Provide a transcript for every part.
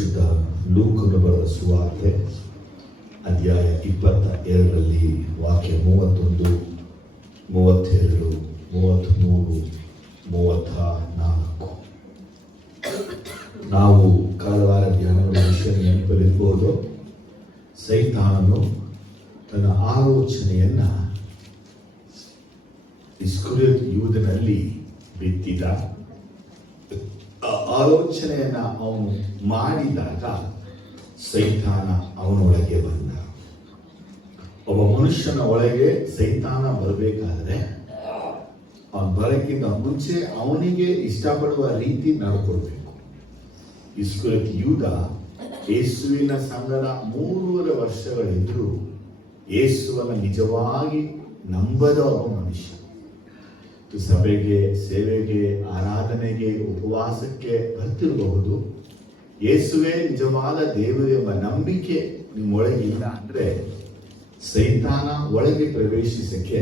ಪರಿಶುದ್ಧ ಲೂಕನು ಬರೆದ ಸುವಾರ್ತೆ ಅಧ್ಯಾಯ 22 ವಾಕ್ಯ 31, 32, 33, 34. ನಾವು ಕಳೆದ ವಾರ ಧ್ಯಾನಗಳ ವಿಷಯ ನೆನಪಲ್ಲಿರ್ಬೋದು. ಸೈತಾನನು ತನ್ನ ಆಲೋಚನೆಯನ್ನ ಇಸ್ಕರಿಯೋತ ಯೂದನಲ್ಲಿ ಬಿತ್ತಿದ. ಆಲೋಚನೆಯನ್ನ ಅವನು ಮಾಡಿದಾಗ ಸೈತಾನ ಅವನೊಳಗೆ ಬಂದ. ಒಬ್ಬ ಮನುಷ್ಯನ ಒಳಗೆ ಸೈತಾನ ಬರಬೇಕಾದ್ರೆ ಅವನು ಬರಕ್ಕಿಂತ ಮುಂಚೆ ಅವನಿಗೆ ಇಷ್ಟಪಡುವ ರೀತಿ ನಡ್ಕೊಳ್ಬೇಕು. ಇಸ್ಕರಿಯೋತ ಯೂದ ಯೇಸುವಿನ ಸಂಗಡ 3.5 ವರ್ಷಗಳಿದ್ದರೂ ಯೇಸುವನ್ನು ನಿಜವಾಗಿ ನಂಬದ ಒಬ್ಬ ಮನುಷ್ಯ. ಸಭೆಗೆ, ಸೇವೆಗೆ, ಆರಾಧನೆಗೆ, ಉಪವಾಸಕ್ಕೆ ಬರ್ತಿರಬಹುದು. ಯೇಸುವೇ ನಿಜವಾದ ದೇವರು ಎಂಬ ನಂಬಿಕೆ ನಿಮ್ಮೊಳಗಿಲ್ಲ ಅಂದ್ರೆ ಸೈತಾನ ಒಳಗೆ ಪ್ರವೇಶಿಸಕ್ಕೆ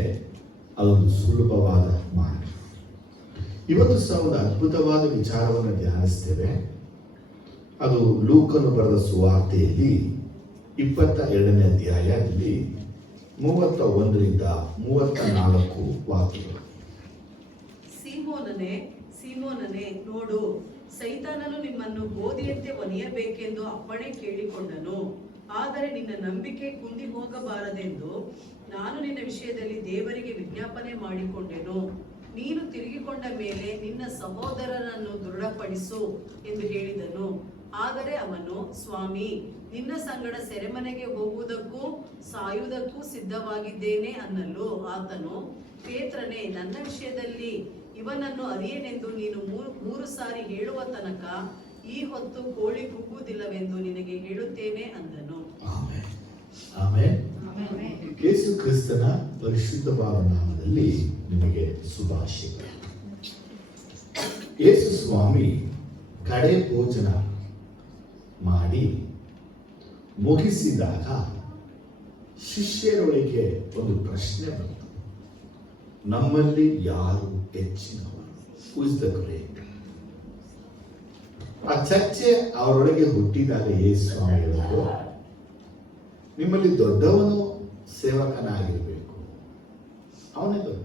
ಅದೊಂದು ಸುಲಭವಾದ ಮಾರ್ಗ. ಇವತ್ತು ಸಹ ಒಂದು ಅದ್ಭುತವಾದ ವಿಚಾರವನ್ನು ಧ್ಯಾನಿಸ್ತೇವೆ. ಅದು ಲೂಕನು ಬರೆದ ಸುವಾರ್ತೆಯಲ್ಲಿ 22ನೇ ಅಧ್ಯಾಯದಲ್ಲಿ 31ರಿಂದ 34 ವಾಕ್ಯಗಳು. ಸೀಮೋನನೇ, ನೋಡು, ಸೈತಾನನು ನಿಮ್ಮನ್ನು ಗೋಧಿಯಂತೆ ಒನೆಯಬೇಕೆಂದು ಅಪ್ಪಣೆ ಕೇಳಿಕೊಂಡನು. ಆದರೆ ನಿನ್ನ ನಂಬಿಕೆ ಕುಂದಿ ಹೋಗಬಾರದೆಂದು ನಾನು ನಿನ್ನ ವಿಷಯದಲ್ಲಿ ದೇವರಿಗೆ ವಿಜ್ಞಾಪನೆ ಮಾಡಿಕೊಂಡೆನು. ನೀನು ತಿರುಗಿಕೊಂಡ ಮೇಲೆ ನಿನ್ನ ಸಹೋದರನನ್ನು ದೃಢಪಡಿಸು ಎಂದು ಹೇಳಿದನು. ಆದರೆ ಅವನು, ಸ್ವಾಮಿ, ನಿನ್ನ ಸಂಗಡ ಸೆರೆಮನೆಗೆ ಹೋಗುವುದಕ್ಕೂ ಸಾಯುವುದಕ್ಕೂ ಸಿದ್ಧವಾಗಿದ್ದೇನೆ ಅನ್ನಲು ಆತನು, ಪೇತ್ರನೇ, ನನ್ನ ವಿಷಯದಲ್ಲಿ ಇವನನ್ನು ಅರಿಯೇನೆಂದು ನೀನು 3 ಸಾರಿ ಹೇಳುವ ತನಕ ಈ ಹೊತ್ತು ಕೋಳಿ ಕೂಗುವುದಿಲ್ಲವೆಂದು ನಿನಗೆ ಹೇಳುತ್ತೇನೆ ಅಂದನು. ಯೇಸು ಕ್ರಿಸ್ತನ ಪರಿಶುದ್ಧವಾದ ನಾಮದಲ್ಲಿ ನಿಮಗೆ ಶುಭಾಶಯಗಳು. ಯೇಸು ಸ್ವಾಮಿ ಕಡೆ ಭೋಜನ ಮಾಡಿ ಮುಗಿಸಿದಾಗ ಶಿಷ್ಯರೊಳಗೆ ಒಂದು ಪ್ರಶ್ನೆ ಬಂತು. ನಮ್ಮಲ್ಲಿ ಯಾರು ಹೆಚ್ಚಿನವರು? Who is the great? ಆ ಚರ್ಚೆ ಅವರೊಳಗೆ ಹುಟ್ಟಿದಾಗ ಯೇಸು ಸ್ವಾಮಿ ಹೇಳಿದ್ರು, ನಿಮ್ಮಲ್ಲಿ ದೊಡ್ಡವನು ಸೇವಕನಾಗಿರ್ಬೇಕು, ಅವನೇ ದೊಡ್ಡ.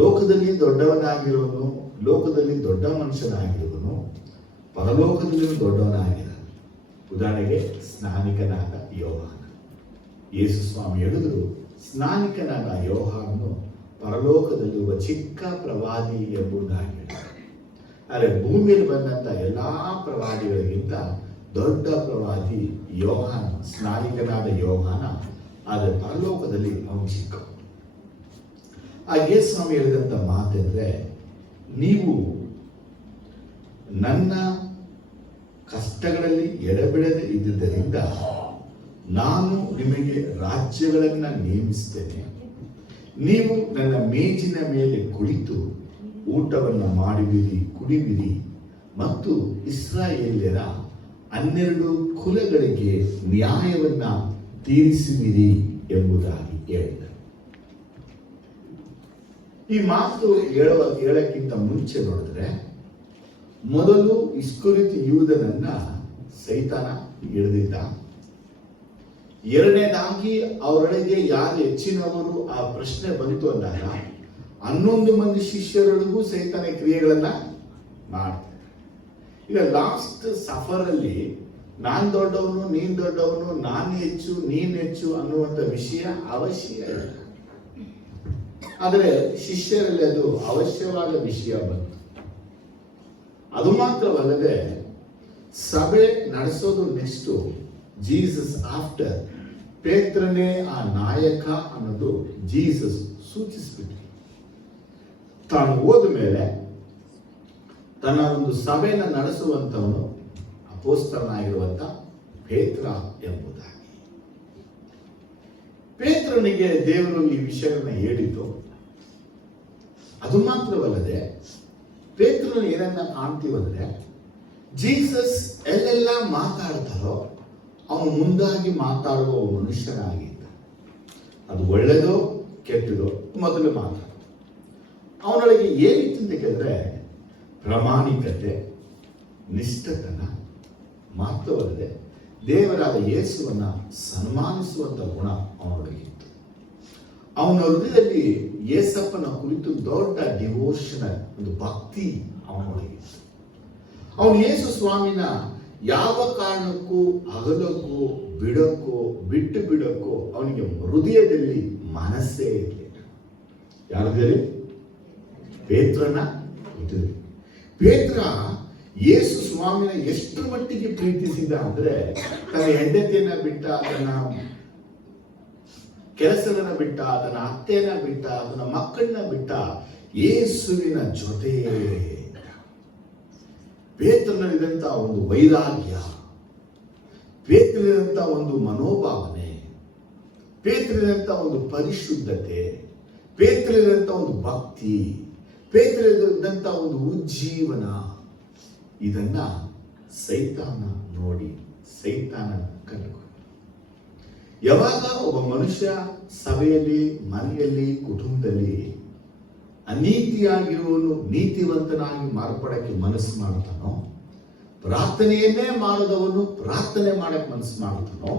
ಲೋಕದಲ್ಲಿ ದೊಡ್ಡವನಾಗಿರೋನು, ಲೋಕದಲ್ಲಿ ದೊಡ್ಡ ಮನುಷ್ಯನಾಗಿರುವನು ಪರಲೋಕದಲ್ಲಿ ದೊಡ್ಡವನಾಗಿರ. ಉದಾಹರಣೆಗೆ ಸ್ನಾನಿಕನಾದ ಯೋಹಾನ. ಯೇಸು ಸ್ವಾಮಿ ಹೇಳಿದ್ರು, ಸ್ನಾನಿಕನಾದ ಯೋಹಾನನು ಪರಲೋಕದಲ್ಲಿ ಒಬ್ಬ ಚಿಕ್ಕ ಪ್ರವಾದಿ ಎಂಬುದಾಗಿ. ಆದರೆ ಭೂಮಿಯಲ್ಲಿ ಬಂದಂತ ಎಲ್ಲಾ ಪ್ರವಾದಿಗಳಿಗಿಂತ ದೊಡ್ಡ ಪ್ರವಾದಿ ಯೋಹಾನ, ಸ್ನಾನಿಕನಾದ ಯೋಹಾನ. ಆದರೆ ಪರಲೋಕದಲ್ಲಿ ಅವನು ಚಿಕ್ಕ. ಆ ಯೇಸು ಸ್ವಾಮಿ ಹೇಳಿದಂತ ಮಾತೆಂದ್ರೆ, ನೀವು ನನ್ನ ಕಷ್ಟಗಳಲ್ಲಿ ಎಡಬಿಡದೆ ಇದ್ದುದರಿಂದ ನಾನು ನಿಮಗೆ ರಾಜ್ಯಗಳನ್ನ ನೇಮಿಸ್ತೇನೆ. ನೀವು ನನ್ನ ಮೇಜಿನ ಮೇಲೆ ಕುಳಿತು ಊಟವನ್ನು ಮಾಡುವಿರಿ, ಕುಡಿವಿರಿ ಮತ್ತು ಇಸ್ರಾಯೇಲ್ಯರ 12 ಕುಲಗಳಿಗೆ ನ್ಯಾಯವನ್ನ ತೀರಿಸುವಿರಿ ಎಂಬುದಾಗಿ ಹೇಳಿದರು. ಈ ಮಾತು ಹೇಳಕ್ಕಿಂತ ಮುಂಚೆ ನೋಡಿದ್ರೆ, ಮೊದಲು ಇಸ್ಕರಿಯೋತ ಯೂದನನ್ನ ಸೈತಾನ ಹಿಡಿದಿದ್ದ. ಎರಡನೇದಾಗಿ ಅವರೊಳಗೆ ಯಾರು ಹೆಚ್ಚಿನವರು ಆ ಪ್ರಶ್ನೆ ಬಂತು ಅಂದಾಗ 11 ಮಂದಿ ಶಿಷ್ಯರೊಳಗೂ ಸೈತಾನ ಕ್ರಿಯೆಗಳನ್ನ ಮಾಡ್ತಾರೆ. ಈಗ ಲಾಸ್ಟ್ ಸಫರ್ ಅಲ್ಲಿ ನಾನ್ ದೊಡ್ಡವನು, ನೀನ್ ದೊಡ್ಡವನು, ನಾನು ಹೆಚ್ಚು, ನೀನ್ ಹೆಚ್ಚು ಅನ್ನುವಂಥ ವಿಷಯ ಅವಶ್ಯ ಇಲ್ಲ. ಆದರೆ ಶಿಷ್ಯರಲ್ಲಿ ಅದು ಅವಶ್ಯವಾದ ವಿಷಯ ಬಂತು. ಅದು ಮಾತ್ರವಲ್ಲದೆ ಸಭೆ ನಡೆಸೋದು ನೆಕ್ಸ್ಟ್, ಜೀಸಸ್ ಆಫ್ಟರ್. ಪೇತ್ರನೇ ಆ ನಾಯಕ ಅನ್ನೋದು ಜೀಸಸ್ ಸೂಚಿಸ್ಬಿಟ್ಟು, ತಾನು ಹೋದ ಮೇಲೆ ತನ್ನ ಒಂದು ಸಭೆಯನ್ನು ನಡೆಸುವಂತವನು ಅಪೊಸ್ತಲನಾಗಿರುವಂತ ಪೇತ್ರ ಎಂಬುದಾಗಿ. ಪೇತ್ರನಿಗೆ ದೇವರು ಈ ವಿಷಯಗಳನ್ನ ಹೇಳಿತು. ಅದು ಮಾತ್ರವಲ್ಲದೆ ಪೇತ್ರನ ಏನನ್ನ ಕಾಣ್ತೀವಂದ್ರೆ, ಜೀಸಸ್ ಎಲ್ಲೆಲ್ಲ ಮಾತಾಡ್ತಾರೋ ಅವನು ಮುಂದಾಗಿ ಮಾತಾಡುವ ಮನುಷ್ಯನಾಗಿದ್ದ. ಅದು ಒಳ್ಳೆಯದೋ ಕೆಟ್ಟದೋ ಮೊದಲು ಮಾತಾಡ. ಅವನೊಳಗೆ ಏನಿತ್ತು ಅಂತ ಕೇಳಿದ್ರೆ, ಪ್ರಾಮಾಣಿಕತೆ, ನಿಷ್ಠತನ, ಮಾತ್ರವಲ್ಲದೆ ದೇವರಾದ ಯೇಸುವನ್ನ ಸನ್ಮಾನಿಸುವಂತ ಗುಣ ಅವನೊಳಗಿತ್ತು. ಅವನ ಹೃದಯದಲ್ಲಿ ಯೇಸಪ್ಪನ ಕುರಿತು ದೊಡ್ಡ ಡಿವೋಷನಲ್ ಒಂದು ಭಕ್ತಿ ಅವನೊಳಗಿತ್ತು. ಅವನು ಯೇಸು ಸ್ವಾಮಿನ ಯಾವ ಕಾರಣಕ್ಕೂ ಅಗಲಕ್ಕೂ ಬಿಟ್ಟು ಬಿಡಕ್ಕೋ ಅವನಿಗೆ ಹೃದಯದಲ್ಲಿ ಮನಸ್ಸೇ ಇರಲಿಲ್ಲ. ಯಾರದಲ್ಲಿ? ಪೇತ್ರನ ಹೃದಯ. ಪೇತ್ರ ಯೇಸು ಸ್ವಾಮಿನ ಎಷ್ಟು ಮಟ್ಟಿಗೆ ಪ್ರೀತಿಸಿದ ಅಂದ್ರೆ ತನ್ನ ಹೆಂಡತಿಯನ್ನ ಬಿಟ್ಟ, ತನ್ನ ಕೆಲಸದನ್ನ ಬಿಟ್ಟ, ತನ್ನ ಅತ್ತೆಯನ್ನ ಬಿಟ್ಟ, ತನ್ನ ಮಕ್ಕಳನ್ನ ಬಿಟ್ಟ, ಯೇಸುವಿನ ಜೊತೆ. ಪೇತ್ರನಲ್ಲಿದ್ದಂತ ಒಂದು ವೈರಾಗ್ಯ, ಪೇತ್ರನಿದಂತ ಒಂದು ಮನೋಭಾವನೆ, ಪೇತ್ರನಿದಂತ ಒಂದು ಪರಿಶುದ್ಧತೆ, ಪೇತ್ರನಿದಂತ ಒಂದು ಭಕ್ತಿ, ಪೇತ್ರನಿದಂತ ಒಂದು ಉಜ್ಜೀವನ, ಇದನ್ನ ಸೈತಾನ ನೋಡಿ ಸೈತಾನ ಕಂಡುಕೊಂಡ. ಯಾವಾಗ ಒಬ್ಬ ಮನುಷ್ಯ ಸಭೆಯಲ್ಲಿ, ಮನೆಯಲ್ಲಿ, ಕುಟುಂಬದಲ್ಲಿ ಅನೀತಿಯಾಗಿರುವನು ನೀತಿವಂತನಾಗಿ ಮಾರ್ಪಡಕ್ಕೆ ಮನಸ್ಸು ಮಾಡ್ತಾನೋ, ಪ್ರಾರ್ಥನೆಯನ್ನೇ ಮಾಡದವನು ಪ್ರಾರ್ಥನೆ ಮಾಡಕ್ಕೆ ಮನಸ್ಸು ಮಾಡ್ತಾನೋ,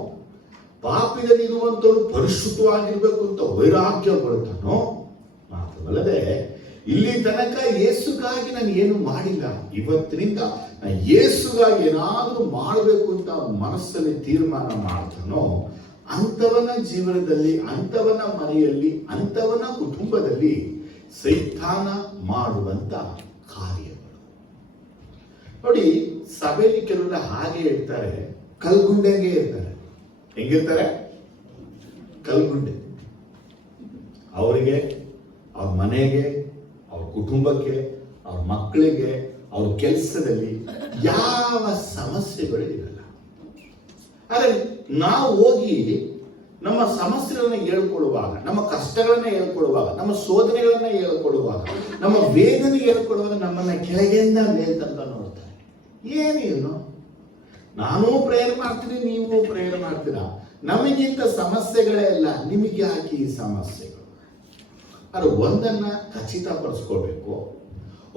ಪಾಪದಲ್ಲಿ ಇರುವಂತವನು ಪರಿಶುದ್ಧವಾಗಿರ್ಬೇಕು ಅಂತ ವೈರಾಗ್ಯ ಬರ್ತಾನೋ, ಮಾತ್ರವಲ್ಲದೆ ಇಲ್ಲಿ ತನಕ ಯೇಸುಗಾಗಿ ನಾನು ಏನು ಮಾಡಿಲ್ಲ, ಇವತ್ತಿನಿಂದ ನಾನು ಯೇಸುಗಾಗಿ ಏನಾದರೂ ಮಾಡಬೇಕು ಅಂತ ಮನಸ್ಸಲ್ಲಿ ತೀರ್ಮಾನ ಮಾಡ್ತಾನೋ, ಅಂಥವನ ಜೀವನದಲ್ಲಿ, ಅಂಥವನ ಮನೆಯಲ್ಲಿ, ಅಂಥವನ ಕುಟುಂಬದಲ್ಲಿ ಸೈತಾನ ಮಾಡುವಂತ ಕಾರ್ಯಗಳು. ನೋಡಿ, ಸಭೆಯಲ್ಲಿ ಕೆಲವರು ಹಾಗೆ ಇರ್ತಾರೆ, ಕಲ್ಗುಂಡೆಗೆ ಇರ್ತಾರೆ. ಹೆಂಗಿರ್ತಾರೆ? ಕಲ್ಗುಂಡೆ. ಅವರಿಗೆ, ಅವ್ರ ಮನೆಗೆ, ಅವ್ರ ಕುಟುಂಬಕ್ಕೆ, ಅವ್ರ ಮಕ್ಕಳಿಗೆ, ಅವ್ರ ಕೆಲಸದಲ್ಲಿ ಯಾವ ಸಮಸ್ಯೆಗಳು ಇರಲ್ಲ. ಆದರೆ ನಾವು ಹೋಗಿ ನಮ್ಮ ಸಮಸ್ಯೆಗಳನ್ನ ಹೇಳ್ಕೊಡುವಾಗ, ನಮ್ಮ ಕಷ್ಟಗಳನ್ನ ಹೇಳ್ಕೊಡುವಾಗ, ನಮ್ಮ ಶೋಧನೆಗಳನ್ನ ಹೇಳ್ಕೊಡುವಾಗ, ನಮ್ಮ ವೇದನೆ ಹೇಳ್ಕೊಡುವಾಗ ನಮ್ಮನ್ನ ಕೆಳಗಿಂದ ಮೇಲ್ತಂತ ನೋಡ್ತಾರೆ. ಏನೇನು, ನಾನು ಪ್ರೇಯರ್ ಮಾಡ್ತೀನಿ, ನೀವು ಪ್ರೇಯರ್ ಮಾಡ್ತೀರಾ, ನಮಗಿಂತ ಸಮಸ್ಯೆಗಳೇ ಇಲ್ಲ, ನಿಮಗೆ ಯಾಕೆ ಈ ಸಮಸ್ಯೆಗಳು? ಅದು ಒಂದನ್ನ ಖಚಿತಪಡಿಸ್ಕೋಬೇಕು.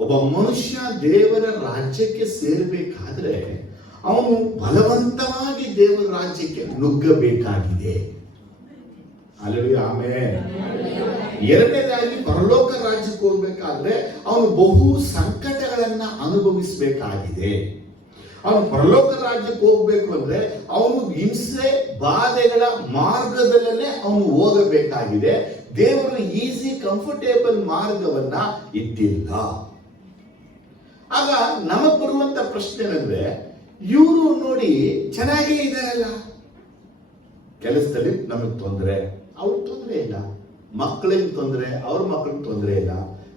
ಒಬ್ಬ ಮನುಷ್ಯ ದೇವರ ರಾಜ್ಯಕ್ಕೆ ಸೇರಬೇಕಾದ್ರೆ ಅವನು ಬಲವಂತವಾಗಿ ದೇವರ ರಾಜ್ಯಕ್ಕೆ ನುಗ್ಗಬೇಕಾಗಿದೆ. ಅಲ್ಲವೇ? ಆಮೇಲೆ ಎರಡನೇದಾಗಿ ಪರಲೋಕ ರಾಜ್ಯಕ್ಕೆ ಹೋಗ್ಬೇಕಾದ್ರೆ ಅವನು ಬಹು ಸಂಕಟಗಳನ್ನ ಅನುಭವಿಸಬೇಕಾಗಿದೆ. ಅವನು ಪರಲೋಕ ರಾಜ್ಯಕ್ಕೆ ಹೋಗ್ಬೇಕು ಅಂದ್ರೆ ಅವನು ಹಿಂಸೆ ಬಾಧೆಗಳ ಮಾರ್ಗದಲ್ಲೇ ಅವನು ಹೋಗಬೇಕಾಗಿದೆ. ದೇವರು ಈಸಿ ಕಂಫರ್ಟೇಬಲ್ ಮಾರ್ಗವನ್ನ ಇಟ್ಟಿಲ್ಲ. ಆಗ ನಮಗ್ ಬರುವಂತ ಪ್ರಶ್ನೆ ಏನಂದ್ರೆ, ಇವರು ನೋಡಿ ಚೆನ್ನಾಗೇ ಇದಾರಲ್ಲ, ಕೆಲಸದಲ್ಲಿ ನಮಗೆ ತೊಂದರೆ, ಅವ್ರಿಗೆ ತೊಂದರೆ ಇಲ್ಲ, ಮಕ್ಕಳಿಗೆ ತೊಂದರೆ, ಅವ್ರ ಮಕ್ಕಳಿಗೆ ತೊಂದರೆ ಇಲ್ಲ,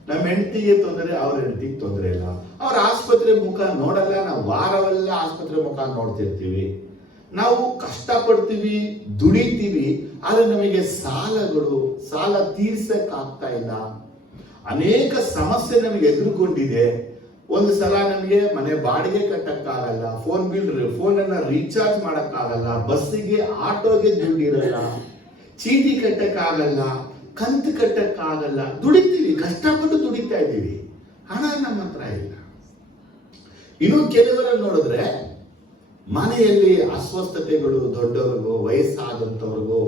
ನಮ್ಮ ಹೆಂಡತಿಗೆ ತೊಂದರೆ, ಅವ್ರ ಹೆಂಡತಿಗೆ ತೊಂದರೆ ಇಲ್ಲ, ಅವ್ರ ಆಸ್ಪತ್ರೆ ಮುಖ ನೋಡಲ್ಲ, ನಾವು ವಾರವೆಲ್ಲ ಆಸ್ಪತ್ರೆ ಮುಖ ನೋಡ್ತಿರ್ತೀವಿ, ನಾವು ಕಷ್ಟಪಡ್ತೀವಿ, ದುಡಿತೀವಿ, ಆದ್ರೆ ನಮಗೆ ಸಾಲ ತೀರ್ಸಕ್ಕಾಗ್ತಾ ಇಲ್ಲ, ಅನೇಕ ಸಮಸ್ಯೆ ನಮಗೆ ಎದುರುಗೊಂಡಿದೆ. ಒಂದು ಸಲ ನಮಗೆ ಮನೆ ಬಾಡಿಗೆ ಕಟ್ಟಕ್ಕಾಗಲ್ಲ, ಫೋನ್ ಅನ್ನ ರೀಚಾರ್ಜ್ ಮಾಡಕ್ಕಾಗಲ್ಲ, ಬಸ್ಸಿಗೆ ಆಟೋಗೆ ದುಡ್ಡಿರಲ್ಲ, ಚೀಟಿ ಕಟ್ಟಕ್ಕಾಗಲ್ಲ, ಕಂತು ಕಟ್ಟಕ್ಕಾಗಲ್ಲ, ದುಡಿತೀವಿ, ಕಷ್ಟಪಟ್ಟು ದುಡಿತಾ ಇದ್ದೀವಿ, ಹಣ ನಮ್ಮ ಹತ್ರ ಇಲ್ಲ. ಇನ್ನು ಕೆಲವರನ್ನು ನೋಡಿದ್ರೆ ಮನೆಯಲ್ಲಿ ಅಸ್ವಸ್ಥತೆಗಳು, ದೊಡ್ಡವ್ರಿಗೂ ವಯಸ್ಸಾದಂಥವ್ರಿಗೂ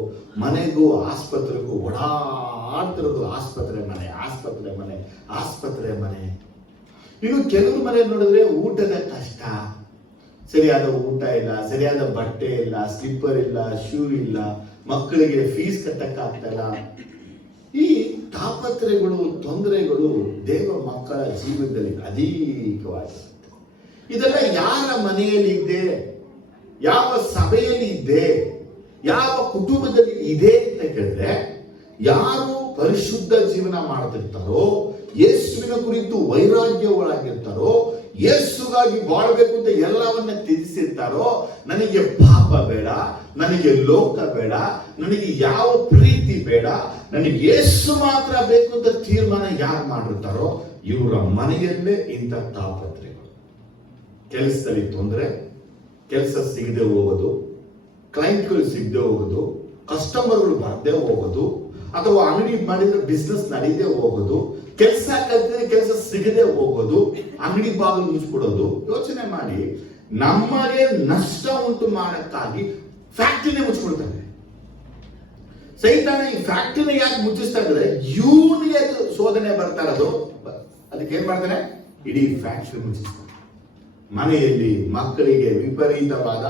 ಮನೆಗೂ ಆಸ್ಪತ್ರೆಗೂ ಓಡಾಡ್ತಿರೋದು, ಆಸ್ಪತ್ರೆ ಮನೆ. ಇನ್ನು ಕೆಲವು ಮನೆ ನೋಡಿದ್ರೆ ಊಟದ ಕಷ್ಟ, ಸರಿಯಾದ ಊಟ ಇಲ್ಲ, ಸರಿಯಾದ ಬಟ್ಟೆ ಇಲ್ಲ, ಸ್ಲಿಪ್ಪರ್ ಇಲ್ಲ, ಶೂ ಇಲ್ಲ, ಮಕ್ಕಳಿಗೆ ಫೀಸ್ ಕಟ್ಟಕ್ಕಾಗ್ತಲ್ಲ. ಈ ತಾಪತ್ರೆಗಳು, ತೊಂದರೆಗಳು ದೇವ ಮಕ್ಕಳ ಜೀವನದಲ್ಲಿ ಅಧಿಕವಾಗಿರುತ್ತೆ. ಇದೆಲ್ಲ ಯಾರ ಮನೆಯಲ್ಲಿ ಇದೆ, ಯಾವ ಸಭೆಯಲ್ಲಿ ಇದೆ, ಯಾವ ಕುಟುಂಬದಲ್ಲಿ ಇದೆ ಅಂತ ಕೇಳಿದ್ರೆ, ಯಾರು ಪರಿಶುದ್ಧ ಜೀವನ ಮಾಡ್ತಿರ್ತಾರೋ, ಯೇಸುವಿನ ಕುರಿತು ವೈರಾಗ್ಯ ಒಳಗಿರ್ತಾರೋ, ಯೇಸುಗಾಗಿ ಬಾಳ್ಬೇಕು ಅಂತ ಎಲ್ಲವನ್ನ ತ್ಯಜಿಸಿರ್ತಾರೋ, ನನಗೆ ಪಾಪ ಬೇಡ, ನನಗೆ ಲೋಕ ಬೇಡ, ನನಗೆ ಯಾವ ಪ್ರೀತಿ ಬೇಡ, ನನಗೆ ಯೇಸು ಮಾತ್ರ ಬೇಕು ಅಂತ ತೀರ್ಮಾನ ಯಾರು ಮಾಡಿರ್ತಾರೋ, ಇವರ ಮನೆಯಲ್ಲೇ ಇಂಥ ತಾಪತ್ರೆಗಳು. ಕೆಲಸದಲ್ಲಿ ತೊಂದರೆ, ಕೆಲಸ ಸಿಗದೆ ಹೋಗೋದು, ಕ್ಲೈಂಟ್ಗಳು ಸಿಗದೆ ಹೋಗೋದು, ಕಸ್ಟಮರ್ಗಳು ಬರದೆ ಹೋಗೋದು, ಅಥವಾ ಅಂಗಡಿ ಮಾಡಿದ್ರೆ ಬಿಸ್ನೆಸ್ ನಡೀದೇ ಹೋಗೋದು, ಕೆಲಸ ಕಲ್ತಿದ್ರೆ ಕೆಲಸ ಸಿಗದೆ ಹೋಗೋದು, ಅಂಗಡಿ ಬಾಗಿಲು ಮುಚ್ಚಿಕೊಡೋದು. ಯೋಚನೆ ಮಾಡಿ, ನಮಗೆ ನಷ್ಟ ಉಂಟು ಮಾಡಕ್ಕಾಗಿ ಫ್ಯಾಕ್ಟ್ರಿನೇ ಮುಚ್ಚಿಕೊಳ್ತಾನೆ. ಸೈತಾನ ಈ ಫ್ಯಾಕ್ಟ್ರಿನ ಯಾಕೆ ಮುಚ್ಚಿಸ್ತಾ ಇದ್ರೆ ಇವನಿಗೆ ಅದು ಶೋಧನೆ ಬರ್ತಾ ಇರೋದು. ಅದಕ್ಕೆ ಏನ್ ಮಾಡ್ತಾನೆ? ಇಡೀ ಫ್ಯಾಕ್ಟ್ರಿ ಮುಚ್ಚಿಸ್ತಾನೆ. ಮನೆಯಲ್ಲಿ ಮಕ್ಕಳಿಗೆ ವಿಪರೀತವಾದ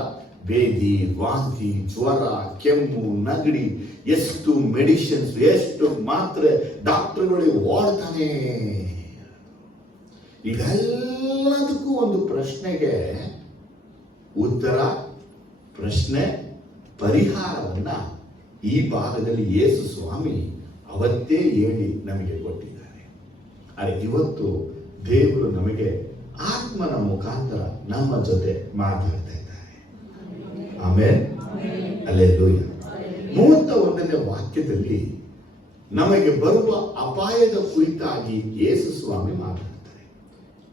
ಬೇದಿ, ವಾಂತಿ, ಜ್ವರ, ಕೆಮ್ಮು, ನೆಗಡಿ, ಎಷ್ಟು ಮೆಡಿಸಿನ್ಸ್, ಎಷ್ಟು ಮಾತ್ರೆ ಡಾಕ್ಟರ್ಗಳಿಗೆ ಓಡ್ತಾನೆ. ಇದೆಲ್ಲದಕ್ಕೂ ಒಂದು ಪ್ರಶ್ನೆಗೆ ಉತ್ತರ, ಪ್ರಶ್ನೆ, ಪರಿಹಾರವನ್ನ ಈ ಭಾಗದಲ್ಲಿ ಯೇಸು ಸ್ವಾಮಿ ಅವತ್ತೇ ಹೇಳಿ ನಮಗೆ ಕೊಟ್ಟಿದ್ದಾರೆ. ಆದರೆ ಇವತ್ತು ದೇವರು ನಮಗೆ ಆತ್ಮನ ಮುಖಾಂತರ ನಮ್ಮ ಜೊತೆ ಮಾತಾಡ್ತಾ ಇದ್ದಾರೆ. ಆಮೇಲೆ ಹಲ್ಲೆಲೂಯಾ. 31ನೇ ವಾಕ್ಯದಲ್ಲಿ ನಮಗೆ ಬರುವ ಅಪಾಯದ ಕುರಿತಾಗಿ ಯೇಸು ಸ್ವಾಮಿ ಮಾತಾಡ್ತಾರೆ.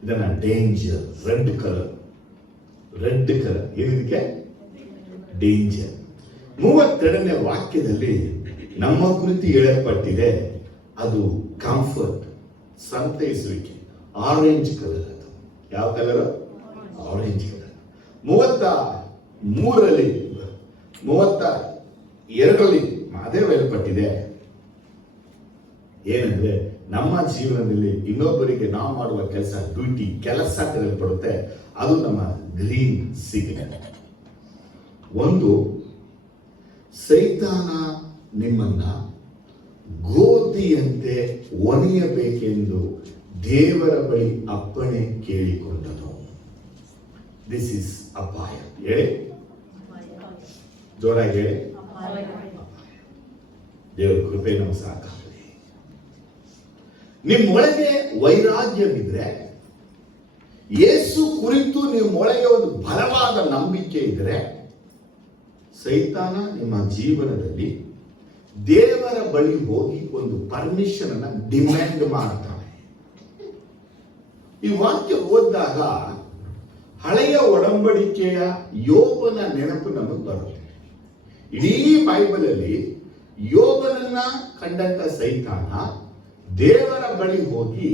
ಇದನ್ನ ಡೇಂಜರ್, ರೆಡ್ ಕಲರ್ ಏನಕ್ಕೆ ಡೇಂಜರ್. 32ನೇ ವಾಕ್ಯದಲ್ಲಿ ನಮ್ಮ ಕುರಿತು ಹೇಳಲ್ಪಟ್ಟಿದೆ. ಅದು ಕಂಫರ್ಟ್, ಸಂತೈಸುವಿಕೆ, ಆರೆಂಜ್ ಕಲರ್. ಅದು ಯಾವ ಕಲರ್? Orange colour. 32ರಲ್ಲಿ ಅದೇ ಹೇಳಲ್ಪಟ್ಟಿದೆ. ಏನಂದ್ರೆ ನಮ್ಮ ಜೀವನದಲ್ಲಿ ಇನ್ನೊಬ್ಬರಿಗೆ ನಾವು ಮಾಡುವ ಕೆಲಸ ಕರೆಯಲ್ಪಡುತ್ತೆ. ಅದು ನಮ್ಮ ಗ್ರೀನ್ ಸಿಗ್ನಲ್. ಒಂದು, ಸೈತಾನ ನಿಮ್ಮನ್ನ ಗೋಧಿಯಂತೆ ಒನೆಯಬೇಕೆಂದು ದೇವರ ಬಳಿ ಅಪ್ಪಣೆ ಕೇಳಿಕೊಂಡನು. ದಿಸ್ ಇಸ್ ಅಪಾಯ. ಹೇಳಿ, ಜೋರಾಗಿ ಹೇಳಿ. ದೇವರ ಕೃಪೆ ನಮಗೆ ಸಾಕಾಗಲಿ. ನಿಮ್ಮೊಳಗೆ ವೈರಾಗ್ಯವಿದ್ರೆ, ಯೇಸು ಕುರಿತು ನಿಮ್ಮೊಳಗೆ ಒಂದು ಬಲವಾದ ನಂಬಿಕೆ ಇದ್ರೆ, ಸೈತಾನ ನಿಮ್ಮ ಜೀವನದಲ್ಲಿ ದೇವರ ಬಳಿ ಹೋಗಿ ಒಂದು ಪರ್ಮಿಷನ್ ಅನ್ನ ಡಿಮ್ಯಾಂಡ್ ಮಾಡ್ತಾನೆ. ಈ ವಾಕ್ಯ ಓದಿದಾಗ ಹಳೆಯ ಒಡಂಬಡಿಕೆಯ ಯೋಬನ ನೆನಪು ನಮಗೆ ಬರುತ್ತೆ. ಇಡೀ ಬೈಬಲ್ ಅಲ್ಲಿ ಯೋಬನನ್ನ ಕಂಡಂತ ಸೈತಾನ ದೇವರ ಬಳಿ ಹೋಗಿ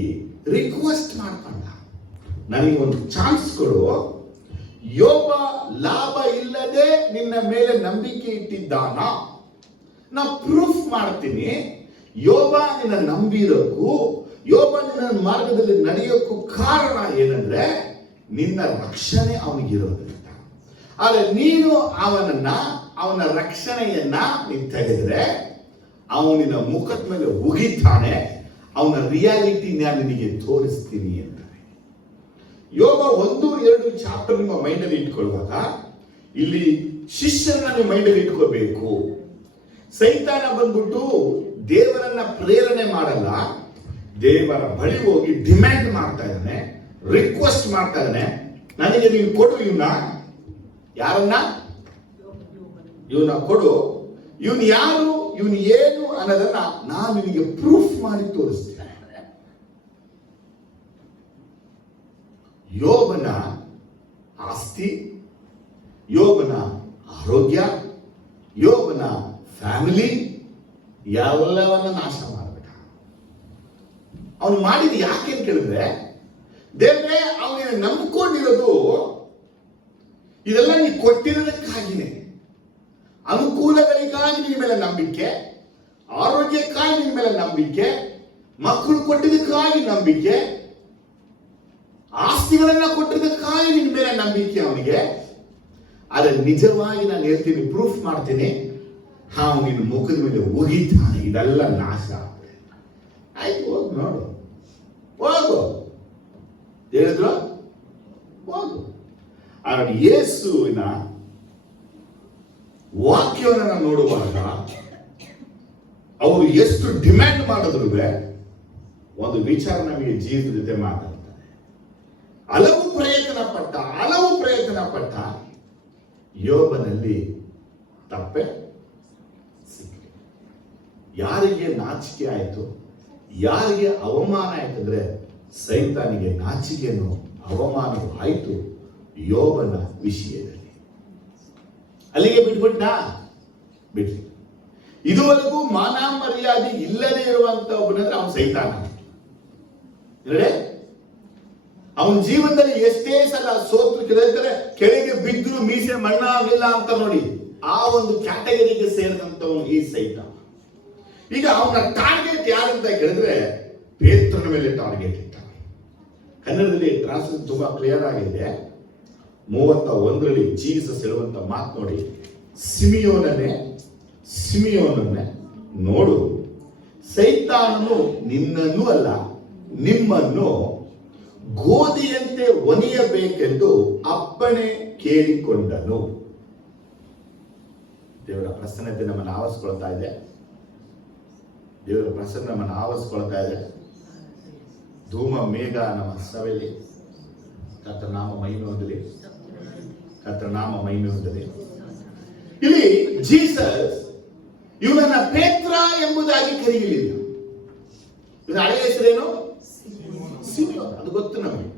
ರಿಕ್ವೆಸ್ಟ್ ಮಾಡ್ಕೊಂಡ, ನನಗೆ ಒಂದು ಚಾನ್ಸ್ ಕೊಡು, ಯೋಬ ಲಾಭ ಇಲ್ಲದೆ ನಿನ್ನ ಮೇಲೆ ನಂಬಿಕೆ ಇಟ್ಟಿದ್ದಾನ, ನಾ ಪ್ರೂಫ್ ಮಾಡ್ತೀನಿ. ಯೋಬ ನಿನ್ನ ನಂಬಿರೋಕ್ಕೂ, ಯೋಬ ನಿನ್ನ ಮಾರ್ಗದಲ್ಲಿ ನಡೆಯೋಕ್ಕೂ ಕಾರಣ ಏನಂದ್ರೆ ನಿನ್ನ ರಕ್ಷಣೆ ಅವನಿಗಿರೋದ್ರಿಂದ. ಆದ್ರೆ ನೀನು ಅವನ ರಕ್ಷಣೆಯನ್ನ ನೀನು ತೆಗೆದ್ರೆ ಅವನಿನ ಮುಖದ ಮೇಲೆ ಉಗಿತಾನೆ. ಅವನ ರಿಯಾಲಿಟಿ ನಾನು ನಿನಗೆ ತೋರಿಸ್ತೀನಿ ಅಂತಾರೆ. ಯೋಗ 1-2 ಚಾಪ್ಟರ್ ನಿಮ್ಮ ಮೈಂಡಲ್ಲಿ ಇಟ್ಕೊಳ್ಳುವಾಗ ಇಲ್ಲಿ ಶಿಷ್ಯರನ್ನ ನೀವು ಮೈಂಡಲ್ಲಿ ಇಟ್ಕೋಬೇಕು. ಸೈತಾನ ಬಂದ್ಬಿಟ್ಟು ದೇವರನ್ನ ಪ್ರೇರಣೆ ಮಾಡಲ್ಲ, ದೇವರ ಬಳಿ ಹೋಗಿ ಡಿಮ್ಯಾಂಡ್ ಮಾಡ್ತಾ ಇದ್ದಾನೆ, ರಿಕ್ವೆಸ್ಟ್ ಮಾಡ್ತಾ ಇದ್ದಾನೆ, ನನಗೆ ನೀನು ಕೊಡು ಇವನ್ನ. ಯಾರನ್ನ? ಇವನ್ನ ಕೊಡು. ಇವನು ಯಾರು, ಇವನು ಏನು ಅನ್ನೋದನ್ನ ನಾನು ನಿನಗೆ ಪ್ರೂಫ್ ಮಾಡಿ ತೋರಿಸ್ತೇನೆ. ಯೋಬನ ಆಸ್ತಿ, ಯೋಬನ ಆರೋಗ್ಯ, ಯೋಬನ ಫ್ಯಾಮಿಲಿ ಎಲ್ಲವನ್ನ ನಾಶ ಮಾಡ್ಬಿಟ್ಟ. ಅವನು ಮಾಡಿದ ಯಾಕೆ ಅಂತ ಕೇಳಿದ್ರೆ, ದೇವ್ರೇ ಅವನಿಗೆ ನಂಬಿಕೊಂಡಿರೋದು ಇದೆಲ್ಲ ನೀ ಕೊಟ್ಟಿರೋದಕ್ಕಾಗಿನೇ. ಅನುಕೂಲಗಳಿಗಾಗಿ ನಿನ್ನ ಮೇಲೆ ನಂಬಿಕೆ, ಆರೋಗ್ಯಕ್ಕಾಗಿ ನಿನ್ನ ಮೇಲೆ ನಂಬಿಕೆ, ಮಕ್ಕಳು ಕೊಟ್ಟಿದ್ದಕ್ಕಾಗಿ ನಂಬಿಕೆ, ಆಸ್ತಿಗಳನ್ನ ಕೊಟ್ಟಿದ್ದಕ್ಕಾಗಿ ನಿನ್ನ ಮೇಲೆ ನಂಬಿಕೆ ಅವನಿಗೆ. ಆದ್ರೆ ನಿಜವಾಗಿ ನಾನು ಹೇಳ್ತೀನಿ, ಪ್ರೂಫ್ ಮಾಡ್ತೀನಿ, ನಿನ್ನ ಮುಖದ ಮೇಲೆ ಒಗಿತಾನೆ, ಇದೆಲ್ಲ ನಾಶ. ಆಯ್ತು, ಹೋಗು ನೋಡು, ಹೋಗು ಹೇಳಿದ್ರು, ಹೋಗು. ಆದ್ರೆ ಯೇಸುವಿನ ವಾಕ್ಯವನ್ನು ನಾವು ನೋಡುವಾಗ ಅವರು ಎಷ್ಟು ಡಿಮ್ಯಾಂಡ್ ಮಾಡಿದ್ರು ಒಂದು ವಿಚಾರ ನಮಗೆ ಜೀವನದ ಜೊತೆ ಮಾತಾಡ್ತಾರೆ. ಹಲವು ಪ್ರಯತ್ನ ಪಟ್ಟ ಯೋಬನಲ್ಲಿ ತಪ್ಪೆ ಸಿಕ್ಕಿ. ಯಾರಿಗೆ ನಾಚಿಕೆ ಆಯಿತು, ಯಾರಿಗೆ ಅವಮಾನ ಆಯ್ತು ಅಂದ್ರೆ ಸೈತಾನಿಗೆ ನಾಚಿಕೆನೋ ಅವಮಾನವೂ ಆಯಿತು ಯೋಬನ ವಿಷಯದಲ್ಲಿ. ಅಲ್ಲಿಗೆ ಬಿಟ್ಬಿಟ್ಟ. ಇದುವರೆಗೂ ಮಾನ ಮರ್ಯಾದೆ ಇಲ್ಲದೆ ಇರುವಂತ ಒಬ್ಬನಂದ್ರೆ ಅವನು ಸೈತಾನ. ಅವನ ಜೀವನದಲ್ಲಿ ಎಷ್ಟೇ ಸಲ ಸೋತು ಕೆಳಗೆ ಬಿದ್ದರೂ ಮೀಸೆ ಮಣ್ಣಾಗಲಿಲ್ಲ ಅಂತ ನೋಡಿ, ಆ ಒಂದು ಕ್ಯಾಟಗರಿಗೆ ಸೇರಿದಂತವನು ಈ ಸೈತಾನ. ಈಗ ಅವನ ಟಾರ್ಗೆಟ್ ಯಾರಂತ ಕೇಳಿದ್ರೆ ಪೇತ್ರನ ಮೇಲೆ ಟಾರ್ಗೆಟ್ ಇಟ್ಟಾನೆ. ಕನ್ನಡದಲ್ಲಿ ಟ್ರಾನ್ಸ್ಲೇಷನ್ ತುಂಬಾ ಕ್ಲಿಯರ್ ಆಗಿದೆ. 31ರಲ್ಲಿ ಜೀಸಸ್ ಹೇಳುವಂತ ಮಾತು ನೋಡಿ, ಸಿಮಿಯೋನನ್ನೇ ನೋಡು, ಸೈತಾನನು ನಿನ್ನನ್ನು ಅಲ್ಲ ನಿಮ್ಮನ್ನು ಗೋಧಿಯಂತೆ ಒನಿಯಬೇಕೆಂದು ಅಪ್ಪಣೆ ಕೇಳಿಕೊಂಡನು. ದೇವರ ಪ್ರಸನ್ನತೆ ನಮ್ಮನ್ನು ಆವರಿಸ್ಕೊಳ್ತಾ ಇದೆ. ದೇವರ ಪ್ರಸನ್ನ ನಮ್ಮನ್ನು ಆವರಿಸ್ಕೊಳ್ತಾ ಇದೆ. ಧೂಮ ಮೇಘ ನಮ್ಮ ಸಭೆಯಲ್ಲಿ ಕರ್ತನ ನಾಮ ಮಹಿಮೆ ಹೊಂದಲಿ. ಕರ್ತನ ನಾಮ ಮಹಿಮೆ ಹೊಂದಲಿ. ಇಲ್ಲಿ ಜೀಸಸ್ ಇವನನ್ನ ಪೇತ್ರ ಎಂಬುದಾಗಿ ಕರೆಯಲಿಲ್ಲ. ಇವನ ಹಳೆಯ ಹೆಸರೇನು? ಸಿಮಿಯೋನ್. ಅದು ಗೊತ್ತು ನಮಗೆ.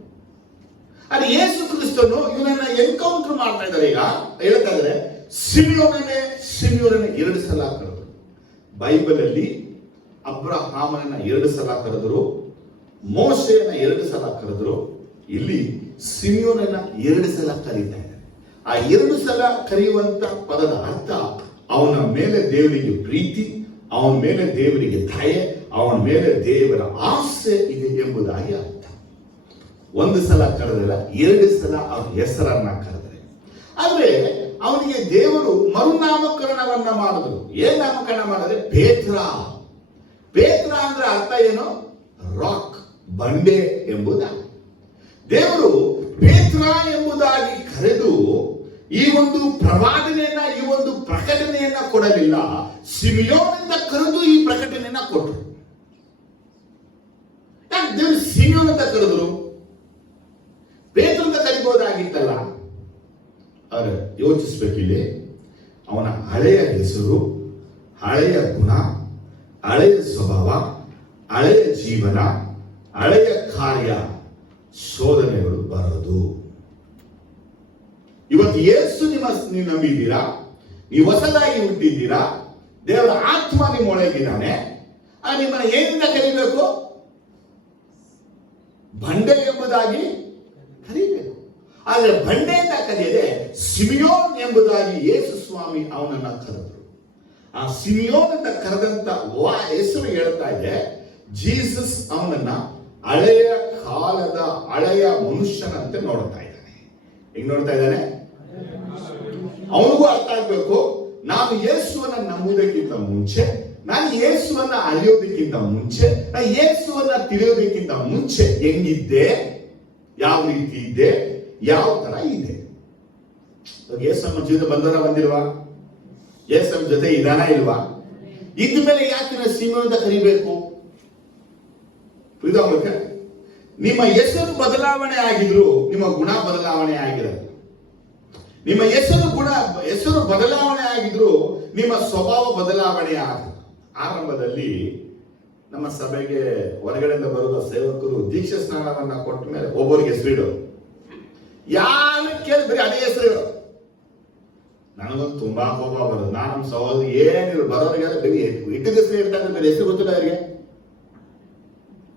ಅದು ಯೇಸು ಕ್ರಿಸ್ತನು ಇವನನ್ನ ಎನ್ಕೌಂಟರ್ ಮಾಡ್ತಾ ಇದ್ದಾರೆ. ಈಗ ಹೇಳ್ತಾ ಇದ್ದಾರೆ ಸಿಮಿಯೋನನೇ 2 ಸಲ ಕರೆದರು. ಬೈಬಲ್ ಅಲ್ಲಿ ಅಬ್ರಹಾಮನನ್ನ 2 ಸಲ ಕರೆದರು, ಮೋಶೆಯನ್ನ 2 ಸಲ ಕರೆದರು. ಇಲ್ಲಿ ಸಿಮಿಯೋನನ್ನ 2 ಸಲ ಕರೀತಾ ಇದ್ದಾರೆ. ಆ 2 ಸಲ ಕರೆಯುವಂತ ಪದದ ಅರ್ಥ ಅವನ ಮೇಲೆ ದೇವರಿಗೆ ಪ್ರೀತಿ, ಅವನ ಮೇಲೆ ದೇವರಿಗೆ ದಯೆ, ಅವನ ಮೇಲೆ ದೇವರ ಆಸೆ ಇದೆ ಎಂಬುದಾಗಿ ಅರ್ಥ. 1 ಸಲ ಕರೆದಿಲ್ಲ, 2 ಸಲ ಅವನ ಹೆಸರನ್ನ ಕರೆದರೆ. ಆದ್ರೆ ಅವನಿಗೆ ದೇವರು ಮರುನಾಮಕರಣವನ್ನ ಮಾಡಿದ್ರು. ಏನ್ ನಾಮಕರಣ ಮಾಡಿದ್ರೆ? ಪೇತ್ರ. ಪೇತ್ರ ಅಂದ್ರೆ ಅರ್ಥ ಏನು? ರಾಕ್, ಬಂಡೆ ಎಂಬುದಾಗಿ. ದೇವರು ಪೇತ್ರ ಎಂಬುದಾಗಿ ಕರೆದು ಈ ಒಂದು ಪ್ರವಾದನೆಯನ್ನ, ಈ ಒಂದು ಪ್ರಕಟಣೆಯನ್ನ ಕೊಡಲಿಲ್ಲ. ಸಿಮಿಯೋನಿಂದ ಕರೆದು ಈ ಪ್ರಕಟಣೆಯನ್ನ ಕೊಟ್ಟರು. ಯಾಕೆ ದೇವರು ಸಿಮಿಯೋನ್ ಅಂತ ಕರೆದ್ರು? ಪೇತ್ರ ಅಂತ ಕರಿಬಹುದಾಗಿತ್ತಲ್ಲ. ಅವ್ರು ಯೋಚಿಸ್ಬೇಕಿಲ್ಲಿ. ಅವನ ಹಳೆಯ ಹೆಸರು, ಹಳೆಯ ಗುಣ, ಹಳೆಯ ಸ್ವಭಾವ, ಹಳೆಯ ಜೀವನ, ಹಳೆಯ ಕಾರ್ಯ, ಶೋಧನೆಗಳು ಬರೋದು. ಇವತ್ತು ಯೇಸು ನೀವು ನಂಬಿದ್ದೀರಾ, ನೀವು ಹೊಸದಾಗಿ ಹುಟ್ಟಿದ್ದೀರಾ, ದೇವರ ಆತ್ಮ ನಿಮ್ಮ ಒಳಗಿದ್ದಾನೆ. ನಿಮ್ಮನ್ನ ಏನಿಂದ ಕರಿಬೇಕು? ಬಂಡೆ ಎಂಬುದಾಗಿ ಕರಿಬೇಕು. ಆದ್ರೆ ಬಂಡೆಯಿಂದ ಕರೆಯದೆ ಸಿಮಿಯೋನ್ ಎಂಬುದಾಗಿ ಯೇಸು ಸ್ವಾಮಿ ಅವನನ್ನ ಕರೆದರು. ಆ ಸಿಮಿಯೋನ್ ಅಂತ ಕರೆದಂತ ಹೆಸರು ಹೇಳ್ತಾ ಇದೆ, ಜೀಸಸ್ ಅವನನ್ನ ಹಳೆಯ ಕಾಲದ ಹಳೆಯ ಮನುಷ್ಯನಂತೆ ನೋಡ್ತಾ ಇದ್ದಾನೆ. ಹೆಂಗ್ ನೋಡ್ತಾ ಇದ್ದಾನೆ? ಅವನಿಗೂ ಅರ್ಥ ಆಗ್ಬೇಕು, ನಾನು ಯೇಸುವನ್ನ ನಂಬುವುದಕ್ಕಿಂತ ಮುಂಚೆ, ನಾನು ಯೇಸುವನ್ನ ಅರಿಯೋದಕ್ಕಿಂತ ಮುಂಚೆ, ನಾನು ಯೇಸುವನ್ನ ತಿಳಿಯೋದಕ್ಕಿಂತ ಮುಂಚೆ ಹೆಂಗಿದ್ದೆ, ಯಾವ ರೀತಿ ಇದ್ದೆ, ಯಾವ ತರ ಇದೆ. ಯೇಸಮ್ಮ ಜೀವನ ಬಂದಿಲ್ವಾ? ಯೇಸಮ್ಮ ಜೊತೆ ಇದಾನ ಇಲ್ವಾ? ಇದ್ದ ಮೇಲೆ ಯಾಕೆ ಸಿಮಿಯೋನ್ ಕರಿಬೇಕು? ನಿಮ್ಮ ಹೆಸರು ಬದಲಾವಣೆ ಆಗಿದ್ರು ನಿಮ್ಮ ಗುಣ ಬದಲಾವಣೆ ಆಗಿರಲ್ಲ. ನಿಮ್ಮ ಹೆಸರು ಬದಲಾವಣೆ ಆಗಿದ್ರು ನಿಮ್ಮ ಸ್ವಭಾವ ಬದಲಾವಣೆ ಆಗಲ್ಲ. ಆರಂಭದಲ್ಲಿ ನಮ್ಮ ಸಭೆಗೆ ಹೊರಗಡೆಯಿಂದ ಬರುವ ಸೇವಕರು ದೀಕ್ಷಾ ಸ್ನಾನವನ್ನ ಕೊಟ್ಟ ಮೇಲೆ ಒಬ್ಬರಿಗೆ ಹೆಸರಿಡು, ಯಾರು ಕೇಳಿ ಬರೀ ಅದೇ ಹೆಸರು. ನನಗೊಂದು ತುಂಬಾ ಕೋಪ ಬರೋದು. ನಾನು ನಮ್ಮ ಸಹೋದರಿ ಏನಿರು ಬರೋರಿಗೆಲ್ಲ ಬರೀ ಇಟ್ಟಿದ ಹೆಸರು ಇರ್ತಾರೆ, ಬೇರೆ ಹೆಸರು ಗೊತ್ತಿಲ್ಲ ಅವರಿಗೆ.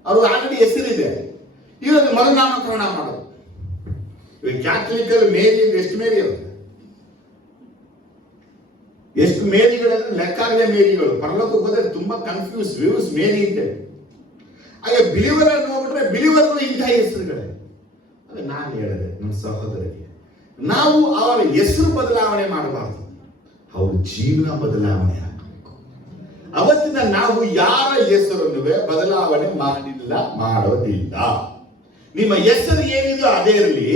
ಅವ್ರಿಗೆ ಆಲ್ರೆಡಿ ಹೆಸರಿದೆ. ಇವತ್ತು ಮರುನಾಮಕರಣ ಮಾಡೋದು. ಇವಾಗ ಕ್ಯಾಥಲಿಕ್ ಅಲ್ಲಿ ಮೇರಿ ಎಷ್ಟು ಮೇರಿ ಇರುತ್ತೆ? ಎಷ್ಟು ಮೇರಿಗಳಂದ್ರೆ ಲೆಕ್ಕಾಗಲೇ ಮೇರಿಗಳು. ಪರಲೋಕಕ್ಕೆ ಹೋದ್ರೆ ತುಂಬಾ ವ್ಯೂಸ್ ಮೇರಿ ಇದೆ. ಹಾಗೆ ಬಿಲಿವರ್ ನೋಡ್ಬಿಟ್ರೆ ಬಿಲಿವರ್ಗಳು ಇಂಥ ಹೆಸರುಗಳೇ. ಅದು ನಾನು ಹೇಳಿದೆ ನಮ್ಮ ಸಹೋದರಿಗೆ, ನಾವು ಅವರ ಹೆಸರು ಬದಲಾವಣೆ ಮಾಡಬಾರ್ದು, ಅವ್ರ ಜೀವನ ಬದಲಾವಣೆ ಆಗಬೇಕು. ಅವತ್ತಿನ ನಾವು ಯಾರ ಹೆಸರನ್ನು ಬದಲಾವಣೆ ಮಾಡೋದಿಲ್ಲ. ನಿಮ್ಮ ಹೆಸರು ಏನಿದೋ ಅದೇ ಇರಲಿ,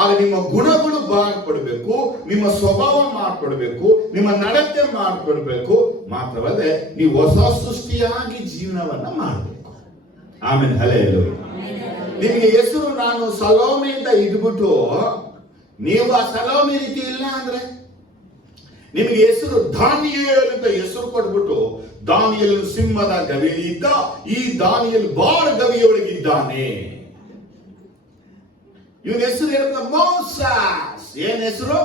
ಆಗ ನಿಮ್ಮ ಗುಣಗಳು ಮಾರ್ಪಡಬೇಕು, ನಿಮ್ಮ ಸ್ವಭಾವ ಮಾರ್ಪಡಬೇಕು, ನಿಮ್ಮ ನಡತೆ ಮಾರ್ಪಡಬೇಕು. ಮಾತ್ರವಲ್ಲದೆ ನೀವು ಹೊಸ ಸೃಷ್ಟಿಯಾಗಿ ಜೀವನವನ್ನ ಮಾಡಬೇಕು. ಆಮೇಲೆ ಹಲ್ಲೆಲೂಯಾ. ನಿಮಗೆ ಹೆಸರು ನಾನು ಸಲೋಮೆಯಿಂದ ಇದ್ಬಿಟ್ಟು ನೀವು ಆ ಸಲೋಮೆ ರೀತಿ ಇಲ್ಲ ಅಂದ್ರೆ, ನಿಮಗೆ ಹೆಸರು ದಾನಿಯೇಲ್ ಅಂತ ಹೆಸರು ಕೊಟ್ಬಿಟ್ಟು ದಾನಿಯೇಲ್ ಸಿಂಹದ ಗವಿಯಲ್ಲಿ ಇದ್ದ, ಈ ದಾನಿಯೇಲ್ ಬಾರ್ ಗವಿಯೊಳಗಿದ್ದಾನೆ. ಇವನ ಹೆಸರು ಹೇಳಿದ ಮೋಸಸ್. ಏನ್ ಹೆಸರು?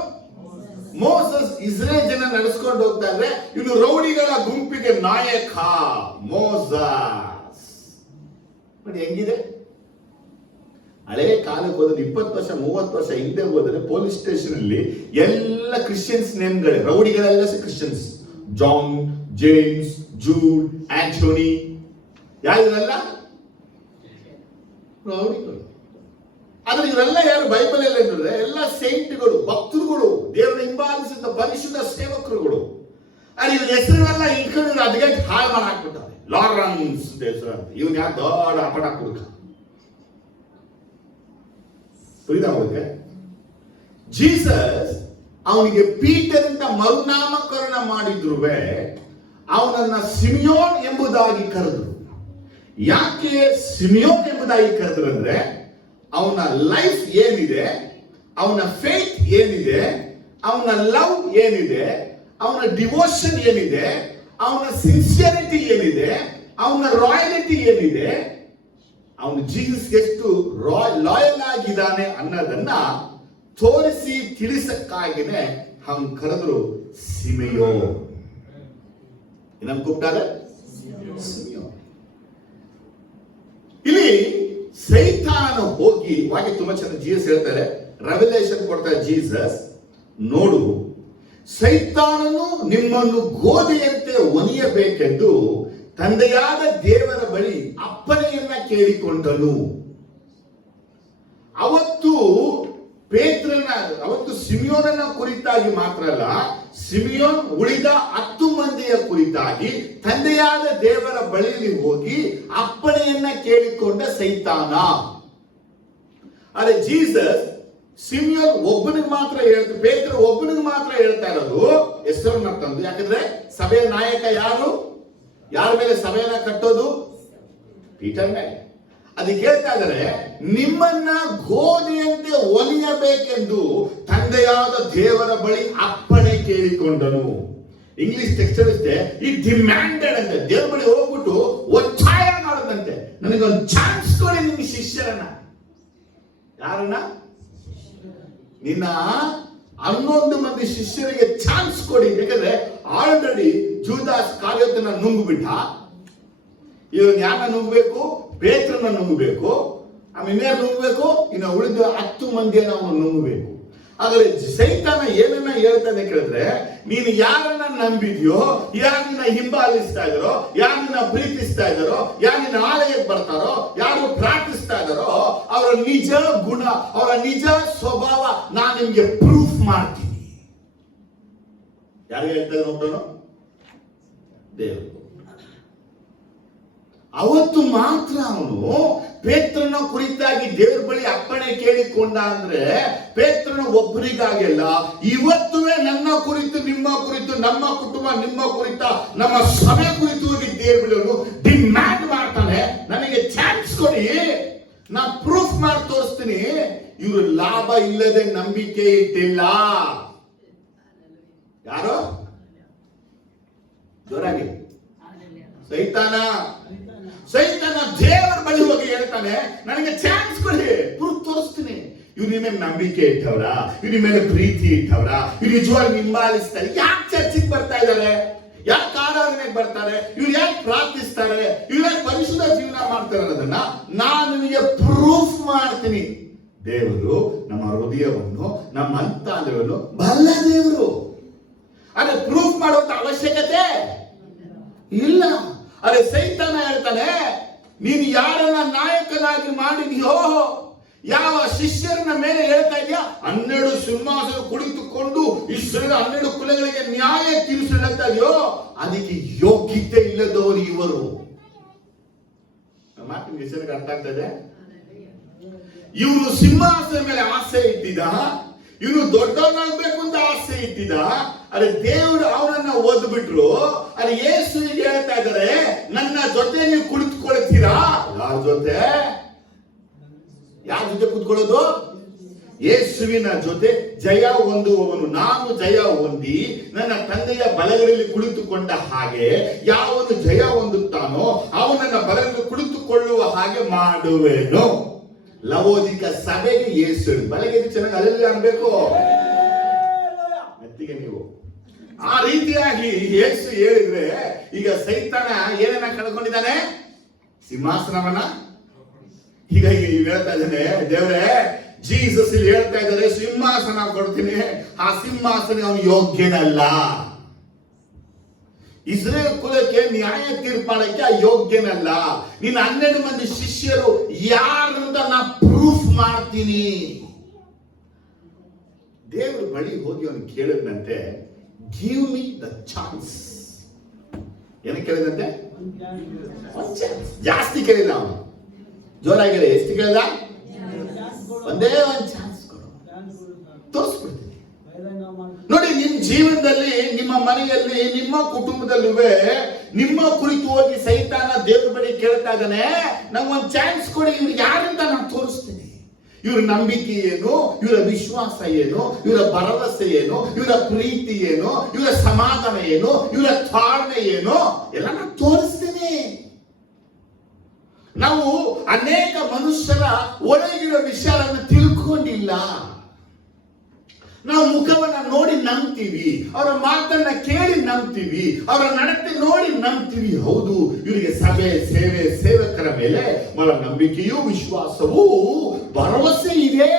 ಮೋಸಸ್. ಇಸ್ರೇಲ್ ಜನ ನಡೆಸ್ಕೊಂಡು ಹೋಗ್ತಾ ಇದ್ರೆ ಇವನು ರೌಡಿಗಳ ಗುಂಪಿಗೆ ನಾಯಕ ಮೋಸಸ್. ನೋಡಿ ಹೆಂಗಿದೆ. ಹಳೆ ಕಾಲಕ್ಕೆ ಹೋದ್ರೆ 20 ವರ್ಷ 30 ವರ್ಷ ಹಿಂದೆ ಹೋದ್ರೆ ಪೊಲೀಸ್ ಸ್ಟೇಷನ್ ಅಲ್ಲಿ ಎಲ್ಲ ಕ್ರಿಶ್ಚಿಯನ್ಸ್ ನೇಮ್ಗಳೇ, ರೌಡಿಗಳೆಲ್ಲ Christians. John, James, Jude, Antony, ಯಾರಿಲ್ಲ ರೌಡಿಗಳು. ಆದ್ರೆ ಇವರೆಲ್ಲ ಯಾರು ಬೈಬಲ್ ಎಲ್ಲ ಇದ್ರೆ ಎಲ್ಲ ಸೇಂಟ್ಗಳು, ಭಕ್ತರುಗಳು, ದೇವರ ಹಿಂಬಾಲಿಸಿದ ಪರಿಶುದ್ಧ ಸೇವಕರುಗಳು. ಆದ್ರೆ ಇವ್ರ ಹೆಸರುಗಳೆಲ್ಲ ಇಟ್ಕೊಂಡಿದ್ರು, ಅದಕ್ಕೆ ಹಾಳು ಮಾಡಿ ಹಾಕ್ಬಿಟ್ಟಾರೆ. ಲಾರೆನ್ಸ್ ಹೆಸರು ಅಂತ, ಇವನ್ ಯಾರು ದೊಡ್ಡ ಅಪಟ ಕುಡುಕ. ಅವನಿಗೆ ಜೀಸಸ್ ಅವನಿಗೆ ಪೀಟರ್ ಅಂತ ಮರುನಾಮಕರಣ ಮಾಡಿದ್ರು, ಅವನನ್ನ ಸಿಮಿಯೋನ್ ಎಂಬುದಾಗಿ ಕರೆದ್ರು. ಯಾಕೆ ಸಿಮಿಯೋನ್ ಎಂಬುದಾಗಿ ಕರೆದ್ರು ಅಂದ್ರೆ, ಅವನ ಲೈಫ್ ಏನಿದೆ, ಅವನ ಫೇತ್ ಏನಿದೆ, ಅವನ ಲವ್ ಏನಿದೆ, ಅವನ ಡಿವೋಷನ್ ಏನಿದೆ, ಅವನ ಸಿನ್ಸಿಯರಿಟಿ ಏನಿದೆ, ಅವನ ರಾಯಲಿಟಿ ಏನಿದೆ, ಅವನು ಜೀಸಸ್ ಎಷ್ಟು ಲಾಯಲ್ ಆಗಿದ್ದಾನೆ ಅನ್ನೋದನ್ನ ತೋರಿಸಿ ತಿಳಿಸಕ್ಕಾಗಿನೇ ಹಂಗ ಕರೆದ್ರು ಸಿಮೆಯೋನ್. ಏನಂತ ಕೂಗ್ತಾರೆ? ಸಿಮೆಯೋನ್. ಇಲ್ಲಿ ಸೈತಾನ ಹೋಗಿ, ವಾಕ್ಯ ತುಂಬಾ ಚೆನ್ನಾಗಿ ಜೀಸಸ್ ಹೇಳ್ತಾರೆ, ರೆವಲೇಷನ್ ಕೊಡ್ತಾರೆ ಜೀಸಸ್, ನೋಡು ಸೈತಾನನು ನಿಮ್ಮನ್ನು ಗೋಧಿಯಂತೆ ಒನಿಯಬೇಕೆಂದು ತಂದೆಯಾದ ದೇವರ ಬಳಿ ಅಪ್ಪಣೆಯನ್ನ ಕೇಳಿಕೊಂಡನು. ಅವತ್ತು ಸಿಮಿಯೋನನ ಕುರಿತಾಗಿ ಮಾತ್ರ ಅಲ್ಲ, ಸಿಮಿಯೋನ್ ಉಳಿದ 10 ಮಂದಿಯ ಕುರಿತಾಗಿ ತಂದೆಯಾದ ದೇವರ ಬಳಿಯಲ್ಲಿ ಹೋಗಿ ಅಪ್ಪಣೆಯನ್ನ ಕೇಳಿಕೊಂಡ ಸೈತಾನ. ಆದರೆ ಜೀಸಸ್ ಸಿಮಿಯೋನ್ ಒಬ್ಬನಿಗೆ ಮಾತ್ರ ಹೇಳ್ತಾರೆ, ಪೇತ್ರ ಒಬ್ಬನಿಗೆ ಮಾತ್ರ ಹೇಳ್ತಾ ಇರೋದು ಹೆಸರನ್ನ ತಂದು. ಯಾಕಂದ್ರೆ ಸಭೆಯ ನಾಯಕ ಯಾರು? ಯಾರ ಮೇಲೆ ಸಭೆಯನ್ನ ಕಟ್ಟೋದು? ಪೀಟರ್ ಮೇಲೆ. ಅದಕ್ಕೆ ಹೇಳ್ತಾ ಇದ್ದಾರೆ, ನಿಮ್ಮನ್ನ ಗೋಧಿಯಂತೆ ಒಲಿಯಬೇಕೆಂದು ತಂದೆಯಾದ ದೇವರ ಬಳಿ ಅಪ್ಪಣೆ ಕೇಳಿಕೊಂಡನು. ಇಂಗ್ಲಿಷ್ ಟೆಕ್ಸ್ಟ್ ಇರುತ್ತೆ, ಈ ಡಿಮ್ಯಾಂಡೆಡ್ ಅಂತ, ದೇವರ ಬಳಿ ಹೋಗ್ಬಿಟ್ಟು ಒತ್ತಾಯ ಮಾಡೋದಂತೆ, ನನಗೊಂದು ಚಾನ್ಸ್ ಕೊಡಿ ನಿಮ್ಗೆ ಶಿಷ್ಯರನ್ನ. ಯಾರನ್ನ? ನಿನ್ನ 11 ಮಂದಿ ಶಿಷ್ಯರಿಗೆ ಚಾನ್ಸ್ ಕೊಡಿ. ಯಾಕಂದ್ರೆ ಆಲ್ರೆಡಿ ಜೂದಾಸ್ ಕಾರ್ಯತನ ನುಂಗ್ಬಿಟ್ಟ, ಇವನ್ ಯಾರನ್ನ ನುಂಗ್ಬೇಕು? ಪೇತ್ರನ ನುಂಗ್ಬೇಕು. ಆಮೇಲೆ ಇನ್ಯಾರು ನುಂಗ್ಬೇಕು? ಇನ್ನು ಉಳಿದ 10 ಮಂದಿಯನ್ನ ಅವನು ನುಂಗ್ಬೇಕು. ಆದರೆ ಸೈತಾನ ಏನನ್ನ ಹೇಳ್ತಾನೆ ಕೇಳಿದ್ರೆ, ನೀನು ಯಾರನ್ನ ನಂಬಿದ್ಯೋ, ಯಾರು ನಿನ್ನ ಹಿಂಬಾಲಿಸ್ತಾ ಇದಾರೋ, ಯಾರು ನಿನ್ನ ಪ್ರೀತಿಸ್ತಾ ಇದಾರೋ, ಯಾರು ನಿನ್ನ ಆಲಯಕ್ಕೆ ಬರ್ತಾರೋ, ಯಾರು ಪ್ರಾರ್ಥಿಸ್ತಾ ಇದಾರೋ, ಅವರ ನಿಜ ಗುಣ, ಅವರ ನಿಜ ಸ್ವಭಾವ ನಾನು ನಿಮ್ಗೆ ಪ್ರೂಫ್ ಮಾಡ್ತೀನಿ. ಯಾರು ಹೇಳ್ತಾರೆ ನೋಡೋಣ? ದೇವರು. ಅವತ್ತು ಮಾತ್ರ ಅವನು ಪೇತ್ರನ ಕುರಿತಾಗಿ ದೇವರ ಬಳಿ ಅಪ್ಪಣೆ ಕೇಳಿಕೊಂಡ. ಅಂದ್ರೆ ಪೇತ್ರನ ಒಬ್ಬರಿಗಾಗಿಲ್ಲ, ಇವತ್ತುವೇ ನನ್ನ ಕುರಿತು, ನಿಮ್ಮ ಕುರಿತು, ನಮ್ಮ ಕುಟುಂಬ, ನಿಮ್ಮ ಕುರಿತ, ನಮ್ಮ ಸಭೆ ಕುರಿತು ಹೋಗಿ ದೇವರ ಬಳಿ ಡಿಮ್ಯಾಂಡ್ ಮಾಡ್ತಾನೆ, ನನಗೆ ಚಾನ್ಸ್ ಕೊಡಿ, ನಾ ಪ್ರೂಫ್ ಮಾಡಿ ತೋರಿಸ್ತೀನಿ. ಇವರು ಲಾಭ ಇಲ್ಲದೆ ನಂಬಿಕೆ ಇಟ್ಟಿಲ್ಲ. ಯಾರು? ಜೋರಾಗಿ ಸೈತಾನ ದೇವರ ಬಳಿ ಹೋಗಿ ಹೇಳ್ತಾನೆ, ನನಗೆ ಚಾನ್ಸ್ ಕೊಡಿ, ಪ್ರೂಫ್ ತೋರಿಸ್ತೀನಿ. ಇವ್ರ ನಿಮ್ಮ ಮೇಲೆ ನಂಬಿಕೆ ಇಟ್ಟವ್ರ, ಇವ್ರ ನಿಮ್ಮ ಮೇಲೆ ಪ್ರೀತಿ ಇಟ್ಟವ್ರ, ಇವ್ರು ನಿಜವಾಗಿ ಹಿಂಬಾಲಿಸ್ತಾರೆ. ಯಾಕೆ ಚರ್ಚಿಗೆ ಬರ್ತಾ ಇದ್ದಾರೆ? ಯಾಕೆ ಆರಾಧನೆಗೆ ಬರ್ತಾರೆ? ಇವ್ರು ಯಾಕೆ ಪ್ರಾರ್ಥಿಸ್ತಾರೆ? ಇವ್ರು ಯಾಕೆ ಪರಿಶುದ್ಧ ಜೀವನ ಮಾಡ್ತಾರೆ ಅನ್ನೋದನ್ನ ನಾನು ನಿಮಗೆ ಪ್ರೂಫ್ ಮಾಡ್ತೀನಿ. ದೇವರು ನಮ್ಮ ಹೃದಯವನ್ನು, ನಮ್ಮ ಅಂತರವನ್ನು ಬಲ್ಲ ದೇವರು. ಅದೇ ಪ್ರೂಫ್ ಮಾಡುವಂತ ಅವಶ್ಯಕತೆ ಇಲ್ಲ. ಅದೇ ಸೈತಾನ ಹೇಳ್ತಾನೆ, ನೀನು ಯಾರನ್ನ ನಾಯಕನಾಗಿ ಮಾಡಿದ್ಯೋ, ಯಾವ ಶಿಷ್ಯರನ್ನ ಮೇಲೆ ಹೇಳ್ತಾ ಇದೆಯಾ, 12 ಸಿಂಹಾಸನ ಕುಳಿತುಕೊಂಡು ಇಸ್ರಾಯೇಲ್ 12 ಕುಲಗಳಿಗೆ ನ್ಯಾಯ ತೀರಿಸಿ ಹೇಳ್ತಾ ಇದೆಯೋ, ಅದಕ್ಕೆ ಯೋಗ್ಯತೆ ಇಲ್ಲದವರು ಇವರು. ಮಾತಿನ ಹೆಸರಿಗೆ ಅರ್ಥ ಆಗ್ತದೆ. ಇವನು ಸಿಂಹಾಸನ ಮೇಲೆ ಆಸೆ ಇಟ್ಟಿದ್ದ, ಇವನು ದೊಡ್ಡವನಾಗಬೇಕು ಅಂತ ಆಸೆ ಇಟ್ಟಿದ್ದ. ಅದೇ ದೇವರು ಅವನನ್ನ ಓದ್ಬಿಟ್ರು. ಅಲ್ಲಿ ಯೇಸುವಿಗೆ ಹೇಳ್ತಾ ಇದ್ದಾರೆ, ನನ್ನ ಜೊತೆ ನೀವು ಕುಳಿತುಕೊಳ್ತೀರಾ? ಯಾರ ಜೊತೆ? ಯಾರ ಜೊತೆ ಕುತ್ಕೊಳ್ಳೋದು? ಯೇಸುವಿನ ಜೊತೆ ಜಯ ಹೊಂದುವವನು. ನಾನು ಜಯ ಹೊಂದಿ ನನ್ನ ತಂದೆಯ ಬಲಗಳಲ್ಲಿ ಕುಳಿತುಕೊಂಡ ಹಾಗೆ ಯಾವನು ಜಯ ಹೊಂದುತ್ತಾನೋ ಅವನನ್ನ ಬಲಗಳಲ್ಲಿ ಕುಳಿತುಕೊಳ್ಳುವ ಹಾಗೆ ಮಾಡುವೆನು. ಲವೋದಿಕ ಸಭೆಗೆ ಯೇಸು ಬಲಗೆ ಚೆನ್ನಾಗಿ ಅಲ್ಲೆಲ್ಲ ಅನ್ಬೇಕು ಮತ್ತಿಗೆ ನೀವು ಆ ರೀತಿಯಾಗಿ ಯೇಸು ಹೇಳಿದ್ರೆ, ಈಗ ಸೈತಾನ ಏನನ್ನ ಕಳ್ಕೊಂಡಿದ್ದಾನೆ? ಸಿಂಹಾಸನವನ್ನ. ಹೀಗಾಗಿ ಹೇಳ್ತಾ ಇದ್ದಾನೆ, ದೇವರೇ ಜೀಸಸ್ ಇಲ್ಲಿ ಹೇಳ್ತಾ ಇದ್ದಾರೆ, ಸಿಂಹಾಸನ ಕೊಡ್ತೀನಿ, ಆ ಸಿಂಹಾಸನ ಅವನು ಯೋಗ್ಯನಲ್ಲ. ಇಸ್ರೇಲ್ ಕುಲಕ್ಕೆ ನ್ಯಾಯ ತೀರ್ಮಾನಕ್ಕೆ ಯೋಗ್ಯನಲ್ಲ. ನಿನ್ನ 12 ಮಂದಿ ಶಿಷ್ಯರು ಯಾರಂತ ನಾ ಪ್ರೂಫ್ ಮಾಡ್ತೀನಿ. ದೇವ್ರ ಬಳಿ ಹೋಗಿ ಅವನು ಕೇಳಿದಂತೆ, ಗಿವ್ ಮಿ ದ ಚಾನ್ಸ್. ಏನು ಕೇಳಿದಂತೆ? ಜಾಸ್ತಿ ಕೇಳಿಲ್ಲ ಅವನು, ಜೋರಾಗಿಲ್ಲ. ಎಷ್ಟು ಕೇಳಿದ? ಒಂದೇ ಒಂದು ಚಾನ್ಸ್ ಕೊಡು, ತೋರಿಸ್ಬಿಡ್ತೀನಿ. ನೋಡಿ, ನಿಮ್ಮ ಜೀವನದಲ್ಲಿ, ನಿಮ್ಮ ಮನೆಯಲ್ಲಿ, ನಿಮ್ಮ ಕುಟುಂಬದಲ್ಲೂ ನಿಮ್ಮ ಕುರಿತು ಹೋಗಿ ಸೈತಾನ ದೇವ್ರ ಬಳಿ ಕೇಳ್ತಾ ಇದ್ದಾನೆ, ನಂಗೊಂದು ಚಾನ್ಸ್ ಕೊಡಿ, ಇವ್ರು ಯಾರಂತ ನಾನು ತೋರಿಸ್ತೀನಿ. ಇವರ ನಂಬಿಕೆ ಏನು, ಇವರ ವಿಶ್ವಾಸ ಏನು, ಇವರ ಭರವಸೆ ಏನು, ಇವರ ಪ್ರೀತಿ ಏನು, ಇವರ ಸಮಾಧಾನ ಏನು, ಇವರ ತಾಳ್ಮೆ ಏನು, ಎಲ್ಲ ನಾನು ತೋರಿಸ್ತೇನೆ. ನಾವು ಅನೇಕ ಮನುಷ್ಯರ ಒಳಗಿರೋ ವಿಷಯವನ್ನು ತಿಳ್ಕೊಂಡಿಲ್ಲ. ನಾವು ಮುಖವನ್ನ ನೋಡಿ ನಂಬ್ತೀವಿ, ಅವರ ಮಾತನ್ನ ಕೇಳಿ ನಂಬ್ತೀವಿ, ಅವರ ನಡತೆ ನೋಡಿ ನಂಬ್ತೀವಿ. ಹೌದು, ಇವರಿಗೆ ಸಭೆ, ಸೇವೆ, ಸೇವಕರ ಮೇಲೆ ಬಹಳ ನಂಬಿಕೆಯೂ ವಿಶ್ವಾಸವೂ ಭರವಸೆ ಇದೆ.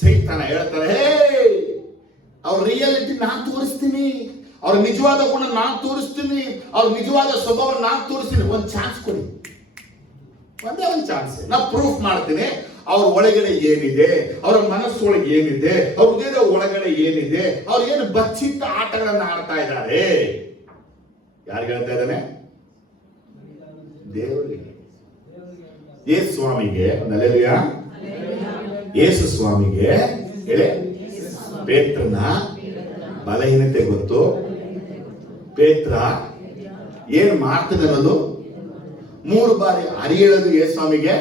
ಸೈತಾನ ಹೇಳ್ತಾರೆ, ಅವ್ರ ರಿಯಾಲಿಟಿ ನಾನು ತೋರಿಸ್ತೀನಿ, ಅವ್ರ ನಿಜವಾದ ಗುಣ ನಾನು ತೋರಿಸ್ತೀನಿ, ಅವ್ರ ನಿಜವಾದ ಸ್ವಭಾವ ನಾನು ತೋರಿಸ್ತೀನಿ. ಒಂದು ಚಾನ್ಸ್ ಕೊಡಿ, ಒಂದೇ ಒಂದು ಚಾನ್ಸ್, ನಾ ಪ್ರೂಫ್ ಮಾಡ್ತೀನಿ. ಅವ್ರ ಒಳಗಡೆ ಏನಿದೆ, ಅವರ ಮನಸ್ಸೊಳಗೆ ಏನಿದೆ, ಅವ್ರ ಹೃದಯದ ಒಳಗಡೆ ಏನಿದೆ, ಅವ್ರು ಏನು ಬಚ್ಚಿಟ್ಟ ಆಟಗಳನ್ನ ಆಡ್ತಾ ಇದ್ದಾರೆ. ಯಾರಿಗೆ ಹೇಳ್ತಾ ಇದ್ದಾನೆ? ದೇವರಿಗೆ. ಯೇಸು ಸ್ವಾಮಿಗೆ ಒಂದಲ್ಲೆಲೂಯಾ. ಯೇಸು ಸ್ವಾಮಿಗೆ ಹೇಳಿ, ಪೇತ್ರನ ಬಲಹೀನತೆ ಗೊತ್ತು. ಪೇತ್ರ ಏನ್ ಮಾಡ್ತಾನೆ ಅನ್ನೋದು 3 ಬಾರಿ ಅರಿಯೇಳೋದು ಯೇಸು ಸ್ವಾಮಿಗೆ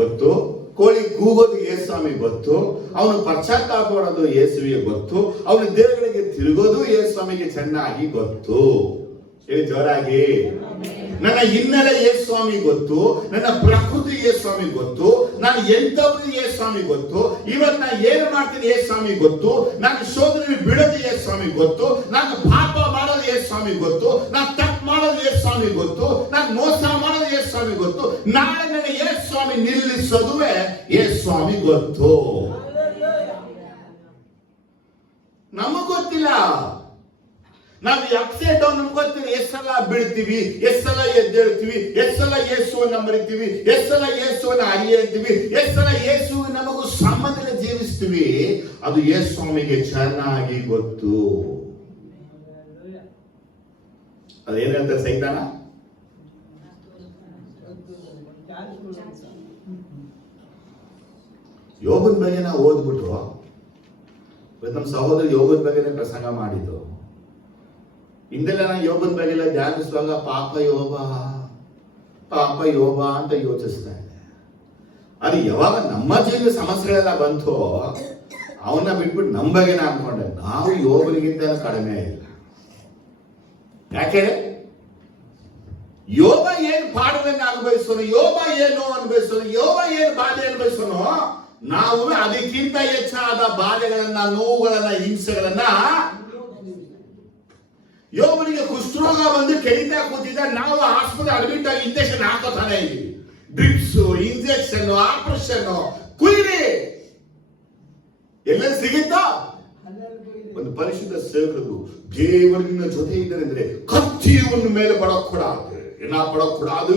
ಗೊತ್ತು. ಕೋಳಿ ಕೂಗೋದು ಯೇಸು ಸ್ವಾಮಿ ಗೊತ್ತು. ಅವನು ಪಶ್ಚಾತ್ತಾಪ ಮಾಡೋದು ಯೇಸುವಿಗೆ ಗೊತ್ತು. ಅವನ ದೇವಗಳಿಗೆ ತಿರುಗೋದು ಯೇಸು ಸ್ವಾಮಿಗೆ ಚೆನ್ನಾಗಿ ಗೊತ್ತು. ಹೇಳಿ ಜೋರಾಗಿ. ನನ್ನ ಹಿನ್ನೆಲೆ ಯೇಸು ಸ್ವಾಮಿ ಗೊತ್ತು, ನನ್ನ ಪ್ರಕೃತಿ ಯೇಸು ಸ್ವಾಮಿ ಗೊತ್ತು, ನಾನು ಎಂತವ್ರು ಯೇಸು ಸ್ವಾಮಿ ಗೊತ್ತು, ಇವತ್ತು ನಾನು ಏನು ಮಾಡ್ತೀನಿ ಯೇಸು ಸ್ವಾಮಿ ಗೊತ್ತು, ನಾನು ಶೋಧನೆ ಬಿಡೋದು ಯೇಸು ಸ್ವಾಮಿ ಗೊತ್ತು, ನಾನು ಪಾಪ ಮಾಡೋದು ಯೇಸು ಸ್ವಾಮಿ ಗೊತ್ತು, ನಾನು ತಪ್ಪು ಮಾಡೋದು ಯೇಸು ಸ್ವಾಮಿ ಗೊತ್ತು, ನಾನು ಮೋಸ ಮಾಡೋದು ಯೇಸು ಸ್ವಾಮಿ ಗೊತ್ತು, ನಾಳೆ ನನ್ನ ಯೇಸು ಸ್ವಾಮಿ ನಿಲ್ಲಿಸೋದುವೆ ಯೇಸು ಸ್ವಾಮಿ ಗೊತ್ತು. ನಮಗ್ ಗೊತ್ತಿಲ್ಲ, ನಾವು ಅಪ್ಸೆಟ್ ಡೌನ್ ನಮ್ಗೆ ಗೊತ್ತಿಲ್ಲ. ಎಷ್ಟು ಸಲ ಬೀಳ್ತೀವಿ, ಎಷ್ಟು ಸಲ ಎದ್ದೇಳ್ತೀವಿ, ಎಷ್ಟು ಸಲ ಯೇಸುವನ್ನ ಮರಿತೀವಿ, ಎಷ್ಟು ಸಲ ಯೇಸುವನ್ನ ಅರಿಯಂತೀವಿ, ಎಷ್ಟು ಸಲ ಯೇಸು ನಮಗೂ ಸಂಬಂಧದಲ್ಲಿ ಜೀವಿಸ್ತೀವಿ. ಅದು ಯೇಸು ಸ್ವಾಮಿಗೆ ಚೆನ್ನಾಗಿ ಗೊತ್ತು. ಅದೇನ್ ಹೇಳ್ತಾರೆ ಸೈತಾನ? ಯೋಗದ ಬಗ್ಗೆ ನಾವು ಓದ್ಬಿಟ್ರು. ನಮ್ಮ ಸಹೋದರ ಯೋಗದ ಬಗ್ಗೆ ಪ್ರಸಂಗ ಮಾಡಿದ್ದು. ಹಿಂದೆಲ್ಲ ನಾನು ಯೋಗದ ಬಗ್ಗೆಲ್ಲ ಧ್ಯಾನಿಸುವಾಗ ಪಾಪ ಯೋಗ ಅಂತ ಯೋಚಿಸ್ತಾ ಇದ್ದೆ. ಅದು ಯಾವಾಗ ನಮ್ಮ ಜೀವನ ಸಮಸ್ಯೆಗಳೆಲ್ಲ ಬಂತು, ಅವನ್ನ ಬಿಟ್ಬಿಟ್ಟು ನಮ್ಮ ಬಗ್ಗೆ ನಾನು ಅನ್ಕೊಂಡೆ, ನಾವು ಯೋಗರಿಗಿಂತ ಕಡಿಮೆ ಇಲ್ಲ. ಯಾಕೆ? ಯೋಗ ಏನ್ ಪಾಠವನ್ನು ಅನುಭವಿಸೋನು, ಯೋಗ ಏನು ಅನುಭವಿಸೋನು, ಯೋಗ ಏನ್ ಬಾಧೆ ಅನುಭವಿಸೋನು, ನಾವು ಅದಕ್ಕಿಂತ ಹೆಚ್ಚಾದ ಬಾಧೆಗಳನ್ನ, ನೋವುಗಳನ್ನ, ಹಿಂಸೆಗಳನ್ನ. ಯೋಗನಿಗೆ ಕುಷ್ಠರೋಗ ಬಂದು ಕೆಡಿತಾ ಕೂತಿದ್ದ, ನಾವು ಆಸ್ಪತ್ರೆ ಅಡ್ಮಿಟ್ ಆಗಿ ಇಂಜೆಕ್ಷನ್ ಹಾಕೋತಾನೆ ಇದೀವಿ. ಡ್ರಿಪ್ಸ್, ಇಂಜೆಕ್ಷನ್, ಆಪರೇಷನ್, ಕುಯ್ರಿ ಎಲ್ಲ ಸಿಗುತ್ತಾ? ಒಂದು ಪರಿಶುದ್ಧ ಸೇವಕರು ದೇವರಿನ ಜೊತೆ ಇದ್ದಾರೆ ಅಂದ್ರೆ ಕತ್ತಿಯನ್ನು ಮೇಲೆ ಪಡக்கூடாது, ಪಡக்கூடாது.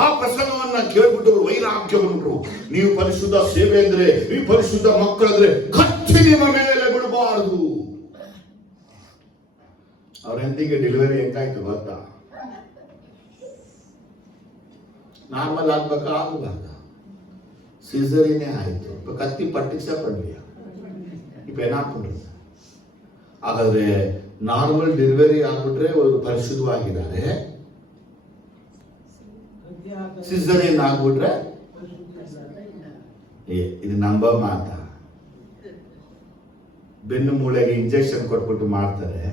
ಆ ಪ್ರಸಂಗವನ್ನ ಕೇಳ್ಬಿಟ್ಟು ವೈರಾಗ್ಯ ಬಂದ್ರು. ನೀವು ಪರಿಶುದ್ಧ ಸೇವೆ ಅಂದ್ರೆ, ನೀವು ಪರಿಶುದ್ಧ ಮಕ್ಕಳಂದ್ರೆ ಕತ್ತಿ ನಿಮ್ಮ ಮೇಲೆ ಬಿಡಬಾರದು. ಅವ್ರ ಹೆಂಡತಿಗೆ ಡೆಲಿವರಿ ಹೆಂಗಾಯ್ತು ಗೊತ್ತಾ? ನಾರ್ಮಲ್ ಆಗ್ಬೇಕಾ ಆಗಬಾರ್ದ? ಸಿಸರಿನೇ ಆಯ್ತು. ಕತ್ತಿ ಪಟ್ಟಿಸ ಪಡ್ಲಿಯ ಇಪ್ಪ ಏನಾಗ್ಬಿಟ್ರು. ಹಾಗಾದ್ರೆ ನಾರ್ಮಲ್ ಡೆಲಿವರಿ ಆಗ್ಬಿಟ್ರೆ ಅವರು ಪರಿಶುದ್ಧವಾಗಿದ್ದಾರೆ, ಸಿಸರಿಯನ್ ಆಗ್ಬಿಟ್ರೆ ಇದು ನಂಬ ಮಾತ. ಬೆನ್ನು ಮೂಳೆಗೆ ಇಂಜೆಕ್ಷನ್ ಕೊಟ್ಬಿಟ್ಟು ಮಾಡ್ತಾರೆ,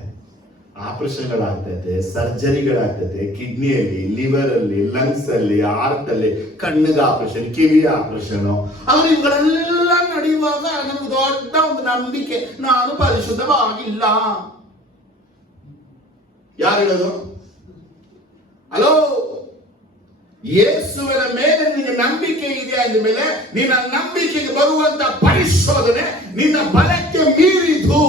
ಆಪರೇಷನ್ಗಳಾಗ್ತೈತೆ, ಸರ್ಜರಿಗಳಾಗ್ತೈತೆ, ಕಿಡ್ನಿಯಲ್ಲಿ, ಲಿವರ್ ಅಲ್ಲಿ, ಲಂಗ್ಸ್ ಅಲ್ಲಿ, ಹಾರ್ಟ್ ಅಲ್ಲಿ, ಕಣ್ಣಿಗೆ ಆಪರೇಷನ್, ಕಿವಿ ಆಪರೇಷನ್. ಆದ್ರೆ ಇವುಗಳೆಲ್ಲ ನಡೆಯುವಾಗ ನಮ್ಗೆ ದೊಡ್ಡ ಒಂದು ನಂಬಿಕೆ, ನಾನು ಪರಿಶುದ್ಧವಾಗಿಲ್ಲ. ಯಾರು ಹೇಳೋದು? ಹಲೋ, ಯೇಸುವಿನ ಮೇಲೆ ನಿನಗೆ ನಂಬಿಕೆ ಇದೆ ಅಂದಮೇಲೆ ನಿನ್ನ ನಂಬಿಕೆಗೆ ಬರುವಂತ ಪರಿಶೋಧನೆ ನಿನ್ನ ಬಲಕ್ಕೆ ಮೀರಿದು.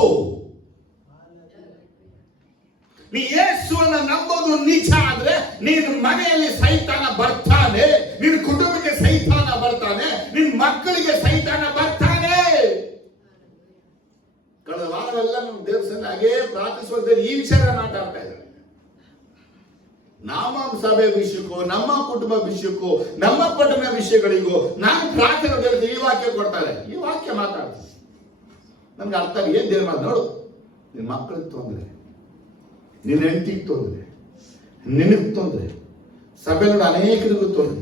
ನೀ ಯೇಸುವನ್ನ ನಂಬೋದು ನಿಜ ಆದ್ರೆ ನಿನ್ನ ಮನೆಯಲ್ಲಿ ಸೈತಾನ ಬರ್ತಾನೆ, ನಿನ್ನ ಕುಟುಂಬಕ್ಕೆ ಸೈತಾನ ಬರ್ತಾನೆ, ನಿನ್ನ ಮಕ್ಕಳಿಗೆ ಸೈತಾನ ಬರ್ತಾನೆ. ಕಳೆದ ವಾರವೆಲ್ಲ ನಮ್ಮ ದೇವಸ್ಥಾನ ಹಾಗೇ ಪ್ರಾರ್ಥಿಸುವಂತ ಈ ವಿಚಾರ ಮಾತಾಡ್ತಾ ಇದ್ದಾರೆ. ನಮ್ಮ ಸಭೆ ವಿಷಯಕ್ಕೂ, ನಮ್ಮ ಕುಟುಂಬ ವಿಷಯಕ್ಕೂ, ನಮ್ಮ ಪಟ್ಟಣ ವಿಷಯಗಳಿಗೂ ನಾನು ಪ್ರಾರ್ಥನೆ ಈ ವಾಕ್ಯ ಕೊಡ್ತಾರೆ. ಈ ವಾಕ್ಯ ಮಾತಾಡ್ತಾರೆ, ನಮ್ಗೆ ಅರ್ಥ ಏನ್ ದೇವ್ರ ಮಾತು ನೋಡು. ನಿನ್ನ ಮಕ್ಕಳಿಗೆ ತೊಂದರೆ, ನಿನ್ನ ಹೆಂಡತಿಗೆ ತೊಂದರೆ, ನಿನಗೆ ತೊಂದರೆ, ಸಭೆಯಲ್ಲಿ ಅನೇಕರಿಗೂ ತೊಂದರೆ.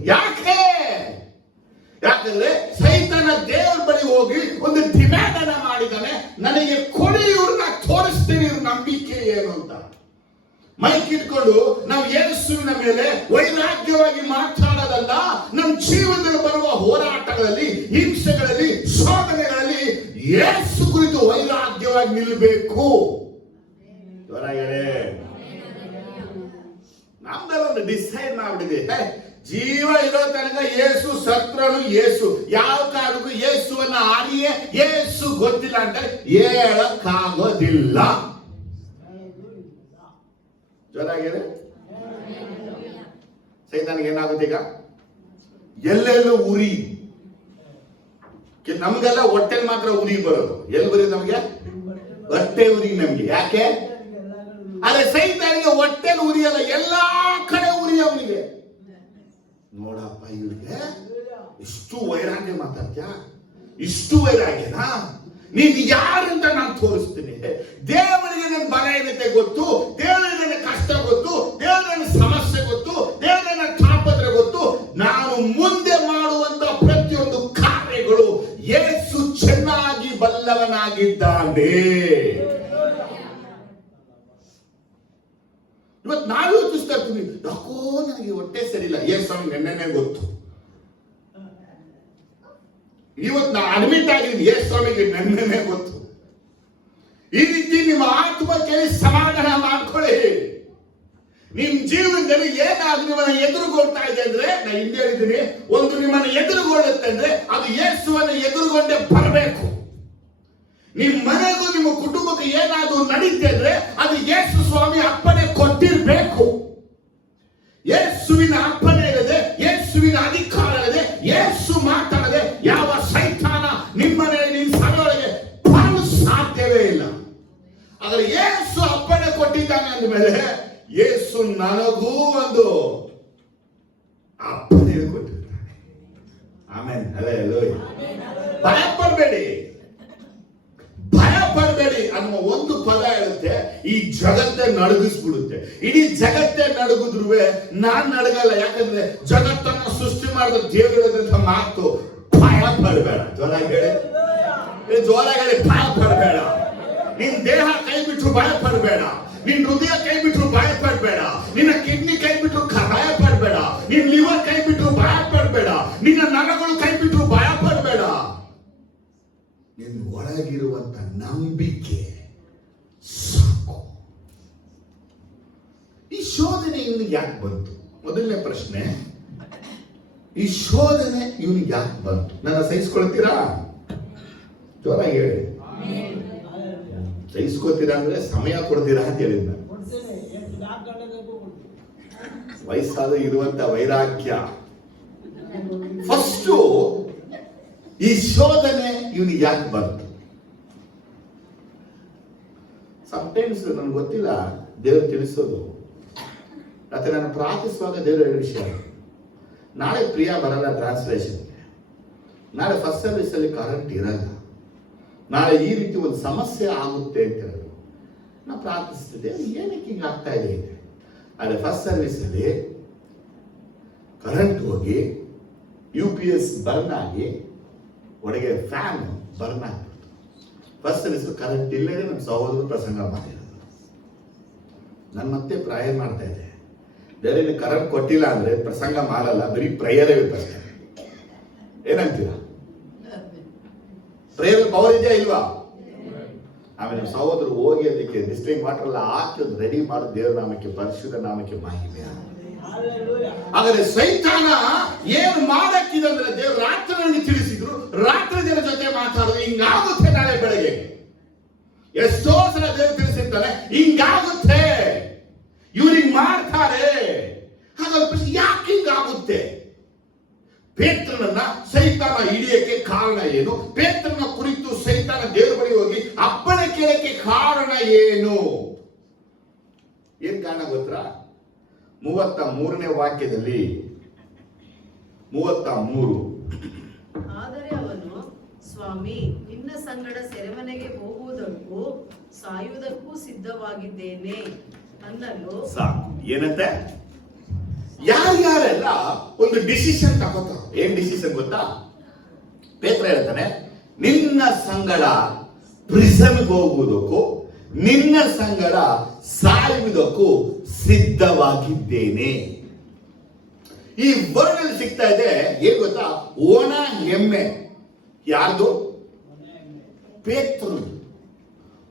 ಯಾಕಂದ್ರೆ ಸೈತಾನ ದೇವರ ಬಳಿ ಹೋಗಿ ಒಂದು ಡಿಮ್ಯಾಂಡ್ ಅನ್ನ ಮಾಡಿದ್ದಾನೆ, ನನಗೆ ಕೊಡಿ, ಇವ್ರನ್ನ ತೋರಿಸ್ತೀನಿ ಇವ್ರ ನಂಬಿಕೆ ಏನು ಅಂತ. ಮೈಕ್ ಇಟ್ಕೊಂಡು ನಾವು ಯೇಸುವಿನ ಮೇಲೆ ವೈರಾಗ್ಯವಾಗಿ ಮಾತಾಡೋದಲ್ಲ, ನಮ್ಮ ಜೀವನದಲ್ಲಿ ಬರುವ ಹೋರಾಟಗಳಲ್ಲಿ, ಹಿಂಸೆಗಳಲ್ಲಿ, ಶೋಧನೆಗಳಲ್ಲಿ ಯೇಸು ಕುರಿತು ವೈರಾಗ್ಯವಾಗಿ ನಿಲ್ಲಬೇಕು. ನಮ್ದೆಲ್ಲ ಒಂದು ಡಿಸೈಡ್ ಮಾಡ್ಬಿಟ್ಟಿದೆ, ಜೀವ ಇರೋ ತನಕ ಯೇಸು, ಸತ್ರನು ಯೇಸು, ಯಾವ ಕಾರಣಕ್ಕೂ ಯೇಸುವನ್ನ ಆರಿಯೇ ಯೇಸು ಗೊತ್ತಿಲ್ಲ ಅಂತ ಹೇಳಕ್ಕಾಗೋದಿಲ್ಲ. ಜೋರಾಗಿದೆ. ಸೈತಾನಿಗೆ ಏನಾಗುತ್ತೆ ಈಗ? ಎಲ್ಲೆಲ್ಲೂ ಉರಿ. ನಮ್ಗೆಲ್ಲ ಹೊಟ್ಟೆಲ್ ಮಾತ್ರ ಉರಿ ಬರೋದು. ಎಲ್ಲಿ ಬರೀ ನಮ್ಗೆ? ಹೊಟ್ಟೆ ಉರಿ ನಮ್ಗೆ. ಯಾಕೆ? ಅದೇ ಸೈತಾನಿಗೆ ಹೊಟ್ಟೆಲ್ ಉರಿ ಅಲ್ಲ, ಎಲ್ಲಾ ಕಡೆ ಉರಿ ಅವನಿಗೆ. ನೋಡಪ್ಪ, ಇವ್ರಿಗೆ ಇಷ್ಟು ವೈರಾಗ್ಯ ಮಾತಾಡ್ತೀಯ, ಇಷ್ಟು ವೈರಾಗ್ಯನಾ? ನೀನು ಯಾರಂತ ನಾನು ತೋರಿಸ್ತೀನಿ. ದೇವರಿಗೆ ನನ್ನ ಬಲ ಏನಂತೆ ಗೊತ್ತು, ದೇವರಿಗೆ ನನ್ನ ಕಷ್ಟ ಗೊತ್ತು, ದೇವರಿಗೆ ನನ್ನ ಸಮಸ್ಯೆ ಗೊತ್ತು, ದೇವರಿಗೆ ನನ್ನ ತಾಪತ್ರೆ ಗೊತ್ತು. ನಾನು ಮುಂದೆ ಮಾಡುವಂತ ಪ್ರತಿಯೊಂದು ಕಾರ್ಯಗಳು ಯೇಸು ಚೆನ್ನಾಗಿ ಬಲ್ಲವನಾಗಿದ್ದಾನೆ. ಇವತ್ತು ನಾವು ಯೋಚಿಸ್ತಾ ಇರ್ತೀವಿ, ಯಾಕೋ ನನಗೆ ಹೊಟ್ಟೆ ಸರಿಯಿಲ್ಲ. ಯೇಸು ನೆನ್ನೆನೆ ಗೊತ್ತು. ಇವತ್ತು ನಾ ಅಡ್ಮಿಟ್ ಆಗಿದ್ದೀನಿ, ಯೇಸುವಿಗೆ ನೆನ್ನೆನೆ ಗೊತ್ತು. ಈ ರೀತಿ ನಿಮ್ಮ ಆತ್ಮಕ್ಕೆ ಸಮಾಧಾನ ಮಾಡ್ಕೊಳ್ಳಿ. ನಿಮ್ ಜೀವನದಲ್ಲಿ ಏನಾದ್ರೂ ನಿಮ್ಮನ್ನ ಎದುರುಗೊಳ್ತಾ ಇದೆ ಅಂದ್ರೆ, ನಾ ಹಿಂದೆ ಹೇಳಿದ್ದೀನಿ, ಒಂದು ನಿಮ್ಮನ್ನ ಎದುರುಗೊಳ್ಳುತ್ತೆ ಅಂದ್ರೆ ಅದು ಯೇಸುವನ್ನ ಎದುರುಗೊಂಡೇ ಬರಬೇಕು. ನಿಮ್ ಮನೆಗೂ ನಿಮ್ಮ ಕುಟುಂಬಕ್ಕೆ ಏನಾದ್ರೂ ನಡೀತಾ ಇದ್ರೆ ಅದು ಯೇಸು ಸ್ವಾಮಿ ಅಪ್ಪಣೆ ಕೊಟ್ಟಿರ್ಬೇಕು. ಯೇಸುವಿನ ಅಪ್ಪಣೆ ಇರದೆ, ಯೇಸುವಿನ ಅಧಿಕಾರ ಇರದೆ, ಯೇಸು ಮಾತಾಡದೆ ಯಾವ ಸೈತಾನ ನಿಮ್ಮನೆ ನಿನ್ನ ಸಭೆಯೊಳಗೆ ಬರಲು ಸಾಧ್ಯವೇ ಇಲ್ಲ. ಆದರೆ ಯೇಸು ಅಪ್ಪಣೆ ಕೊಟ್ಟಿದ್ದಾನೆ ಅಂದಮೇಲೆ ಯೇಸು ನನಗೂ ಒಂದು ಅಪ್ಪಣೆ ಕೊಟ್ಟಿದ್ದಾನೆ. ಆಮೇಲೆ ಭಯ ಪಡಬೇಡಿ, ಭಯ ಪಡಬೇಡಿ ಅನ್ನುವ ಒಂದು ಪದ ಹೇಳುತ್ತೆ, ಈ ಜಗತ್ತೇ ನಡುಗಿಸ್ಬಿಡುತ್ತೆ. ಇಡೀ ಜಗತ್ತೇ ನಡುಗಿದ್ರು ನಾನ್ ನಡಗಲ್ಲ. ಯಾಕಂದ್ರೆ ಜಗತ್ತನ್ನು ಸೃಷ್ಟಿ ಮಾಡಿದ ದೇವರ ಮಾತು ಭಯ ಪಡಬೇಡ. ಜೋರಾಗಿ ಹೇಳಿ, ಭಯ ಪಡಬೇಡ. ನಿನ್ ದೇಹ ಕೈ ಬಿಟ್ಟರು ಭಯ ಪಡಬೇಡ, ನಿನ್ ಹೃದಯ ಕೈ ಬಿಟ್ಟರು ಭಯ ಪಡಬೇಡ, ನಿನ್ನ ಕಿಡ್ನಿ ಕೈ ಬಿಟ್ಟರು ಭಯ ಪಡಬೇಡ, ನಿನ್ ಲಿವರ್ ಕೈ ಬಿಟ್ಟರು ಭಯ ಪಡಬೇಡ, ನಿನ್ನ ನರಗಳು ಕೈ ಬಿಟ್ಟರು ಭಯ ಪಡಬೇಡ. ನಿನ್ನ ಒಳಗಿರುವಂತ ನಂಬಿಕೆ ಸಾಕು. ಈ ಶೋಧನೆ ಇವನಿಗೆ ಯಾಕೆ ಬಂತು? ಮೊದಲನೇ ಪ್ರಶ್ನೆ, ಈ ಶೋಧನೆ ಇವನಿಗೆ ಯಾಕೆ ಬಂತು? ನನ್ನ ಸಹಿಸ್ಕೊಳ್ತೀರಾ? ಜೋರಾಗಿ ಹೇಳಿ. ಸಹಿಸ್ಕೊತೀರಾ ಅಂದ್ರೆ ಸಮಯ ಕೊಡ್ತೀರಾ ಅಂತ ಹೇಳಿದ್ನ. ವಯಸ್ಸಾದ ಇರುವಂತ ವೈರಾಗ್ಯ. ಫಸ್ಟ್ ಈ ಶೋಧನೆ ಇವನಿಗೆ ಯಾಕೆ ಬಂತು? ಸಮ್ಟೈಮ್ಸ್ ನನ್ಗೆ ಗೊತ್ತಿಲ್ಲ, ದೇವರು ತಿಳಿಸೋದು. ಮತ್ತೆ ನಾನು ಪ್ರಾರ್ಥಿಸುವಾಗ ದೇವರು ಎರಡು ವಿಷಯ, ನಾಳೆ ಪ್ರಿಯಾ ಬರಲ್ಲ ಟ್ರಾನ್ಸ್ಲೇಷನ್, ನಾಳೆ ಫಸ್ಟ್ ಸರ್ವಿಸ್ ಅಲ್ಲಿ ಕರೆಂಟ್ ಇರಲ್ಲ, ನಾಳೆ ಈ ರೀತಿ ಒಂದು ಸಮಸ್ಯೆ ಆಗುತ್ತೆ ಅಂತ ಹೇಳೋದು. ನಾ ಪ್ರಾರ್ಥಿಸ್ತಿದ್ದೆ, ಏನಕ್ಕೆ ಹಿಂಗೆ ಆಗ್ತಾ ಇದೆ. ಆದರೆ ಫಸ್ಟ್ ಸರ್ವಿಸ್ ಅಲ್ಲಿ ಕರೆಂಟ್ ಹೋಗಿ UPS ಬರ್ನ್ ಆಗಿ ಒಳಗೆ ಫ್ಯಾನ್ ಬರ್ನ್ ಆಗ್ಬಿಡ್ತು. ಫಸ್ಟ್ ಸರ್ವಿಸ್ ಕರೆಂಟ್ ಇಲ್ಲದೆ ನಮ್ಮ ಸಹೋದರ ಪ್ರಸಂಗ ಮಾಡಿರೋದು. ನಾನು ಮತ್ತೆ ಪ್ರೇಯರ್ ಮಾಡ್ತಾ ಇದ್ದೆ, ಬೇರೆ ಕರೆಂಟ್ ಕೊಟ್ಟಿಲ್ಲ ಅಂದ್ರೆ ಪ್ರಸಂಗ ಮಾಡಲ್ಲ, ಬರೀ ಪ್ರೇಯರೇ ಪ್ರಸಂಗ. ಏನಂತೀರ? ಪ್ರೇಯರ್ ಪವರ್ ಇದೆಯಾ ಇಲ್ವಾ? ಆಮೇಲೆ ನಮ್ಮ ಸಹೋದರು ಹೋಗಿ ಅದಕ್ಕೆ ಡಿಸ್ಟಿಂಗ್ ವಾಟರ್ ಎಲ್ಲ ಹಾಕಿ ರೆಡಿ ಮಾಡೋ ದೇವರ ನಾಮಕ್ಕೆ, ಪರಿಶುದ್ಧ ನಾಮಕ್ಕೆ ಮಹಿಮೆ. ಆದರೆ ಸೈತಾನ ಏನು ಮಾಡಕ್ಕಿದಂದ್ರೆ ದೇವರು ರಾತ್ರಿ ತಿಳಿಸಿದ್ರು, ರಾತ್ರಿ ಜನ ಜೊತೆ ಮಾತಾಡೋದು ಹಿಂಗಾಗುತ್ತೆ ನಾಳೆ ಬೆಳಗ್ಗೆ. ಎಷ್ಟೋ ಸಲ ದೇವರು ತಿಳಿಸಿರ್ತಾರೆ ಹಿಂಗಾಗುತ್ತೆ, ಇವ್ರಿಗೆ ಮಾಡ್ತಾರೆ. ಹಾಗಾದ್ರೆ ಯಾಕೆ ಹಿಂಗಾಗುತ್ತೆ? ಪೇತ್ರನನ್ನ ಸೈತಾನ ಹಿಡಿಯಕ್ಕೆ ಕಾರಣ ಏನು? ಪೇತ್ರನ ಕುರಿತು ಸೈತಾನ ದೇವರ ಬಳಿ ಹೋಗಿ ಅಪ್ಪಣೆ ಕೇಳಕ್ಕೆ ಕಾರಣ ಏನು? ಏನ್ ಕಾರಣ ಗೊತ್ತಾ? 33ನೇ ವಾಕ್ಯದಲ್ಲಿ 33. ಆದರೆ ಅವನು, ಸ್ವಾಮಿ, ನಿನ್ನ ಸಂಗಡ ಸೆರೆಮನೆಗೆ ಹೋಗುವುದಕ್ಕೂ ಸಾಯುವುದಕ್ಕೂ ಸಿದ್ಧವಾಗಿದ್ದೇನೆ ಅನ್ನಲು. ಸಾಕು. ಏನಂತೆ? ಯಾರ್ಯಾರೆಲ್ಲ ಒಂದು ಡಿಸಿಷನ್ ತಗೋತಾರ. ಏನ್ ಡಿಸಿಷನ್ ಗೊತ್ತಾ? ಪೇತ್ರ ಹೇಳ್ತಾನೆ, ನಿನ್ನ ಸಂಗಡ ಪ್ರಿಸನ್ಗೆ ಹೋಗುವುದಕ್ಕೂ ನಿನ್ನ ಸಂಗಡ ಸಾಯುವುದಕ್ಕೂ ಸಿದ್ಧವಾಗಿದ್ದೇನೆ. ಈ ವರ್ಡ್ ಅಲ್ಲಿ ಸಿಗ್ತಾ ಇದೆ ಏನ್ ಗೊತ್ತಾ? ಒಣ ಎಮ್ಮೆ. ಯಾರ್ದು? ಪೇತ್ರ.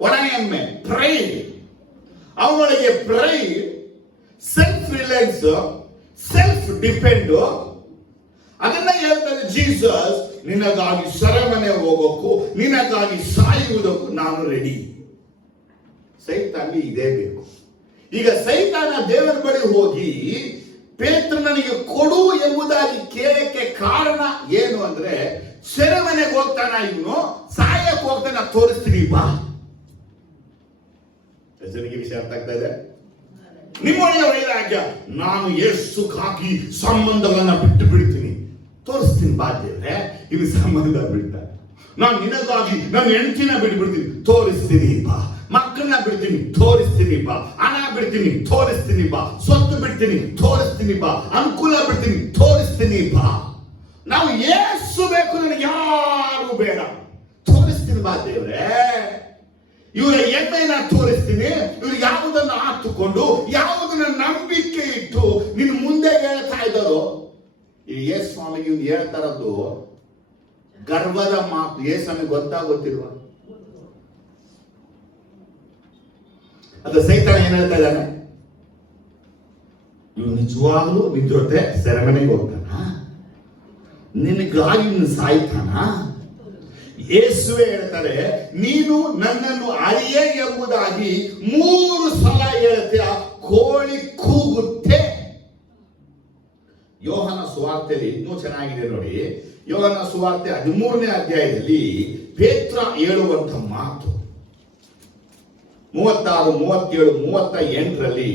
ಒಣ ಎಮ್ಮೆ, ಪ್ರೈಡ್. ಅವನಿಗೆ pride, self Reliance, self depend. ಅದನ್ನ ಹೇಳ್ತಾರೆ ಜೀಸಸ್, ನಿನಗಾಗಿ ಸೆರೆಮನೆ ಹೋಗೋಕ್ಕೂ ನಿನಗಾಗಿ ಸಾಯುವುದಕ್ಕೂ ನಾನು ರೆಡಿ. ಸೈತಾನಿಗೆ ಇದೇ ಬೇಕು. ಈಗ ಸೈತಾನ ದೇವರ ಬಳಿ ಹೋಗಿ ಪೇತ್ರನಿಗೆ ಕೊಡು ಎಂಬುದಾಗಿ ಕೇಳಕ್ಕೆ ಕಾರಣ ಏನು ಅಂದ್ರೆ, ಸೆರೆಮನೆಗೆ ಹೋಗ್ತಾನ, ಇವನು ಸಾಯಕ್ಕೆ ಹೋಗ್ತಾನ, ತೋರಿಸ್ತೀನಿ ಬಾ. ಜನರಿಗೆ ವಿಷಯ ಅರ್ಥ ಆಗ್ತಾ ಇದೆ? ನಿಮ್ಮೊಳಗೆ ವೈರಾಗ್ಯ, ನಾನು ಯೇಸುಗಾಗಿ ಸಂಬಂಧಗಳನ್ನ ಬಿಟ್ಟು ಬಿಡ್ತೀನಿ, ತೋರಿಸ್ತೀನಿ ಬಾ ದೇವ್ರೆ. ಇದು ಸಂಬಂಧ ಬಿಡ್ತಾರೆ. ನಾನು ನಿನಗಾಗಿ ನನ್ನ ಹೆಂಡತಿನ ಬಿಡ್ಬಿಡ್ತೀನಿ, ತೋರಿಸ್ತೀನಿ ಬಾ. ಮಕ್ಕಳನ್ನ ಬಿಡ್ತೀನಿ, ತೋರಿಸ್ತೀನಿ ಬಾ. ಹಣ ಬಿಡ್ತೀನಿ, ತೋರಿಸ್ತೀನಿ ಬಾ. ಸ್ವತ್ತು ಬಿಡ್ತೀನಿ, ತೋರಿಸ್ತೀನಿ ಬಾ. ಅನುಕೂಲ ಬಿಡ್ತೀನಿ, ತೋರಿಸ್ತೀನಿ ಬಾ. ನಾವು ಯೇಸು ಬೇಕು, ನನಗೆ ಯಾರು ಬೇಡ, ತೋರಿಸ್ತೀನಿ ಬಾ ದೇವ್ರೆ. ಇವರ ಎಣ್ಣೆನ ತೋರಿಸ್ತೀನಿ. ಇವ್ರಿಗೆ ಯಾವುದನ್ನ ಹಾಕಿಕೊಂಡು ಯಾವುದನ್ನ ನಂಬಿಕೆ ಇಟ್ಟು ನಿನ್ ಮುಂದೆ ಹೇಳ್ತಾ ಇದ್ದಾರೋ. ಈ ಯೇಸು ಸ್ವಾಮಿಗೆ ಇವ್ನು ಹೇಳ್ತಾ ಇರೋದು ಗರ್ವದ ಮಾತು. ಯೇಸು ಸ್ವಾಮಿ ಗೊತ್ತಾಗುತ್ತಿಲ್ವಾ? ಅದು ಸೈತಾನ ಏನ್ ಹೇಳ್ತಾ ಇದ್ದಾನೆ? ಇವ್ನು ನಿಜವಾಗ್ಲೂ ನಿನ್ ಜೊತೆ ಸೆರೆಮನೆಗೆ ಹೋಗ್ತಾನ, ನಿನಗಾಗಿ ಇವ್ನು ಸಾಯ್ತಾನ? ಯೇಸುವೆ ಹೇಳ್ತಾರೆ, ನೀನು ನನ್ನನ್ನು ಅರಿಯೇ ಎಂಬುದಾಗಿ 3 ಸಲ ಹೇಳ್ತೀಯ, ಕೋಳಿ ಕೂಗುತ್ತೆ. ಯೋಹನ ಸುವಾರ್ತೆಯಲ್ಲಿ ಇನ್ನೂ ಚೆನ್ನಾಗಿದೆ ನೋಡಿ. ಯೋಹನ ಸುವಾರ್ತೆ 13ನೇ ಅಧ್ಯಾಯದಲ್ಲಿ ಪೇತ್ರ ಹೇಳುವಂತ ಮಾತು 36, 37, 38ರಲ್ಲಿ.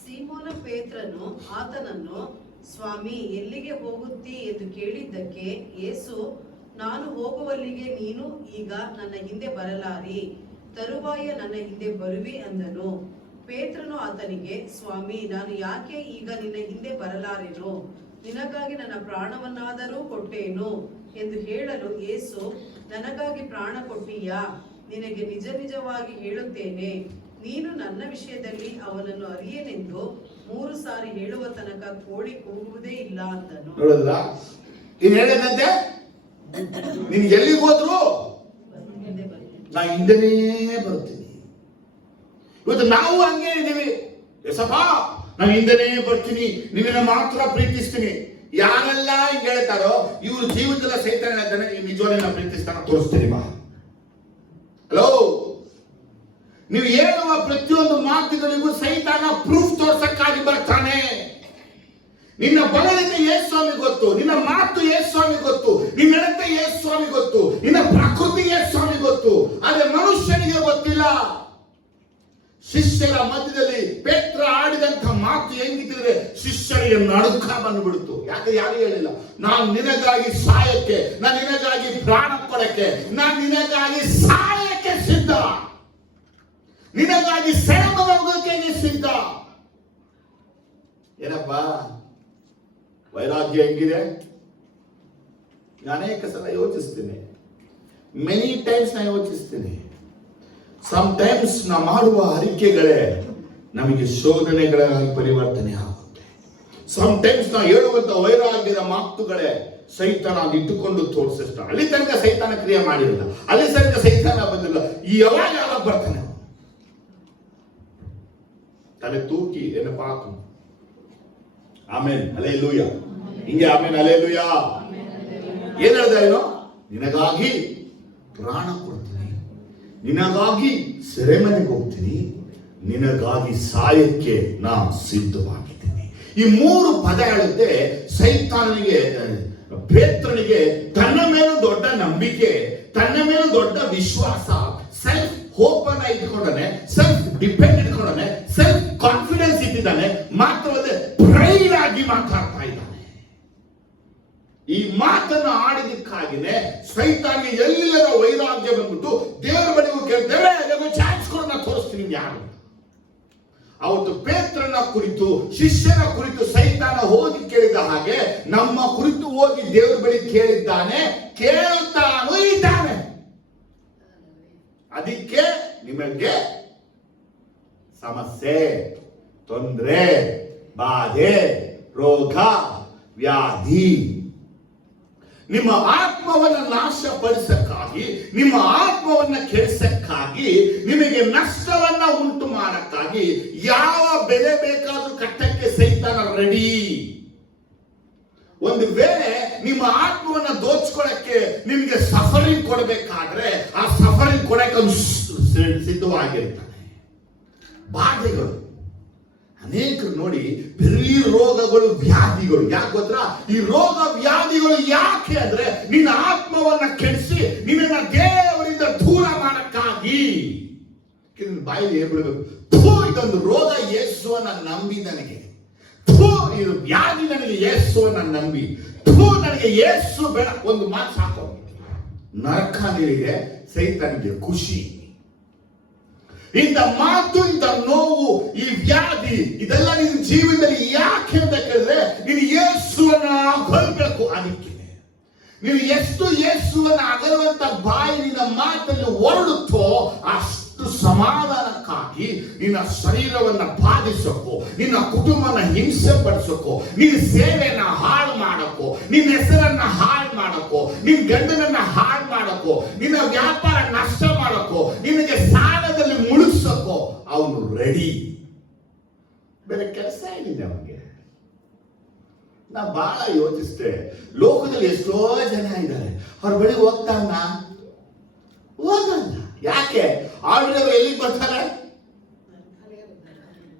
ಸೀಮೋನ ಪೇತ್ರನು ಆತನನ್ನು, ಸ್ವಾಮಿ, ಎಲ್ಲಿಗೆ ಹೋಗುತ್ತಿ ಎಂದು ಕೇಳಿದ್ದಕ್ಕೆ ಯೇಸು, ನಾನು ಹೋಗುವಲ್ಲಿಗೆ ನೀನು ಈಗ ನನ್ನ ಹಿಂದೆ ಬರಲಾರಿ, ತರುವಾಯ ನನ್ನ ಹಿಂದೆ ಬರುವಿ ಅಂದನು. ಪೇತ್ರನು ಆತನಿಗೆ, ಸ್ವಾಮಿ, ನಾನು ಯಾಕೆ ಈಗ ನಿನ್ನ ಹಿಂದೆ ಬರಲಾರೆನು? ನಿನಗಾಗಿ ನನ್ನ ಪ್ರಾಣವನ್ನಾದರೂ ಕೊಟ್ಟೇನು ಎಂದು ಹೇಳಲು ಯೇಸು, ನನಗಾಗಿ ಪ್ರಾಣ ಕೊಟ್ಟೀಯಾ? ನಿನಗೆ ನಿಜ ನಿಜವಾಗಿ ಹೇಳುತ್ತೇನೆ, ನೀನು ನನ್ನ ವಿಷಯದಲ್ಲಿ ಅವನನ್ನು ಅರಿಯನೆಂದು 3 ಸಾರಿ ಹೇಳುವ ತನಕ ಕೋಳಿ ಕೂಗುವುದೇ ಇಲ್ಲ ಅಂದನು. ನೋಡಿದ್ರ? ಇನ್ ಹೇಳಿದಂತೆ ನೀನ್ ಎಲ್ಲಿಗೆ ಹೋದ್ರು ನಾ ಹಿಂದೆನೇ ಬರ್ತೀನಿ. ಇವತ್ತು ನಾವು ಹಂಗೆ ಇದೀವಿ. ಎಸಪ್ಪ, ನಾನು ಹಿಂದೆನೇ ಬರ್ತೀನಿ, ನಿನ್ನ ಮಾತ್ರ ಪ್ರೀತಿಸ್ತೀನಿ. ಯಾರೆಲ್ಲ ಹಿಂಗೆ ಹೇಳ್ತಾರೋ ಇವ್ರು ಜೀವನದಲ್ಲ ಸೈತಾನ ಹೇಳ್ತಾನೆ, ಈ ನಿಜವಾಗ್ಲೂ ನಾನು ಪ್ರೀತಿಸ್ತಾನ, ತೋರಿಸ್ತೀನಿ ಬಾ. ಹಲೋ, ನೀವು ಹೇಳುವ ಪ್ರತಿಯೊಂದು ಮಾತುಗಳಿಗೂ ಸೈತಾನ ಪ್ರೂಫ್ ತೋರ್ಸಕ್ಕಾಗಿ ಬರ್ತಾನೆ. ನಿನ್ನ ಬಲದಿಂದ ಯೇಸು ಸ್ವಾಮಿ ಗೊತ್ತು, ನಿನ್ನ ಮಾತು ಯೇಸು ಸ್ವಾಮಿ ಗೊತ್ತು, ನಿನ್ನ ನಡತೆ ಯೇಸು ಸ್ವಾಮಿ ಗೊತ್ತು, ನಿನ್ನ ಪ್ರಕೃತಿ ಯೇಸು ಸ್ವಾಮಿ ಗೊತ್ತು. ಆದ್ರೆ ಮನುಷ್ಯನಿಗೆ ಗೊತ್ತಿಲ್ಲ. ಶಿಷ್ಯರ ಮಧ್ಯದಲ್ಲಿ ಪೇತ್ರ ಆಡಿದಂತ ಮಾತು ಹೆಂಗಿದ್ರೆ ಶಿಷ್ಯರಿಗೆ ನಡುಕ ಬಂದ್ಬಿಡ್ತು. ಯಾಕೆ? ಯಾರು ಹೇಳಿಲ್ಲ, ನಾನು ನಿನಗಾಗಿ ಸಾಯಕ್ಕೆ, ನಾನು ನಿನಗಾಗಿ ಪ್ರಾಣ ಕೊಡಕ್ಕೆ, ನಾನು ನಿನಗಾಗಿ ಸಾಯಕ್ಕೆ ಸಿದ್ಧ, ನಿನಗಾಗಿ ಸೆರೆಮನೆಗೆ ಸಿದ್ಧ. ಏನಪ್ಪ ವೈರಾಗ್ಯ ಹೆಂಗಿದೆ? ಅನೇಕ ಸಲ ಯೋಚಿಸ್ತೀನಿ, ಮೆನಿ ಟೈಮ್ಸ್ ನಾನು ಯೋಚಿಸ್ತೀನಿ. ಸಮ್ ಟೈಮ್ಸ್ ನಾವು ಮಾಡುವ ಅರಿಕೆಗಳೇ ನಮಗೆ ಶೋಧನೆಗಳಾಗಿ ಪರಿವರ್ತನೆ ಆಗುತ್ತೆ. ಸಮ್ ಟೈಮ್ಸ್ ನಾವು ಹೇಳುವಂತ ವೈರಾಗ್ಯದ ಮಾತುಗಳೇ ಸೈತಾನ ಇಟ್ಟುಕೊಂಡು ತೋರಿಸಿಷ್ಟ. ಅಲ್ಲಿ ತನಕ ಸೈತಾನ ಕ್ರಿಯೆ ಮಾಡಿರಲ್ಲ, ಅಲ್ಲಿ ತನಕ ಸೈತಾನ ಬಂದಿಲ್ಲ. ಈ ಯಾವಾಗ ಬರ್ತಾನೆ? ತಲೆ ತೂಕಿ ಏನಪ್ಪಾಕು. ಆಮೇನ್ ಹಲ್ಲೆಲೂಯಾ. ಹಿಂಗೆ ಆಮೇನ್ ಹಲ್ಲೆಲೂಯಾ. ಏನ್ ಹೇಳ್ದ ಏನು? ನಿನಗಾಗಿ ಪ್ರಾಣ ಕೊಡ್ತೀನಿ, ನಿನಗಾಗಿ ಸೆರೆಮನೆಗೆ ಹೋಗ್ತೀನಿ, ನಿನಗಾಗಿ ಸಾಯಕ್ಕೆ ನಾ ಸಿದ್ಧವಾಗಿದ್ದೀನಿ. ಈ 3 ಪದ ಹೇಳುತ್ತೆ ಸೈತಾನನಿಗೆ, ಪೇತ್ರನಿಗೆ ತನ್ನ ಮೇಲೂ ದೊಡ್ಡ ನಂಬಿಕೆ, ತನ್ನ ಮೇಲೂ ದೊಡ್ಡ ವಿಶ್ವಾಸ, ಸೆಲ್ಫ್ ಹೋಪ್ ಅನ್ನ ಇಟ್ಕೊಂಡಾನೆ, ಸೆಲ್ಫ್ ಡಿಪೆಂಡ್ ಇಟ್ಕೊಂಡಾನೆ, ಸೆಲ್ಫ್ ಕಾನ್ಫಿಡೆನ್ಸ್ ಇಟ್ಟಿದ್ದಾನೆ, ಮಾತ್ರವಲ್ಲದೆ ಪ್ರೈಡ್ ಆಗಿ ಮಾತಾಡ್ತಾ ಇದ್ದಾನೆ. ಈ ಮಾತನ್ನು ಆಡಿದಕ್ಕಾಗಿನೇ ಸೈತಾನಿಗೆ ಎಲ್ಲಿಲ್ಲದ ವೈರಾಗ್ಯ ಬಂದ್ಬಿಟ್ಟು ದೇವರ ಬಳಿಗೂ ಕೇಳ್ತೇವೆ, ಚಾನ್ಸ್ ಕೊಡೋಣ ತೋರಿಸ್ತೀನಿ ಯಾರು. ಅವತ್ತು ಪೇತ್ರನ ಕುರಿತು, ಶಿಷ್ಯನ ಕುರಿತು ಸೈತಾನ ಹೋಗಿ ಕೇಳಿದ ಹಾಗೆ ನಮ್ಮ ಕುರಿತು ಹೋಗಿ ದೇವರ ಬಳಿ ಕೇಳಿದ್ದಾನೆ, ಕೇಳುತ್ತಾನೂ ಇದ್ದಾನೆ. ಅದಕ್ಕೆ ನಿಮಗೆ ಸಮಸ್ಯೆ, ತೊಂದರೆ, ಬಾಧೆ, ರೋಗ, ವ್ಯಾಧಿ, ನಿಮ್ಮ ಆತ್ಮವನ್ನು ನಾಶಪಡಿಸಕ್ಕಾಗಿ, ನಿಮ್ಮ ಆತ್ಮವನ್ನು ಕೆಡಿಸಕ್ಕಾಗಿ, ನಿಮಗೆ ನಷ್ಟವನ್ನ ಉಂಟು ಮಾಡಕ್ಕಾಗಿ ಯಾವ ಬೆಲೆ ಬೇಕಾದ್ರೂ ಕಟ್ಟಕ್ಕೆ ಸೈತಾನ ರೆಡಿ. ಒಂದು ವೇಳೆ ನಿಮ್ಮ ಆತ್ಮವನ್ನ ದೋಚ್ಕೊಳ್ಳಕ್ಕೆ ನಿಮಗೆ ಸಫರಿಂಗ್ ಕೊಡಬೇಕಾದ್ರೆ ಆ ಸಫರಿಂಗ್ ಕೊಡಕ್ಕೆ ಸಿದ್ಧವಾಗಿರ್ತಾನೆ. ಬಾಧೆಗಳು ಅನೇಕರು ನೋಡಿ, ಬರೀ ರೋಗಗಳು, ವ್ಯಾಧಿಗಳು. ಯಾಕೆ ಗೊತ್ತಾ? ಈ ರೋಗ ವ್ಯಾಧಿಗಳು ಯಾಕೆ ಅಂದ್ರೆ ನಿನ್ನ ಆತ್ಮವನ್ನ ಕೆಡಿಸಿ ನಿನ್ನ ದೇವರಿಂದ ದೂರ ಮಾಡಕ್ಕಾಗಿ. ಬಾಯಿಲಿ ಹೇಳ್ಬಿಡ್ಬೇಕು, ಇದೊಂದು ರೋಗ ಯೇಸುವನ್ನ ನಂಬಿ ನನಗೆ, ಇದು ವ್ಯಾಧಿ ನನಗೆ ಯೇಸುವನ್ನ ನಂಬಿ, ನನಗೆ ಯೇಸು ಬೇಡ, ಒಂದು ಮಾತು ಸಾಕು. ನರಕ ನಿನಗೆ, ಸೈತಾನಿಗೆ ಖುಷಿ. ಇಂಥ ಮಾತು, ಇಂಥ ನೋವು, ಈ ವ್ಯಾಧಿ, ಇದೆಲ್ಲ ನಿನ್ನ ಜೀವನದಲ್ಲಿ ಯಾಕೆ ಅಂತ ಕೇಳಿದ್ರೆ ನೀನು ಯೇಸುವನ್ನ ಅಗಲಬೇಕು. ಅದಕ್ಕೆ ನೀನು ಎಷ್ಟು ಯೇಸುವನ್ನ ಅಗಲುವಂತ ಬಾಯಿ ನಿನ್ನ ಮಾತಲ್ಲಿ ಹೊರಡುತ್ತೋ ಅಷ್ಟು ಸಮಾಧಾನಕ್ಕಾಗಿ ನಿನ್ನ ಶರೀರವನ್ನ ಬಾಧಿಸಕ್ಕೋ, ನಿನ್ನ ಕುಟುಂಬನ ಹಿಂಸೆ ಪಡಿಸಕ್ಕೋ, ನಿನ್ನ ಸೇವೆಯನ್ನ ಹಾಳು ಮಾಡಕ್ಕೋ, ನಿನ್ನ ಹೆಸರನ್ನ ಹಾಳು ಮಾಡಕ್ಕೋ, ನಿನ್ನ ಗಂಡನನ್ನ ಹಾಳು ಮಾಡಕ್ಕೋ, ನಿನ್ನ ವ್ಯಾಪಾರ ನಷ್ಟ ಮಾಡಕ್ಕೋ, ನಿನಗೆ ಸಾಲದಲ್ಲಿ ಮುಳುಗಿಸಕ್ಕೋ ಅವನು ರೆಡಿ. ಬೇರೆ ಕೆಲಸ ಏನಿದೆ ಅವನಿಗೆ? ನಾ ಬಹಳ ಯೋಚಿಸಿದೆ, ಲೋಕದಲ್ಲಿ ಎಷ್ಟೋ ಜನ ಇದ್ದಾರೆ, ಅವ್ರ ಬಳಿ ಹೋಗ್ತಾನ ಹೋಗಲ್ಲ. ಯಾಕೆ? ಆಲ್ರೆಡಿ ಅವರು ಎಲ್ಲಿಗೆ ಬರ್ತಾರೆ?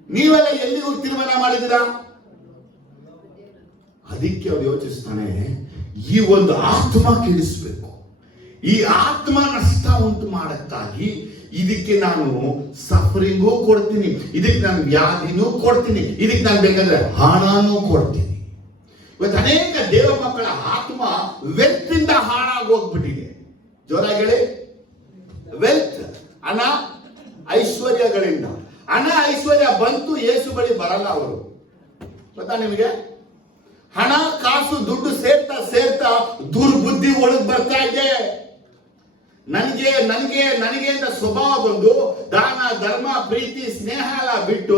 ನೀವೆಲ್ಲ ಎಲ್ಲಿ ಹೋಗಿ ತೀರ್ಮಾನ ಮಾಡಿದಿರಾ? ಅದಕ್ಕೆ ಅವ್ರು ಯೋಚಿಸ್ತಾನೆ, ಈ ಒಂದು ಆತ್ಮ ಕೆಡಿಸ್ಬೇಕು, ಈ ಆತ್ಮ ನಷ್ಟ ಉಂಟು ಮಾಡಕ್ಕಾಗಿ ಇದಕ್ಕೆ ನಾನು ಸಫರಿಂಗೂ ಕೊಡ್ತೀನಿ, ಇದಕ್ಕೆ ನಾನು ವ್ಯಾಧಿನೂ ಕೊಡ್ತೀನಿ, ಇದಕ್ಕೆ ನಾನು ಬೇಕಾದ್ರೆ ಹಣನೂ ಕೊಡ್ತೀನಿ. ಇವತ್ತು ಅನೇಕ ದೇವ ಮಕ್ಕಳ ಆತ್ಮ ವೆಲ್ತ್ ಹಾಳಾಗಿ ಹೋಗ್ಬಿಟ್ಟಿದೆ. ಜೋರಾಗಿ ಹೇಳಿ, ವೆಲ್ತ್, ಹಣ, ಐಶ್ವರ್ಯಗಳಿಂದ. ಹಣ ಐಶ್ವರ್ಯ ಬಂತು, ಯೇಸು ಬಳಿ ಬರಲ್ಲ ಅವರು. ಗೊತ್ತಾ ನಿಮಗೆ? ಹಣ ಕಾಸು ದುಡ್ಡು ಸೇರ್ತಾ ಸೇರ್ತಾ ದುರ್ಬುದ್ಧಿ ಒಳಗ್ ಬರ್ತಾ ಇದೆ. ನನಗೆ ನನಗೆ ನನಗೆ ಅಂತ ಸ್ವಭಾವ ಬಂದು ದಾನ ಧರ್ಮ ಪ್ರೀತಿ ಸ್ನೇಹ ಎಲ್ಲ ಬಿಟ್ಟು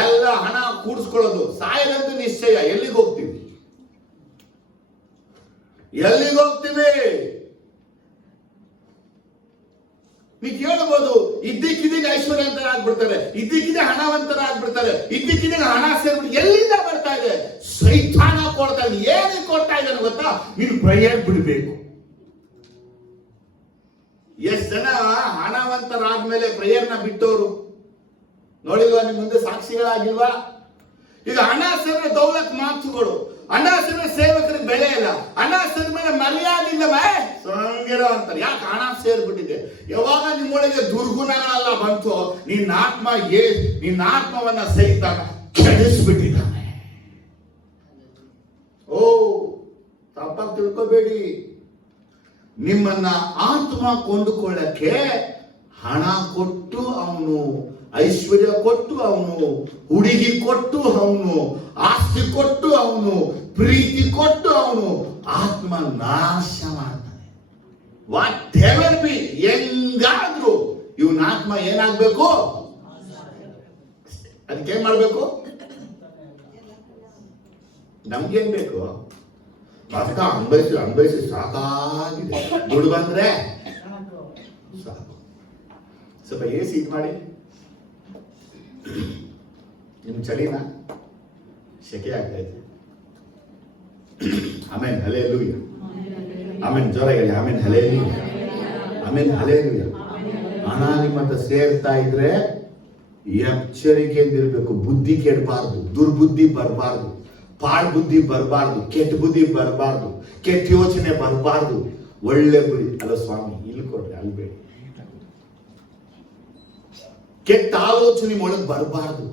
ಎಲ್ಲ ಹಣ ಕೂಡಿಸ್ಕೊಳ್ಳೋದು. ಸಾಯದಂತೂ ನಿಶ್ಚಯ. ಎಲ್ಲಿಗೆ ಹೋಗ್ತೀವಿ? ಎಲ್ಲಿಗೆ ಹೋಗ್ತೀವಿ? ನೀವು ಕೇಳಬಹುದು, ಇದ್ದಕ್ಕಿದ್ದಾಗ ಐಶ್ವರ್ಯವಂತರ ಆಗ್ಬಿಡ್ತಾರೆ, ಇದ್ದಕ್ಕಿದ್ದ ಹಣವಂತರ ಆಗ್ಬಿಡ್ತಾರೆ, ಇದ್ದಕ್ಕಿದ್ದಾಗ ಹಣ ಸೇರ್ಬಿಟ್ಟು ಎಲ್ಲಿಂದ ಬರ್ತಾ ಇದೆ? ಸೈತಾನ ಕೊಡ್ತಾ ಇದೆ. ಏನಕ್ಕೆ ಕೊಡ್ತಾ ಇದ್ದಾನೆ ಗೊತ್ತಾ? ನೀನು ಪ್ರೇಯರ್ ಬಿಡಬೇಕು. ಎಷ್ಟು ಜನ ಹಣವಂತರಾದ್ಮೇಲೆ ಪ್ರೇಯರ್ನ ಬಿಟ್ಟವರು ನೋಡಿಲ್ವಾ? ನಿಮ್ ಮುಂದೆ ಸಾಕ್ಷಿಗಳಾಗಿಲ್ವಾ? ಈಗ ಹಣ ಸೇರಿದ್ರೆ ದೌಲತ್ ಮಾತುಗಳು, ಹಣ ಸೇರಿದ್ರೆ ಸೇವಕರಿಗೆ ಬೆಲೆ ಇಲ್ಲ, ಹಣ ಸೇರಿದ ಮೇಲೆ ಮರ್ಯಾದೆ ಇಲ್ಲ, ಸಂಗಿರೋ ಅಂತಾರೆ. ಯಾಕೆ? ಹಣ ಸೇರ್ಬಿಟ್ಟಿದೆ. ಯಾವಾಗ ನಿಮ್ಮೊಳಗೆ ದುರ್ಗುಣಗಳೆಲ್ಲ ಬಂತು, ನಿನ್ನ ಆತ್ಮವನ್ನ ಸೈತಾನ ಕೆಡಿಸ್ಬಿಟ್ಟಿದ್ದಾನೆ. ಓ, ತಪ್ಪಾಗಿ ತಿಳ್ಕೋಬೇಡಿ. ನಿಮ್ಮನ್ನ ಆತ್ಮ ಕೊಂಡುಕೊಳ್ಳಕ್ಕೆ ಹಣ ಕೊಟ್ಟು ಅವನು, ಐಶ್ವರ್ಯ ಕೊಟ್ಟು ಅವನು, ಹುಡುಗಿ ಕೊಟ್ಟು ಅವನು, ಆಸ್ತಿ ಕೊಟ್ಟು ಅವನು, ಪ್ರೀತಿ ಕೊಟ್ಟು ಅವನು ಆತ್ಮ ನಾಶ ಮಾಡ್ತಾನೆ. ವಾಟ್ ಎವರ್ ಬಿ, ಹೆಂಗಾದ್ರೂ ಇವನ ಆತ್ಮ ಏನಾಗ್ಬೇಕು? ಅದಕ್ಕೆ ಏನ್ ಮಾಡ್ಬೇಕು? ನಮ್ಗೇನ್ ಬೇಕು? ಭಕ್ತ ಅನುಭವಿಸಿ ಸಾಕಾಗಿದೆ. ದುಡ್ಡು ಬಂದ್ರೆ ಸಾಕು. ಸ್ವಲ್ಪ ಎಸಿ ಇದು ಮಾಡಿ. ನಿಮ್ಗೆ ಚಳಿನಾ? ಸೆಕೆ ಆಗ್ತಾ ಇದೆ. ಆಮೇನ್ ಹಲ್ಲೆಲೂಯಾ. ಆಮೇನ್ ಜೋರಾಗಿ ಹೇಳಿ ಆಮೇನ್ ಹಲ್ಲೆಲೂಯಾ. ಆಮೇನ್ ಹಲ್ಲೆಲೂಯಾ. ಹಣ ನಿಮ್ಮ ಹತ್ರ ಸೇರ್ತಾ ಇದ್ರೆ ಎಚ್ಚರಿಕೆಯಿಂದ ಇರಬೇಕು. ಬುದ್ಧಿ ಕೆಡಬಾರ್ದು, ದುರ್ಬುದ್ಧಿ ಬರಬಾರ್ದು, ಪಾಳ್ ಬುದ್ಧಿ ಬರಬಾರ್ದು, ಕೆಟ್ಟ ಬುದ್ಧಿ ಬರಬಾರ್ದು, ಕೆಟ್ಟ ಯೋಚನೆ ಬರಬಾರ್ದು. ಒಳ್ಳೆ ಬುದ್ಧಿ. ಅಲ್ಲ ಸ್ವಾಮಿ ಇಲ್ಲಿ ಕೊಡ್ರಿ, ಅಲ್ಬೇಡಿ. ಕೆಟ್ಟ ಆಲೋಚನೆ ಒಳಗೆ ಬರಬಾರ್ದು.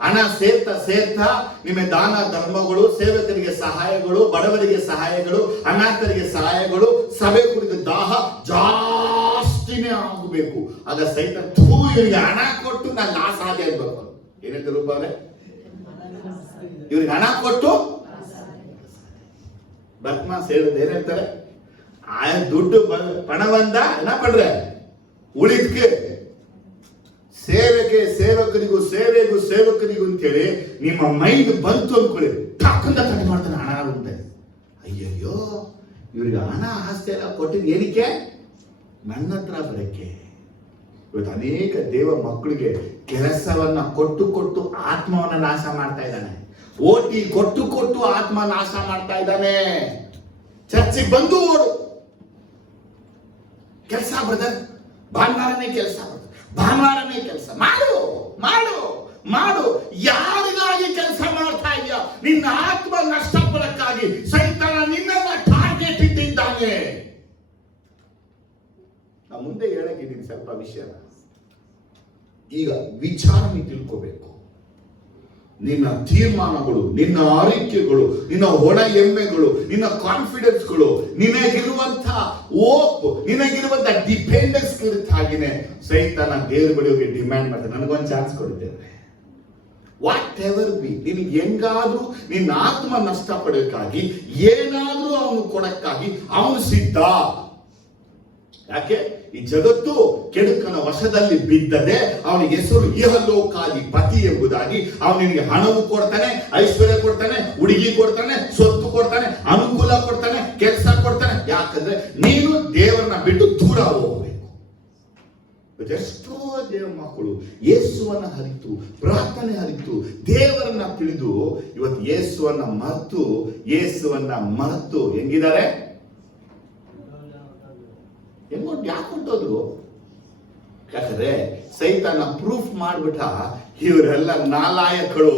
ಹಣ ಸೇರ್ತಾ ಸೇರ್ತಾ ನಿಮ್ಮ ದಾನ ಧರ್ಮಗಳು, ಸೇವಕರಿಗೆ ಸಹಾಯಗಳು, ಬಡವರಿಗೆ ಸಹಾಯಗಳು, ಅನಾಥರಿಗೆ ಸಹಾಯಗಳು, ಸಭೆ ಕುರಿತ ದಾಹ ಜಾಸ್ತಿನೇ ಆಗಬೇಕು. ಆಗ ಸಹಿತ ಇವರಿಗೆ ಹಣ ಕೊಟ್ಟು ನಾನು ಲಾಸ್ ಆಗಿ ಆಗ್ಬೇಕು. ಏನ್ ಹೇಳ್ತಾರೆ ರೂಪ ಅವ್ರೆ? ಇವ್ರಿಗೆ ಹಣ ಕೊಟ್ಟು ಬರ್ಮ ಸೇರಿದ ಏನ್ ಹೇಳ್ತಾರೆ? ಆ ದುಡ್ಡು ಪಣ ಬಂದ ಏನ ಪಡ್ರೆ ಉಳಿದ್ಕೆ ಸೇವಕರಿಗೂ ಸೇವಕರಿಗೂ ಅಂತೇಳಿ ನಿಮ್ಮ ಮೈಂಡ್ ಬಂತು ಅಂದ್ಕೊಳ್ಳಿ, ಟಕ್ಕಂತ ಕಟ್ ಮಾಡ್ತಾನೆ ಹಣ ಅಂತ. ಅಯ್ಯಯ್ಯೋ, ಇವ್ರಿಗೆ ಹಣ ಆಸ್ತಿ ಎಲ್ಲ ಕೊಟ್ಟಿದ್ದು ಏನಕ್ಕೆ? ನನ್ನ ಹತ್ರ ಬರಕ್ಕೆ. ಇವತ್ತು ಅನೇಕ ದೇವ ಮಕ್ಕಳಿಗೆ ಕೆಲಸವನ್ನ ಕೊಟ್ಟು ಆತ್ಮವನ್ನ ನಾಶ ಮಾಡ್ತಾ ಇದ್ದಾನೆ. ಓಟಿ ಕೊಟ್ಟು ಆತ್ಮ ನಾಶ ಮಾಡ್ತಾ ಇದ್ದಾನೆ. ಚರ್ಚಿಗೆ ಬಂದು ಓಡು ಕೆಲಸ ಬ್ರದರ್, ಭಾನುವಾರನೇ ಕೆಲಸ, ಭಾನುವಾರನೇ ಕೆಲಸ ಮಾಡು ಮಾಡು ಮಾಡು. ಯಾರಿಗಾಗಿ ಕೆಲಸ ಮಾಡ್ತಾ ಇದೆಯಾ? ನಿನ್ನ ಆತ್ಮ ನಷ್ಟಪಡಕ್ಕಾಗಿ ಸೈತಾನ ನಿನ್ನನ್ನ ಟಾರ್ಗೆಟ್ ಇಟ್ಟಿದ್ದಾನೆ. ನಾ ಮುಂದೆ ಹೇಳಕ್ಕಿದ್ದೀನಿ ಸ್ವಲ್ಪ ವಿಷಯ. ಈಗ ವಿಚಾರ ತಿಳ್ಕೋಬೇಕು. ನಿನ್ನ ತೀರ್ಮಾನಗಳು, ನಿನ್ನ ಆರೈಕೆಗಳು, ನಿನ್ನ ಒಣ ಎಮ್ಮೆಗಳು, ನಿನ್ನ ಕಾನ್ಫಿಡೆನ್ಸ್ಗಳು, ನಿನಗಿರುವಂತ ಓಪ್, ನಿನಗಿರುವಂತ ಡಿಪೆಂಡೆನ್ಸ್ ಹಾಗೇನೆ ಸೈತಾನ ದೇವ್ರ ಬಳಿ ಹೋಗಿ ಡಿಮ್ಯಾಂಡ್ ಮಾಡ್ತಾನೆ, ನನಗೊಂದು ಚಾನ್ಸ್ ಕೊಡ್ತೇನೆ. ವಾಟ್ ಎವರ್ ಬಿ, ನಿನಗೆ ಹೆಂಗಾದ್ರೂ ನಿನ್ನ ಆತ್ಮ ನಷ್ಟ ಪಡೋಕ್ಕಾಗಿ ಏನಾದ್ರೂ ಅವನು ಕೊಡಕ್ಕಾಗಿ ಅವನು ಸಿದ್ಧ. ಯಾಕೆ? ಈ ಜಗತ್ತು ಕೆಡುಕನ ವಶದಲ್ಲಿ ಬಿದ್ದದೆ ಅವನಿಗೆ ಹೆಸರು ಇಹಲೋಕಾಧಿಪತಿ ಎಂಬುದಾಗಿ. ಅವನು ನಿನಗೆ ಹಣವು ಕೊಡ್ತಾನೆ, ಐಶ್ವರ್ಯ ಕೊಡ್ತಾನೆ, ಹುಡುಗಿ ಕೊಡ್ತಾನೆ, ಸ್ವತ್ತು ಕೊಡ್ತಾನೆ, ಅನುಕೂಲ ಕೊಡ್ತಾನೆ, ಕೆಲಸ ಕೊಡ್ತಾನೆ. ಯಾಕಂದ್ರೆ ನೀನು ದೇವರನ್ನ ಬಿಟ್ಟು ದೂರ ಹೋಗಬೇಕು. ಎಷ್ಟೋ ದೇವ ಮಕ್ಕಳು ಯೇಸುವನ್ನ ಹರಿತು, ಪ್ರಾರ್ಥನೆ ಹರಿತು, ದೇವರನ್ನ ತಿಳಿದು ಇವತ್ತು ಯೇಸುವನ್ನ ಮರೆತು ಹೆಂಗಿದ್ದಾರೆ? ಯಾಕೆ ಹೊಂಟೋದ್ರು? ಯಾಕಂದ್ರೆ ಸೈತಾನ ಪ್ರೂಫ್ ಮಾಡ್ಬಿಟ್ಟ, ಇವರೆಲ್ಲ ನಾಲಾಯಕರು,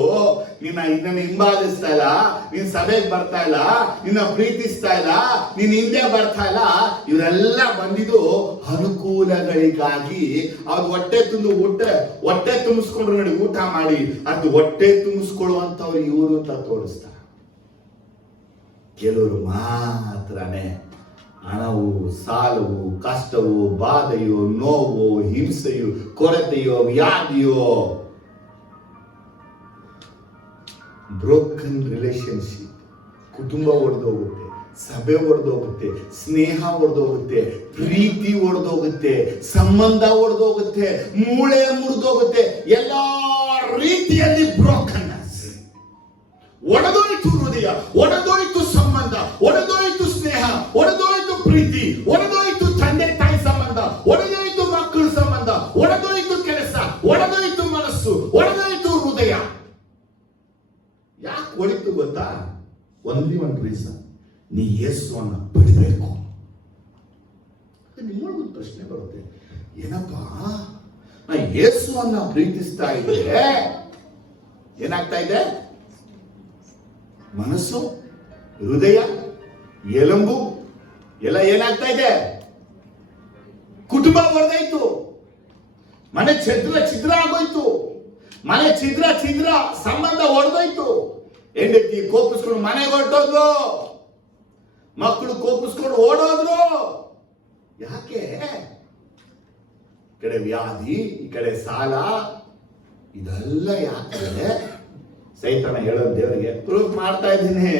ನಿನ್ನ ಹಿಂಬಾಲಿಸ್ತಾ ಇಲ್ಲ, ನಿನ್ ಸಭೆಗೆ ಬರ್ತಾ ಇಲ್ಲ, ನಿನ್ನ ಪ್ರೀತಿಸ್ತಾ ಇಲ್ಲ, ನಿನ್ ಹಿಂದೆ ಬರ್ತಾ ಇಲ್ಲ. ಇವರೆಲ್ಲ ಬಂದಿದ್ದು ಅನುಕೂಲಗಳಿಗಾಗಿ. ಅವ್ರು ಹೊಟ್ಟೆ ತುಂಬಿಸ್ಕೊಂಡ್ರು ನೋಡಿ, ಊಟ ಮಾಡಿ ಅದು ಹೊಟ್ಟೆ ತುಂಬಿಸ್ಕೊಳ್ಳುವಂತವ್ರು ಇವರು ಅಂತ ತೋರಿಸ್ತಾರೆ. ಕೆಲವರು ಮಾತ್ರನೇ ಹಣವು, ಸಾಲವು, ಕಷ್ಟವು, ಬಾಧೆಯೋ, ನೋವು, ಹಿಂಸೆಯು, ಕೊರತೆಯೋ, ವ್ಯಾಧಿಯೋ, ಬ್ರೋಕನ್ ರಿಲೇಶನ್ಶಿಪ್, ಕುಟುಂಬ ಒಡೆದೋಗುತ್ತೆ, ಸಭೆ ಒಡೆದೋಗುತ್ತೆ, ಸ್ನೇಹ ಒಡೆದೋಗುತ್ತೆ, ಪ್ರೀತಿ ಒಡೆದೋಗುತ್ತೆ, ಸಂಬಂಧ ಒಡೆದೋಗುತ್ತೆ, ಮೂಳೆ ಮುರಿದೋಗುತ್ತೆ. ಎಲ್ಲಾ ರೀತಿಯಲ್ಲಿ ಬ್ರೋಕನ್ನೆಸ್. ಒಡೆದೋಯ್ತು ಹೃದಯ, ಒಡೆದೋಯ್ತು ಸಂಬಂಧ, ಒಡೆದೋಯ್ತು ಸ್ನೇಹ, ಒಡೆದೋಯ್ತು ಪ್ರೀತಿ, ಒಡೆದೋಯ್ತು ತಂದೆ ತಾಯಿ ಸಂಬಂಧ, ಒಡೆದೋಯ್ತು ಮಕ್ಕಳ ಸಂಬಂಧ, ಒಡೆದೋಯ್ತು ಕೆಲಸ, ಒಡೆದೋಯ್ತು ಮನಸ್ಸು, ಒಡೆದೋಯ್ತು ಹೃದಯ. ಯಾಕೆ ಒಳಿತು ಗೊತ್ತಾ? ಒಂದೇ ಒಂದು ರೀಸನ್, ನೀ ಯೇಸುವನ್ನ ಬಿಡಬೇಕು. ನಿಮ್ಮೊಳಗೊಂದು ಪ್ರಶ್ನೆ ಬರುತ್ತೆ, ಏನಪ್ಪಾ ನಾ ಯೇಸುವನ್ನ ಪ್ರೀತಿಸ್ತಾ ಇದ್ರೆ ಏನಾಗ್ತಾ ಇದೆ? ಮನಸ್ಸು, ಹೃದಯ, ಎಲುಬು ಎಲ್ಲ ಏನಾಗ್ತಾ ಇದೆ? ಕುಟುಂಬ ಹೊಡೆದಾಯ್ತು, ಮನೆ ಛಿದ್ರ ಆಗೋಯ್ತು, ಮನೆ ಛಿದ್ರ ಸಂಬಂಧ ಹೊಡೆದೋಯ್ತು. ಹೆಂಡತಿ ಕೋಪಿಸ್ಕೊಂಡು ಮನೆಗೆ ಹೊರಟೋದ್ರು, ಮಕ್ಕಳು ಕೋಪಿಸ್ಕೊಂಡು ಓಡೋದ್ರು. ಯಾಕೆ? ಈ ಕಡೆ ವ್ಯಾಧಿ, ಈ ಕಡೆ ಸಾಲ, ಇದೆಲ್ಲ ಯಾಕೆ? ಸೈತಾನ ಹೇಳೋದು ದೇವರಿಗೆ ಪ್ರೂಫ್ ಮಾಡ್ತಾ ಇದ್ದೀನಿ.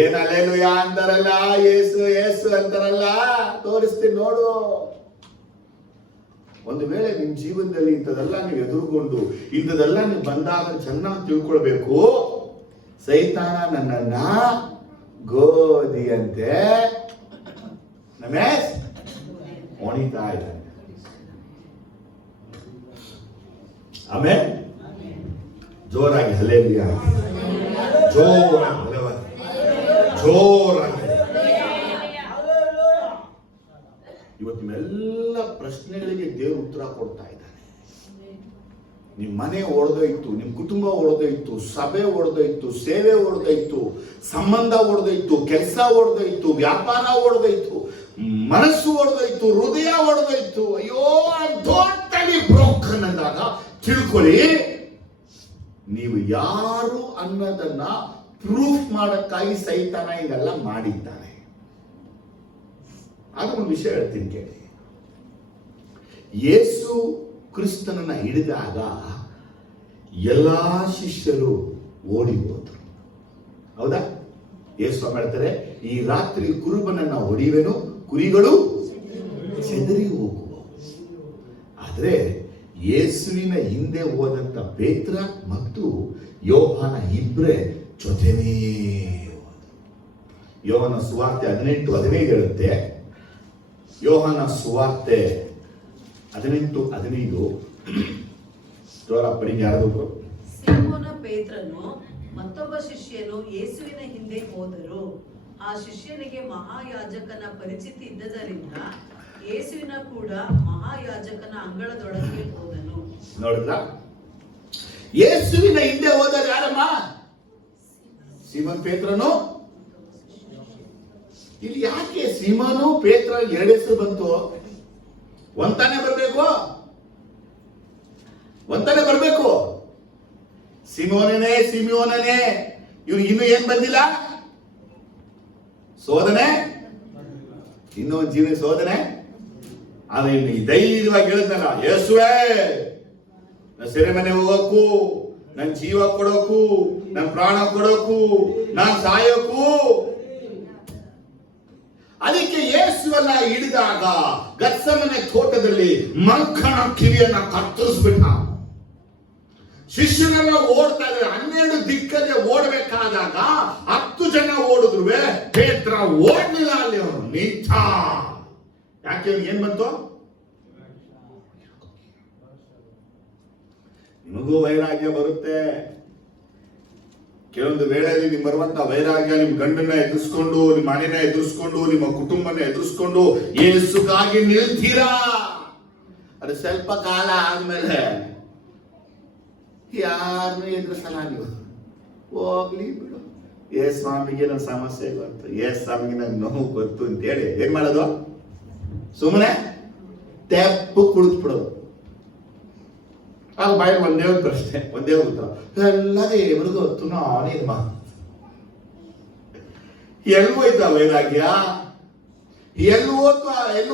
ಏನಲ್ಲೇಲುಯ ಅಂತಾರಲ್ಲ, ಯೇಸು ಅಂತಾರಲ್ಲ, ತೋರಿಸ್ತೀನಿ ನೋಡು. ಒಂದು ವೇಳೆ ನಿಮ್ ಜೀವನದಲ್ಲಿ ಇಂಥದೆಲ್ಲ ನೀವು ಎದುರುಗೊಂಡು ಇಂಥದೆಲ್ಲ ನೀವು ಬಂದಾಗ ಚೆನ್ನಾಗಿ ತಿಳ್ಕೊಳ್ಬೇಕು, ಸೈತಾನ ನನ್ನನ್ನ ಗೋಧಿಯಂತೆ ಒಣಿತಾ ಇದ್ದಾನೆ. ಆಮೇಲೆ ಜೋರಾಗಿ ಹಲ್ಲೆಲೂಯಾ, ಜೋರಾಗಿ ಜೋರಾಗಿ. ಇವತ್ತು ನಿಮ್ಮೆಲ್ಲ ಪ್ರಶ್ನೆಗಳಿಗೆ ದೇವರು ಉತ್ತರ ಕೊಡ್ತಾ ಇದ್ದಾನೆ. ನಿಮ್ಮ ಮನೆ ಒಡೆದೋಯ್ತು, ನಿಮ್ಮ ಕುಟುಂಬ ಒಡೆದೋಯ್ತು, ಸಭೆ ಒಡೆದೋಯ್ತು, ಸೇವೆ ಒಡೆದೋಯ್ತು, ಸಂಬಂಧ ಒಡೆದೋಯ್ತು, ಕೆಲಸ ಒಡೆದೋಯ್ತು, ವ್ಯಾಪಾರ ಒಡೆದೋಯ್ತು, ಮನಸ್ಸು ಒಡೆದೋಯ್ತು, ಹೃದಯ ಒಡೆದೋಯ್ತು, ಅಯ್ಯೋ ಐ ಆಮ್ ಟೋಟಲಿ ಬ್ರೋಕನ್ ಅಂದಾಗ ತಿಳ್ಕೊಳ್ಳಿ, ನೀವು ಯಾರು ಅನ್ನೋದನ್ನ ಪ್ರೂಫ್ ಮಾಡಕ್ಕಾಗಿ ಸೈತಾನ ಇದೆಲ್ಲ ಮಾಡಿದ್ದಾನೆ. ಅದು ಒಂದು ವಿಷಯ ಹೇಳ್ತೀನಿ ಕೇಳಿ. ಯೇಸು ಕ್ರಿಸ್ತನನ್ನ ಹಿಡಿದಾಗ ಎಲ್ಲಾ ಶಿಷ್ಯರು ಓಡಿ ಹೋದ್ರು. ಹೌದಾ? ಯೇಸು ಹೇಳ್ತಾರೆ, ಈ ರಾತ್ರಿ ಕುರುಬನನ್ನ ಹೊಡೆಯುವೆನು, ಕುರಿಗಳು ಚೆದರಿ ಹೋಗುವ. ಆದ್ರೆ ಯೇಸುವಿನ ಹಿಂದೆ ಹೋದಂತ ಪೇತ್ರ ಮತ್ತು ಯೋಹಾನ ಇಬ್ಬರೇ ಜೊತೆನೇ ಹೋದ್ರು. ಯೋಹಾನ ಸುವಾರ್ತೆ 18:15 ಹೇಳುತ್ತೆ. ಯೋಹಾನ ಸುವಾರ್ತೆ 18:15 ಜೋರ ಪಡಿ ಯಾರದು. ಸೀಮೋನ ಪೇತ್ರನು ಮತ್ತೊಬ್ಬ ಶಿಷ್ಯನು ಯೇಸುವಿನ ಹಿಂದೆ ಹೋದರು. ಆ ಶಿಷ್ಯನಿಗೆ ಮಹಾಯಾಜಕನ ಪರಿಚಿತಿ ಇದ್ದದರಿಂದ ಯೇಸುವಿನ ಕೂಡ ಮಹಾಯಾಜಕನ ಅಂಗಳದೊಳಗೆ ಹೋದನು. ನೋಡಿದ್ರ? ಯೇಸುವಿನ ಹಿಂದೆ ಹೋದರೆ ಯಾರಮ್ಮ? ಸೀಮೋನ್ ಪೇತ್ರನು. ಇಲ್ಲಿ ಯಾಕೆ ಸೀಮೋನು ಪೇತ್ರ ಎರಡು ಹೆಸರು ಬಂತು? ಒಂತಾನೆ ಬರ್ಬೇಕು, ಒಂತಾನೆ ಬರ್ಬೇಕು. ಸಿಮೋನನೇ ಸಿಮಿಯೋನನೇ, ಇವ್ರು ಇನ್ನು ಏನ್ ಬಂದಿಲ್ಲ? ಶೋಧನೆ, ಇನ್ನೂ ಜೀವನ ಶೋಧನೆ. ಆದ್ರೆ ಇನ್ನು ಧೈರ್ಯವಾಗಿ ಹೇಳಿದ್ನಲ್ಲ, ಯೇಸುವೇ ನನ್ನ ಸೆರೆಮನೆ ಹೋಗಕ್ಕೂ, ನನ್ ಜೀವ ಕೊಡೋಕು, ನನ್ ಪ್ರಾಣ ಕೊಡೋಕು, ನಾನ್ ಸಾಯೋಕು. ಅದಕ್ಕೆ ಯೇಸುವನ್ನ ಹಿಡಿದಾಗ ಗತ್ಸಮನೆ ತೋಟದಲ್ಲಿ ಮಂಕಣ ಕಿವಿಯನ್ನ ಕತ್ತರಿಸ್ಬಿಟ್ಟ. ಶಿಷ್ಯರೆಲ್ಲ ಓಡ್ತಾ ಇದ್ದಾರೆ. 12 ದಿಕ್ಕಲ್ಲಿ ಓಡಬೇಕಾದಾಗ 10 ಜನ ಓಡಿದ್ರು, ಪೇತ್ರ ಓಡ್ಲಿಲ್ಲ. ಅಲ್ಲಿ ಅವನು ನಿಂತ. ಯಾಕೆ? ಏನ್ ಬಂತು? ನಿಮಗೂ ವೈರಾಗ್ಯ ಬರುತ್ತೆ. ಕೆಲವೊಂದು ವೇಳೆಯಲ್ಲಿ ನಿಮ್ ಬರುವಂತ ವೈರಾಗ್ಯ ನಿಮ್ ಗಂಡನ ಎದುರಿಸ್ಕೊಂಡು, ನಿಮ್ಮ ಮನೆನ ಎದುರಿಸ್ಕೊಂಡು, ನಿಮ್ಮ ಕುಟುಂಬನ ಎದುರಿಸ್ಕೊಂಡು ಯೇಸುಗಾಗಿ ನಿಲ್ತೀರಾ. ಅದು ಸ್ವಲ್ಪ ಕಾಲ ಆದ್ಮೇಲೆ ಯಾರನ್ನು ಎದುರಿಸಲ್ಲ ನೀವು. ಹೋಗ್ಲಿ ಬಿಡು, ಏ ಸ್ವಾಮಿಗೆ ನನ್ನ ಸಮಸ್ಯೆ ಗೊತ್ತು, ಏ ಸ್ವಾಮಿಗೆ ನನ್ ನೋವು ಗೊತ್ತು ಅಂತ ಹೇಳಿ ಏನ್ ಮಾಡೋದು? ಸುಮ್ಮನೆ ತೆಪ್ಪು ಕುಳಿತುಬಿಡೋದು. ಆಗ ಬಾಯಿ ಒಂದೇ ಒಂದು ಪ್ರಶ್ನೆ, ಒಂದೇ ಉತ್ತರ, ಎಲ್ಲ ದೇವರಿಗೂ ಗೊತ್ತು, ನಾನೇನು ಮಾ. ಎಲ್ಲಿ ಹೋಯ್ತು ಆ ವೈರಾಗ್ಯ? ಎಲ್ಲಿ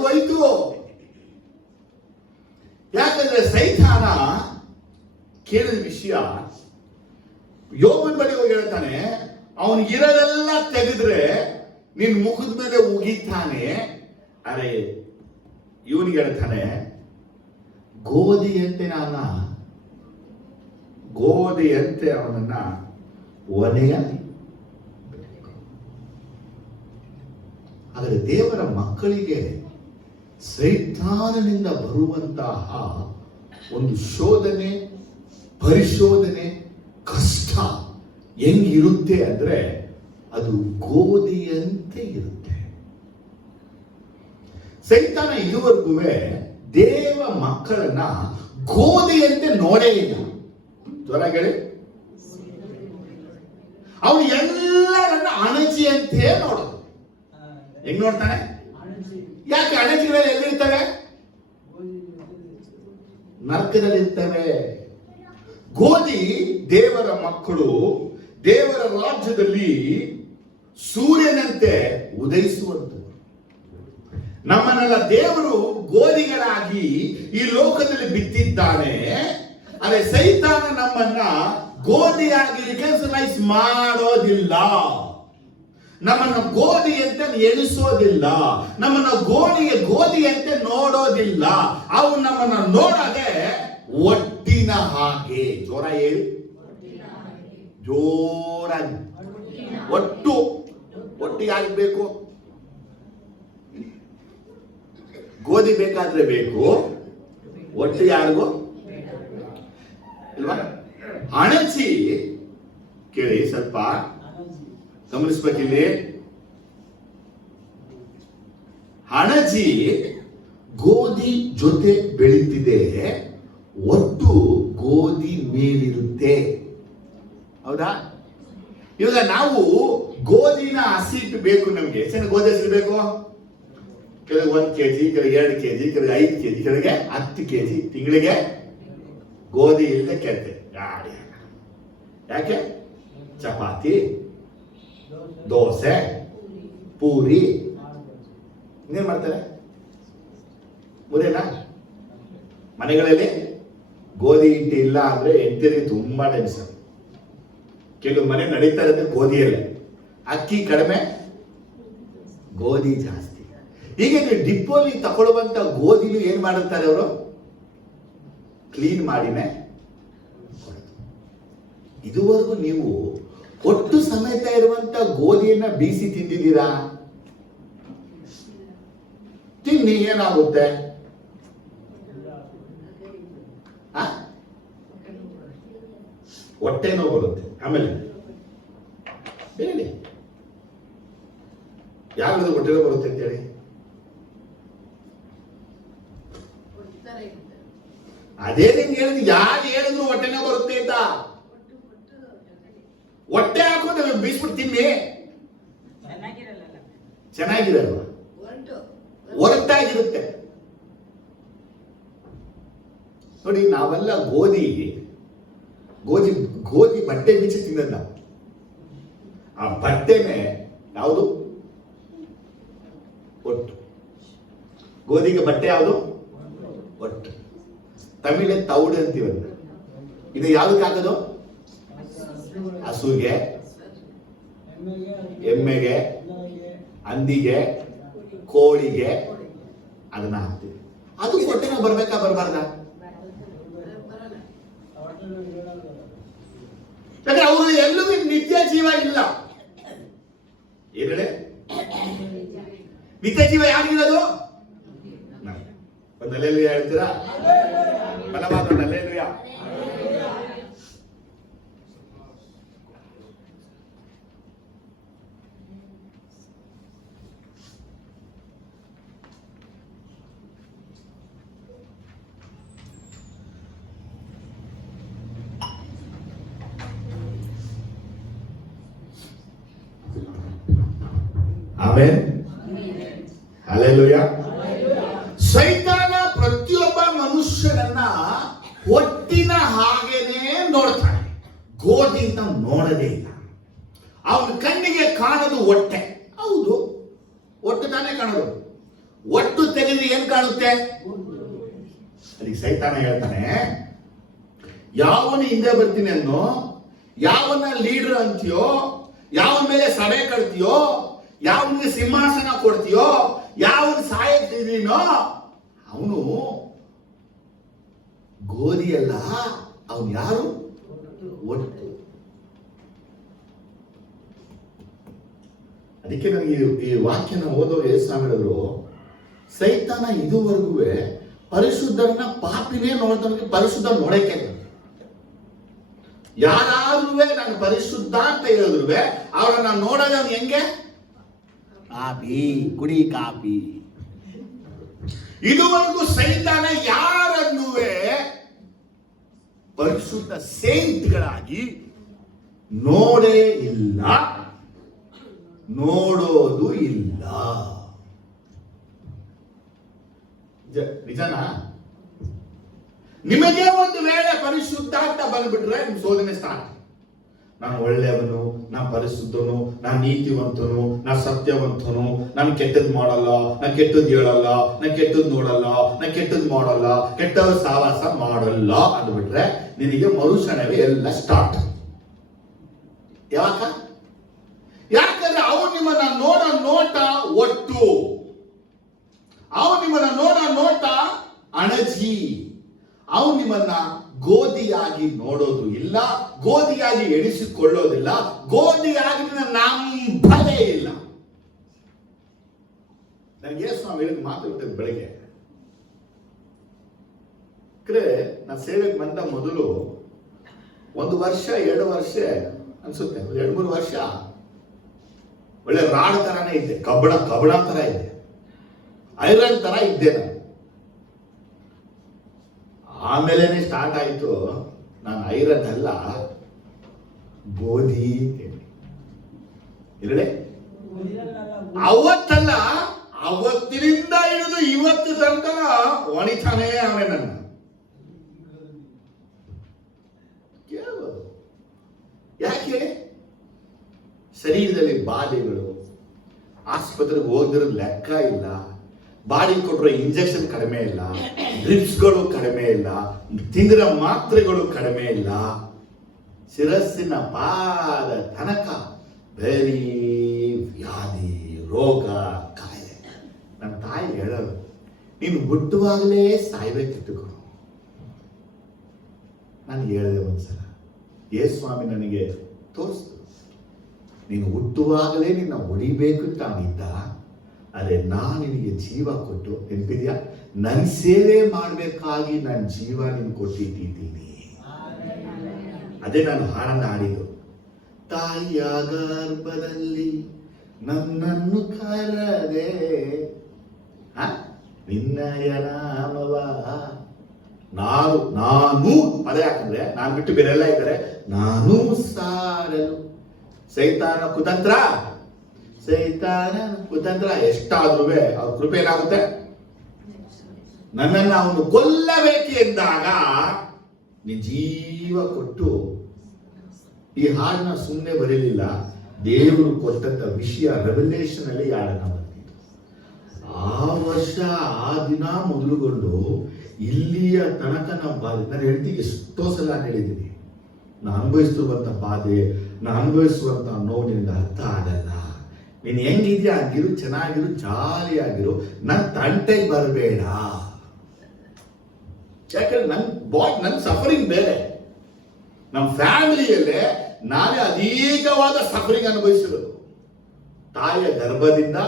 ಹೋಯ್ತು? ಯಾಕಂದ್ರೆ ಸೈತಾನ ಕೇಳಿದ ವಿಷಯ ಯೋಬನ ಬಳಿ ಹೋಗಿ ಹೇಳ್ತಾನೆ, ಅವನು ಇರೋದೆಲ್ಲ ತೆಗೆದ್ರೆ ನಿನ್ ಮುಖದ ಮೇಲೆ ಉಗಿತಾನೆ. ಅರೆ ಇವನಿಗೆ ಹೇಳ್ತಾನೆ, ಗೋಧಿಯಂತೆ ಅವನನ್ನ ಒನೆಯ. ಆದರೆ ದೇವರ ಮಕ್ಕಳಿಗೆ ಸೈತಾನನಿಂದ ಬರುವಂತಹ ಒಂದು ಶೋಧನೆ, ಪರಿಶೋಧನೆ, ಕಷ್ಟ ಹೆಂಗಿರುತ್ತೆ ಅಂದ್ರೆ ಅದು ಗೋಧಿಯಂತೆ ಇರುತ್ತೆ. ಸೈತಾನ ಇದುವರೆಗೂ ದೇವ ಮಕ್ಕಳನ್ನ ಗೋಧಿಯಂತೆ ನೋಡೇ ಇಲ್ಲ. ಜ್ವರಗಳೇ, ಅವನು ಎಲ್ಲರನ್ನ ಅಣಜಿಯಂತೆ ನೋಡೋದು. ಹೆಂಗ್ ನೋಡ್ತಾನೆ? ಯಾಕೆ? ಅಣಜಿಗಳು ಎಲ್ಲಿರ್ತವೆ? ನರಕದಲ್ಲಿ ಇರ್ತವೆ. ಗೋಧಿ ದೇವರ ಮಕ್ಕಳು ದೇವರ ರಾಜ್ಯದಲ್ಲಿ ಸೂರ್ಯನಂತೆ ಉದಯಿಸುವಂಥದ್ದು. ನಮ್ಮನ್ನೆಲ್ಲ ದೇವರು ಗೋಧಿಗಳಾಗಿ ಈ ಲೋಕದಲ್ಲಿ ಬಿತ್ತಿದ್ದಾನೆ. ಆದರೆ ಸೈತಾನ ನಮ್ಮನ್ನ ಗೋಧಿಯಾಗಿ ರಿಕಗ್ನೈಸ್ ಮಾಡೋದಿಲ್ಲ, ನಮ್ಮನ್ನ ಗೋಧಿಯಂತೆ ಎಣಿಸೋದಿಲ್ಲ, ನಮ್ಮನ್ನ ಗೋಧಿಯಂತೆ ನೋಡೋದಿಲ್ಲ. ಅವು ನಮ್ಮನ್ನ ನೋಡದೆ ಒಟ್ಟಿನ ಹಾಗೆ. ಜೋರ ಹೇಳಿ, ಜೋರಾಗಿ. ಒಟ್ಟಿಗೆ ಆಗಬೇಕು. ಗೋಧಿ ಬೇಕಾದ್ರೆ ಬೇಕು, ಒಟ್ಟು ಯಾರಿಗೂ ಇಲ್ವಾ? ಅಣಚಿ ಹಣಜಿ, ಕೇಳಿ ಸ್ವಲ್ಪ ಗಮನಿಸ್ಬೇಕಿಲ್ಲಿ, ಹಣಜಿ ಗೋಧಿ ಜೊತೆ ಬೆಳೀತಿದೆ, ಒಟ್ಟು ಗೋಧಿ ಮೇಲಿರುತ್ತೆ. ಹೌದಾ? ಇವಾಗ ನಾವು ಗೋಧಿನ ಹಸಿಟ್ಟು ಬೇಕು, ನಮ್ಗೆ ಎಷ್ಟು ಗೋಧಿ ಹಸಿಟ್ಟು ಬೇಕು? ಕೆಳಗೆ 1 kg, ಕೆಳಗೆ 2 kg, ಕೆಳಗೆ 5 kg, ಕೆಳಗೆ 10 kg ತಿಂಗಳಿಗೆ ಗೋಧಿ ಇಲ್ಲದೆ ಕೆತ್ತೆ ಗಾಡಿ. ಯಾಕೆ? ಚಪಾತಿ, ದೋಸೆ, ಪೂರಿ ಇನ್ನೇನ್ ಮಾಡ್ತಾರೆ? ಮುರೇನಾ? ಮನೆಗಳಲ್ಲಿ ಗೋಧಿ ಹಿಟ್ಟು ಇಲ್ಲ ಅಂದ್ರೆ ಹೆಂಡತಿಗೆ ತುಂಬಾ ಟೆನ್ಷನ್. ಕೆಲವು ಮನೆ ನಡೀತಾ ಇರುತ್ತೆ ಗೋಧಿಯಲ್ಲೇ, ಅಕ್ಕಿ ಕಡಿಮೆ, ಗೋಧಿ ಜಾಸ್ತಿ. ಹೀಗೆ ನೀವು ಡಿಪ್ಪೋಲಿ ತಗೊಳ್ಳುವಂತ ಗೋಧಿಲು ಏನ್ ಮಾಡುತ್ತಾರೆ ಅವರು? ಕ್ಲೀನ್ ಮಾಡಿನೇ. ಇದುವರೆಗೂ ನೀವು ಒಟ್ಟು ಸಮೇತ ಇರುವಂತ ಗೋಧಿಯನ್ನ ಬೀಸಿ ತಿಂದಿದ್ದೀರಾ? ತಿನ್ನಿ, ಏನಾಗುತ್ತೆ? ಹೊಟ್ಟೆ ನೋವು ಬರುತ್ತೆ. ಆಮೇಲೆ ಹೇಳಿ, ಯಾವ್ದು ಹೊಟ್ಟೆ ನೋವು ಬರುತ್ತೆ ಅಂತ ಹೇಳಿ? ಅದೇ ನಿಮ್ಗೆ ಹೇಳಿದ್, ಯಾರು ಹೇಳಿದ್ರು ಹೊಟ್ಟೆ ನೋವು ಬರುತ್ತೆ ಅಂತ? ಹೊಟ್ಟೆ ಹಾಕೊಂಡು ಬೀಸ್ಬಿಟ್ಟು ತಿನ್ನಿ, ಚೆನ್ನಾಗಿರಲ್ವ? ಹೊರಟಾಗಿರುತ್ತೆ. ನೋಡಿ, ನಾವೆಲ್ಲ ಗೋಧಿ ಬಟ್ಟೆ ಬಿಚ್ಚಿ ತಿನ್ನೋದು ನಾವು. ಆ ಬಟ್ಟೆನೆ ಯಾವುದು? ಒಟ್ಟು. ಗೋಧಿಗೆ ಬಟ್ಟೆ ಯಾವುದು? ಒಟ್ಟು. ತಮಿಳೆ ತೌಡು ಅಂತೀವಲ್ಲ. ಇದು ಯಾವ್ದಕ್ಕೆ ಹಾಕೋದು? ಹಸುಗೆ, ಎಮ್ಮೆಗೆ, ಹಂದಿಗೆ, ಕೋಳಿಗೆ ಅದನ್ನ ಹಾಕ್ತೀವಿ. ಅದು ಹೊಟ್ಟೆನ ಬರ್ಬೇಕಾ ಬರಬಾರ್ದ? ಯಾಕಂದ್ರೆ ಅವರು ಎಲ್ಲೂ ನಿತ್ಯ ಜೀವ ಇಲ್ಲ. ಏನೇ ನಿತ್ಯ ಜೀವ ಯಾರಿಗಿರೋದು? ಒಂದು ಅಲ್ಲೆಲ್ಲೂಯಾ ಹೇಳ್ತೀರಾ? ಬಲವಾದ ಅಲ್ಲೆಲ್ಲೂಯಾ. ಆಮೆನ್. ಹಲ್ಲೆಲೂಯಾ. ಸೈತಾನ ಪ್ರತಿಯೊಬ್ಬ ಮನುಷ್ಯನನ್ನ ಒಟ್ಟಿನ ಹಾಗೇನೆ ನೋಡ್ತಾನೆ, ಗೋಧಿನ ನೋಡದೇ ಇಲ್ಲ. ಅವನ ಕಣ್ಣಿಗೆ ಕಾಣೋದು ಹೊಟ್ಟೆ. ಹೌದು, ಒಟ್ಟು ತಾನೇ ಕಾಣೋದು. ಒಟ್ಟು ತೆಗೆದ್ರೆ ಏನ್ ಕಾಣುತ್ತೆ? ಅದಕ್ಕೆ ಸೈತಾನ ಹೇಳ್ತಾನೆ, ಯಾವನ ಹಿಂದೆ ಬರ್ತೀನಿ ಅನ್ನೋ, ಯಾವನ ಲೀಡರ್ ಅಂತೀಯೋ, ಯಾವನ ಮೇಲೆ ಸಭೆ ಕಟ್ತೀಯೋ, ಯಾವನಿಗೆ ಸಿಂಹಾಸನ ಕೊಡ್ತೀಯೋ, ಯಾವನ್ ಸಾಯ್ತೀನೋ ಅವನು ಗೋಧಿ ಅಲ್ಲ, ಅವನು ಯಾರು? ಒಟ್ಟು. ಅದಕ್ಕೆ ನನಗೆ ಈ ವಾಕ್ಯನ ಓದೋರು ಯೇಸು ಹೇಳಿದ್ರು, ಸೈತಾನ ಇದುವರೆಗೂ ಪರಿಶುದ್ಧರನ್ನ ಪಾಪಿನೇ ನೋಡ್ದವನಿಗೆ ಪರಿಶುದ್ಧ ನೋಡಕ್ಕೆ. ಯಾರಾದ್ರೂ ನಾನು ಪರಿಶುದ್ಧ ಅಂತ ಹೇಳಿದ್ರು ಅವ್ರನ್ನ ನೋಡೋದು ಅವ್ನು ಹೆಂಗೆ? ಕಾಪಿ, ಕುಡಿ ಕಾಪಿ. ಇದುವರೆಗೂ ಸೈತಾನ ಯಾರನ್ನೂ ಪರಿಶುದ್ಧ ಸೇಂಟ್ಗಳಾಗಿ ನೋಡೇ ಇಲ್ಲ, ನೋಡೋದು ಇಲ್ಲ. ನಿಜನಾ? ನಿಮಗೆ ಒಂದು ವೇಳೆ ಪರಿಶುದ್ಧ ಅಂತ ಬಂದ್ಬಿಟ್ರೆ ನಿಮ್ ಶೋಧನೆ ಸ್ಟಾರ್ಟ್. ನಾನು ಒಳ್ಳೆಯವನು, ನಾನು ಪರಿಶುದ್ಧನು, ನಾನು ನೀತಿವಂತನು, ನಾನು ಸತ್ಯವಂತನು, ನಾನು ಕೆಟ್ಟದ್ ಮಾಡಲ್ಲ, ನಾನು ಕೆಟ್ಟದ್ ಹೇಳಲ್ಲ, ನಾನು ಕೆಟ್ಟದ್ ನೋಡಲ್ಲ, ನಾನು ಕೆಟ್ಟದ್ ಮಾಡಲ್ಲ, ಕೆಟ್ಟವ ಸಾವಾಸ ಮಾಡಲ್ಲ ಅಂದ್ಬಿಟ್ರೆ ನಿನಗೆ ಮರುಕ್ಷಣವೇ ಎಲ್ಲ ಸ್ಟಾರ್ಟ್. ಯಾಕಂದ್ರೆ ಅವನು ನಿಮ್ಮನ್ನ ನೋಡೋ ನೋಟ ಒಟ್ಟು, ಅವನು ನಿಮ್ಮನ್ನ ನೋಡೋ ನೋಟ ಅಣಜಿ. ಅವನು ನಿಮ್ಮನ್ನ ಗೋಧಿಯಾಗಿ ನೋಡೋದು ಇಲ್ಲ, ಗೋಧಿಯಾಗಿ ಎಣಿಸಿಕೊಳ್ಳೋದಿಲ್ಲ, ಗೋಧಿಯಾಗಿ ನಂಬಲೇ ಇಲ್ಲ. ನನಗೆ ಸ್ವಾಮಿ ಹೇಳಿದ ಮಾತು ಇರ್ತದೆ ಬೆಳಗ್ಗೆ. ನಾನು ಸೇವೆಗೆ ಬಂದ ಮೊದಲು 1 ವರ್ಷ 2 ವರ್ಷ ಅನ್ಸುತ್ತೆ, 2-3 ವರ್ಷ ಒಳ್ಳೆ ರಾಡ್ ತರಾನೇ ಇದ್ದೆ, ಕಬ್ಬಣ ತರ ಇದ್ದೆ, ಐರನ್ ತರ ಇದ್ದೆ ನಾನು. ಆಮೇಲೆ ಸ್ಟಾರ್ಟ್ ಆಯ್ತು, ನಾನು ಐರನ್ ಅಲ್ಲ ಗೋಧಿ ಎರಡೇ. ಅವತ್ತಲ್ಲ, ಅವತ್ತಿನಿಂದ ಹಿಡಿದು ಇವತ್ತು ತನಕ ಒಣಿತಾನೇ ಅವೇ ನನ್ನ. ಯಾಕೆ? ಶರೀರದಲ್ಲಿ ಬಾಧೆಗಳು, ಆಸ್ಪತ್ರೆಗೆ ಹೋಗಿರೋ ಲೆಕ್ಕ ಇಲ್ಲ, ಬಾಡಿ ಕೊಟ್ಟಿರೋ ಇಂಜೆಕ್ಷನ್ ಕಡಿಮೆ ಇಲ್ಲ, ಡ್ರಿಪ್ಸ್ಗಳು ಕಡಿಮೆ ಇಲ್ಲ, ತಿಂದಿರೋ ಮಾತ್ರೆಗಳು ಕಡಿಮೆ ಇಲ್ಲ, ಶಿರಸ್ಸಿನ ಪಾದ ತನಕ ಬರೀ ವ್ಯಾಧಿ, ರೋಗ, ಕಾಯಿಲೆ. ನನ್ನ ತಾಯಿ ಹೇಳೋದು, ನೀನು ಹುಟ್ಟುವಾಗಲೇ ಸಾಯ್ಬೇಕಿಟ್ಟುಕೊ. ನಾನು ಹೇಳಿದೆ ಒಂದ್ಸಲ, ಸ್ವಾಮಿ ನನಗೆ ತೋರಿಸ್ತು, ನೀನು ಹುಟ್ಟುವಾಗಲೇ ನಿನ್ನ ಹೊಡಿಬೇಕು ತಾನಿದ್ದ, ಅರೆ ನಾನು ನಿನಗೆ ಜೀವ ಕೊಟ್ಟು, ನೆನಪಿದ್ಯಾ, ನನ್ನ ಸೇವೆ ಮಾಡಬೇಕಾಗಿ ನನ್ನ ಜೀವ ನೀನು ಕೊಟ್ಟಿದ್ದೀನಿ. ಅದೇ ನಾನು ಹಾಡನ್ನ ಹಾಡಿದ್ದು. ತಾಯಿಯ ಗರ್ಭದಲ್ಲಿ ನನ್ನನ್ನು ಕರದೆ ನಿನ್ನಯ ನಾಮವ ನಾನು ಪದ ಯಾಕಂದ್ರೆ ನಾನು ಬಿಟ್ಟು ಬೇರೆಲ್ಲ ಇದ್ದಾರೆ, ನಾನು ಸಾರಲು. ಸೈತಾನ ಕುತಂತ್ರ ಎಷ್ಟಾದ್ರೂ ಅವ್ರ ಕೃಪೆ ಏನಾಗುತ್ತೆ, ನನ್ನನ್ನು ಅವನು ಕೊಲ್ಲಬೇಕು ಎಂದಾಗ ನೀ ಜೀವ ಕೊಟ್ಟು. ಈ ಹಾಡನ್ನ ಸುಮ್ಮನೆ ಬರೀಲಿಲ್ಲ, ದೇವರು ಕೊಟ್ಟಂತ ವಿಷಯ ರೆವಲ್ಯೂಷನ್ ಅಲ್ಲಿ ಹಾಡನ್ನ ಬರ್ತಿತ್ತು. ಆ ವರ್ಷ ಆ ದಿನ ಮೊದಲುಗೊಂಡು ಇಲ್ಲಿಯ ತನಕ ನಾವು ಬಾಧೆ, ನಾನು ಹೇಳ್ತೀನಿ, ಎಷ್ಟೋ ಸಲ ಹೇಳಿದ್ದೀನಿ, ನಾನು ಅನುಭವಿಸುವಂತ ಬಾಧೆ, ನಾನು ಅನುಭವಿಸುವಂತ ನೋವು ನಿನಗೆ ಅರ್ಥ ಆಗಲ್ಲ. ನೀನು ಹೆಂಗಿದ್ಯಾ ಹಂಗಿರು, ಚೆನ್ನಾಗಿರು, ಜಾಲಿಯಾಗಿರು, ನನ್ನ ತಂಟೆಗೆ ಬರಬೇಡ. ಯಾಕಂದ್ರೆ ನನ್ನ ಸಫರಿಂಗ್ ಬೇರೆ. ನಮ್ಮ ಫ್ಯಾಮಿಲಿಯಲ್ಲೇ ನಾನೇ ಅಧಿಕವಾದ ಸಫರಿಂಗ್ ಅನುಭವಿಸಿರೋದು. ತಾಯಿಯ ಗರ್ಭದಿಂದ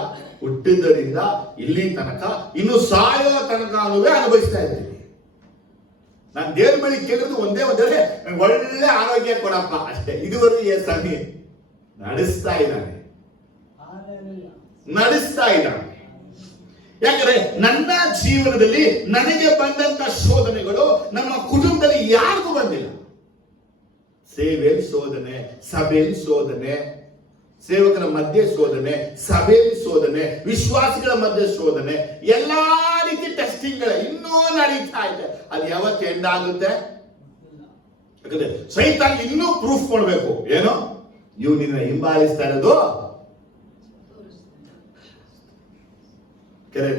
ಹುಟ್ಟಿದ್ದರಿಂದ ಇಲ್ಲಿ ತನಕ, ಇನ್ನು ಸಾಯೋ ತನಕ ಅನುಭವಿಸ್ತಾ ಇದ್ದೀನಿ. ನಾನು ದೇವ್ರ ಬಳಿ ಕೇಳಿದ್ರು ಒಂದೇ ಒಳ್ಳೆ ಆರೋಗ್ಯ ಕೊಡಪ್ಪ ಅಷ್ಟೇ. ಇದುವರೆಗೂ ಸ್ವಾಮಿ ನಡೆಸ್ತಾ ಇದ್ದಾನೆ. ಯಾಕಂದ್ರೆ ನನ್ನ ಜೀವನದಲ್ಲಿ ನನಗೆ ಬಂದಂತ ಶೋಧನೆಗಳು ನಮ್ಮ ಕುಟುಂಬದಲ್ಲಿ ಯಾರಿಗೂ ಬಂದಿಲ್ಲ. ಸೇವೆಯಲ್ಲಿ ಶೋಧನೆ, ಸಭೆಯಲ್ಲಿ ಶೋಧನೆ, ಸೇವಕರ ಮಧ್ಯೆ ಶೋಧನೆ, ಸಭೆಯಲ್ಲಿ ಶೋಧನೆ, ವಿಶ್ವಾಸಿಗಳ ಮಧ್ಯೆ ಶೋಧನೆ, ಎಲ್ಲಾ ರೀತಿ ಟೆಸ್ಟಿಂಗ್ಗಳ ಇನ್ನೂ ನಡೀತಾ ಇದೆ. ಅದು ಯಾವತ್ತು ಎಂಡ್ ಆಗುತ್ತೆ? ಯಾಕಂದ್ರೆ ಸೈತಾನ್ ಇನ್ನೂ ಪ್ರೂಫ್ ಕೊಡ್ಬೇಕು, ಏನೋ ಇವು ನಿನ್ನ ಹಿಂಬಾಲಿಸ್ತಾ ಇರೋದು.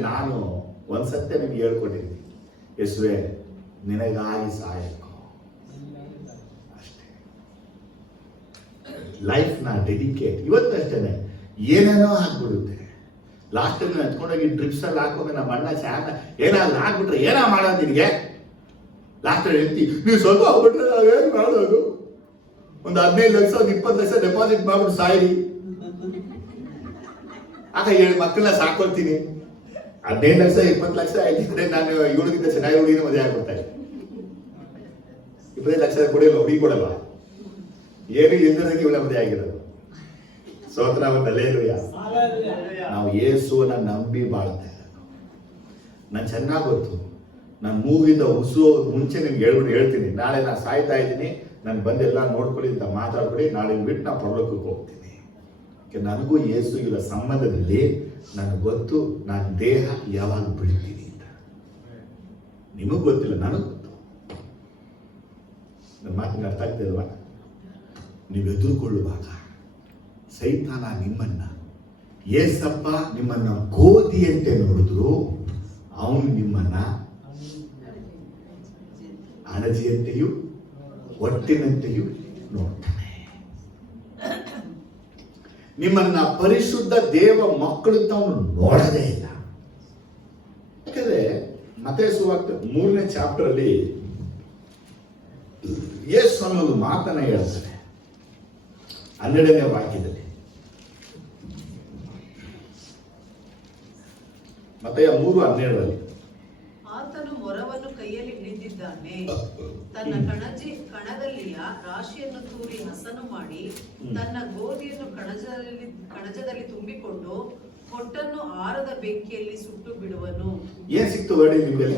ನಾನು ಒಂದ್ಸತ್ಯ ನಿಮ್ಗೆ ಹೇಳ್ಕೊಟ್ಟಿದ್ದೀನಿ, ಯೇಸುವೆ ನಿನಗಾಗಿ ಸಾಯಕ್ಕೋ ಅಷ್ಟೇ. ಲೈಫ್ ನ ಡೆಡಿಕೇಟ್. ಇವತ್ತಷ್ಟೇನೆ ಏನೇನೋ ಆಗ್ಬಿಡುತ್ತೆ. ಲಾಸ್ಟ್ ಟೈಮ್ ಹತ್ಕೊಂಡೋಗಿ ಡ್ರಿಪ್ಸ್ ಅಲ್ಲಿ ಹಾಕೋಕೆ ನಮ್ಮ ಅಣ್ಣ ಚಾನ ಏನಾದ್ರು ಹಾಕ್ಬಿಟ್ರೆ ಏನೋ ಮಾಡೋದು ನಿನಗೆ. ಲಾಸ್ಟ್ ಟೈಮ್ ಹೇಳ್ತಿ, ನೀವು ಸ್ವಲ್ಪ ಹೋಗ್ಬಿಟ್ರೆ ನಾವೇನು ಮಾಡೋದು, ಒಂದು 15 ಲಕ್ಷ 20 ಲಕ್ಷ ಡೆಪಾಸಿಟ್ ಮಾಡ್ಬಿಟ್ಟು ಸಾಯಿರಿ. ಆಗ 7 ಮಕ್ಕಳನ್ನ ಸಾಕೊಳ್ತೀನಿ. 15 ಲಕ್ಷ 20 ಲಕ್ಷ ಆಗಿದ್ರೆ ನಾನು ಇವಳಿಗಿಂತ ಚೆನ್ನಾಗಿ ಹುಡುಗಿನ ಮದುವೆ ಆಗ್ಬಿಡ್ತಾರೆ. 25 ಲಕ್ಷ ಕೊಡಿಲ್ಲ, ಹುಡುಗಿ ಕೊಡಲ್ವಾ, ಏನು ಇಲ್ದಿರಂಗೆ ಇವಳ ಮದುವೆ ಆಗಿರೋದು. ಸ್ತೋತ್ರ ಹಲ್ಲೆಲೂಯಾ. ನಾವು ಯೇಸುವನ್ನ ನಂಬಿ ಬಾಳ್ತಾ ಇರೋದು. ನಾನು ಚೆನ್ನಾಗಿ ಗೊತ್ತು, ನಾನು ಮೂಗಿಂದ ಉಸುವ ಮುಂಚೆ ನಿಮ್ಗೆ ಹೇಳ್ತೀನಿ, ನಾಳೆ ನಾನು ಸಾಯ್ತಾ ಇದ್ದೀನಿ, ನಾನು ಬಂದೆಲ್ಲ ನೋಡ್ಕೊಳ್ಳಿ ಅಂತ ಮಾತಾಡ್ಕೊಳ್ಳಿ, ನಾಳೆ ಬಿಟ್ಟು ನಾನು ಪರಲೋಕಕ್ಕೆ ಹೋಗ್ತೀನಿ. ನನಗೂ ಯೇಸು ಇರೋ ಸಂಬಂಧದಲ್ಲಿ ನನಗೆ ಗೊತ್ತು, ನಾನು ದೇಹ ಯಾವಾಗ ಬಿಡ್ತೀನಿ ಅಂತ. ನಿಮಗೂ ಗೊತ್ತಿಲ್ಲ, ನನಗೂ ಗೊತ್ತು. ನನ್ನ ಮಾತಿನ ಅರ್ಥ ಆಗ್ತಿಲ್ವಾ? ನೀವು ಎದುರುಕೊಳ್ಳುವಾಗ ಸೈತಾನ ನಿಮ್ಮನ್ನ, ಏಸಪ್ಪ ನಿಮ್ಮನ್ನ ಗೋಧಿಯಂತೆ ನೋಡಿದ್ರು, ಅವನು ನಿಮ್ಮನ್ನ ಅಣಜಿಯಂತೆಯೂ ಒಟ್ಟಿನಂತೆಯೂ ನೋಡ್ತಾನೆ. ನಿಮ್ಮನ್ನ ಪರಿಶುದ್ಧ ದೇವ ಮಕ್ಕಳು ಅಂತ ಅವನು ನೋಡದೇ ಇಲ್ಲ. ಯಾಕಂದ್ರೆ ಮತ್ತಾಯ ಸುವಾರ್ತೆ 3ನೇ ಚಾಪ್ಟರ್ ಅಲ್ಲಿ ಯೇಸು ಅನ್ನೋದು ಮಾತನ್ನ ಹೇಳ್ತಾರೆ. 12ನೇ ವಾಕ್ಯದಲ್ಲಿ ಮತ್ತಾಯ 3:12 ಆತನು ಮೊರವನ್ನು ಕೈಯಲ್ಲಿ ಹಿಡಿದಿದ್ದಾನೆ. ತನ್ನ ಕಣದಲ್ಲಿಯ ರಾಶಿಯನ್ನು ತೂರಿ ಹಸನು ಮಾಡಿ ತನ್ನ ಗೋಧಿಯನ್ನು ಕಣಜದಲ್ಲಿ ತುಂಬಿಕೊಂಡು ಹೊಟ್ಟನ್ನು ಆರದ ಬೆಂಕಿಯಲ್ಲಿ ಸುಟ್ಟು ಬಿಡುವನು. ಏನ್ ಸಿಕ್ತು ವರ್ಡ್ ನಿಮ್ಗೆ?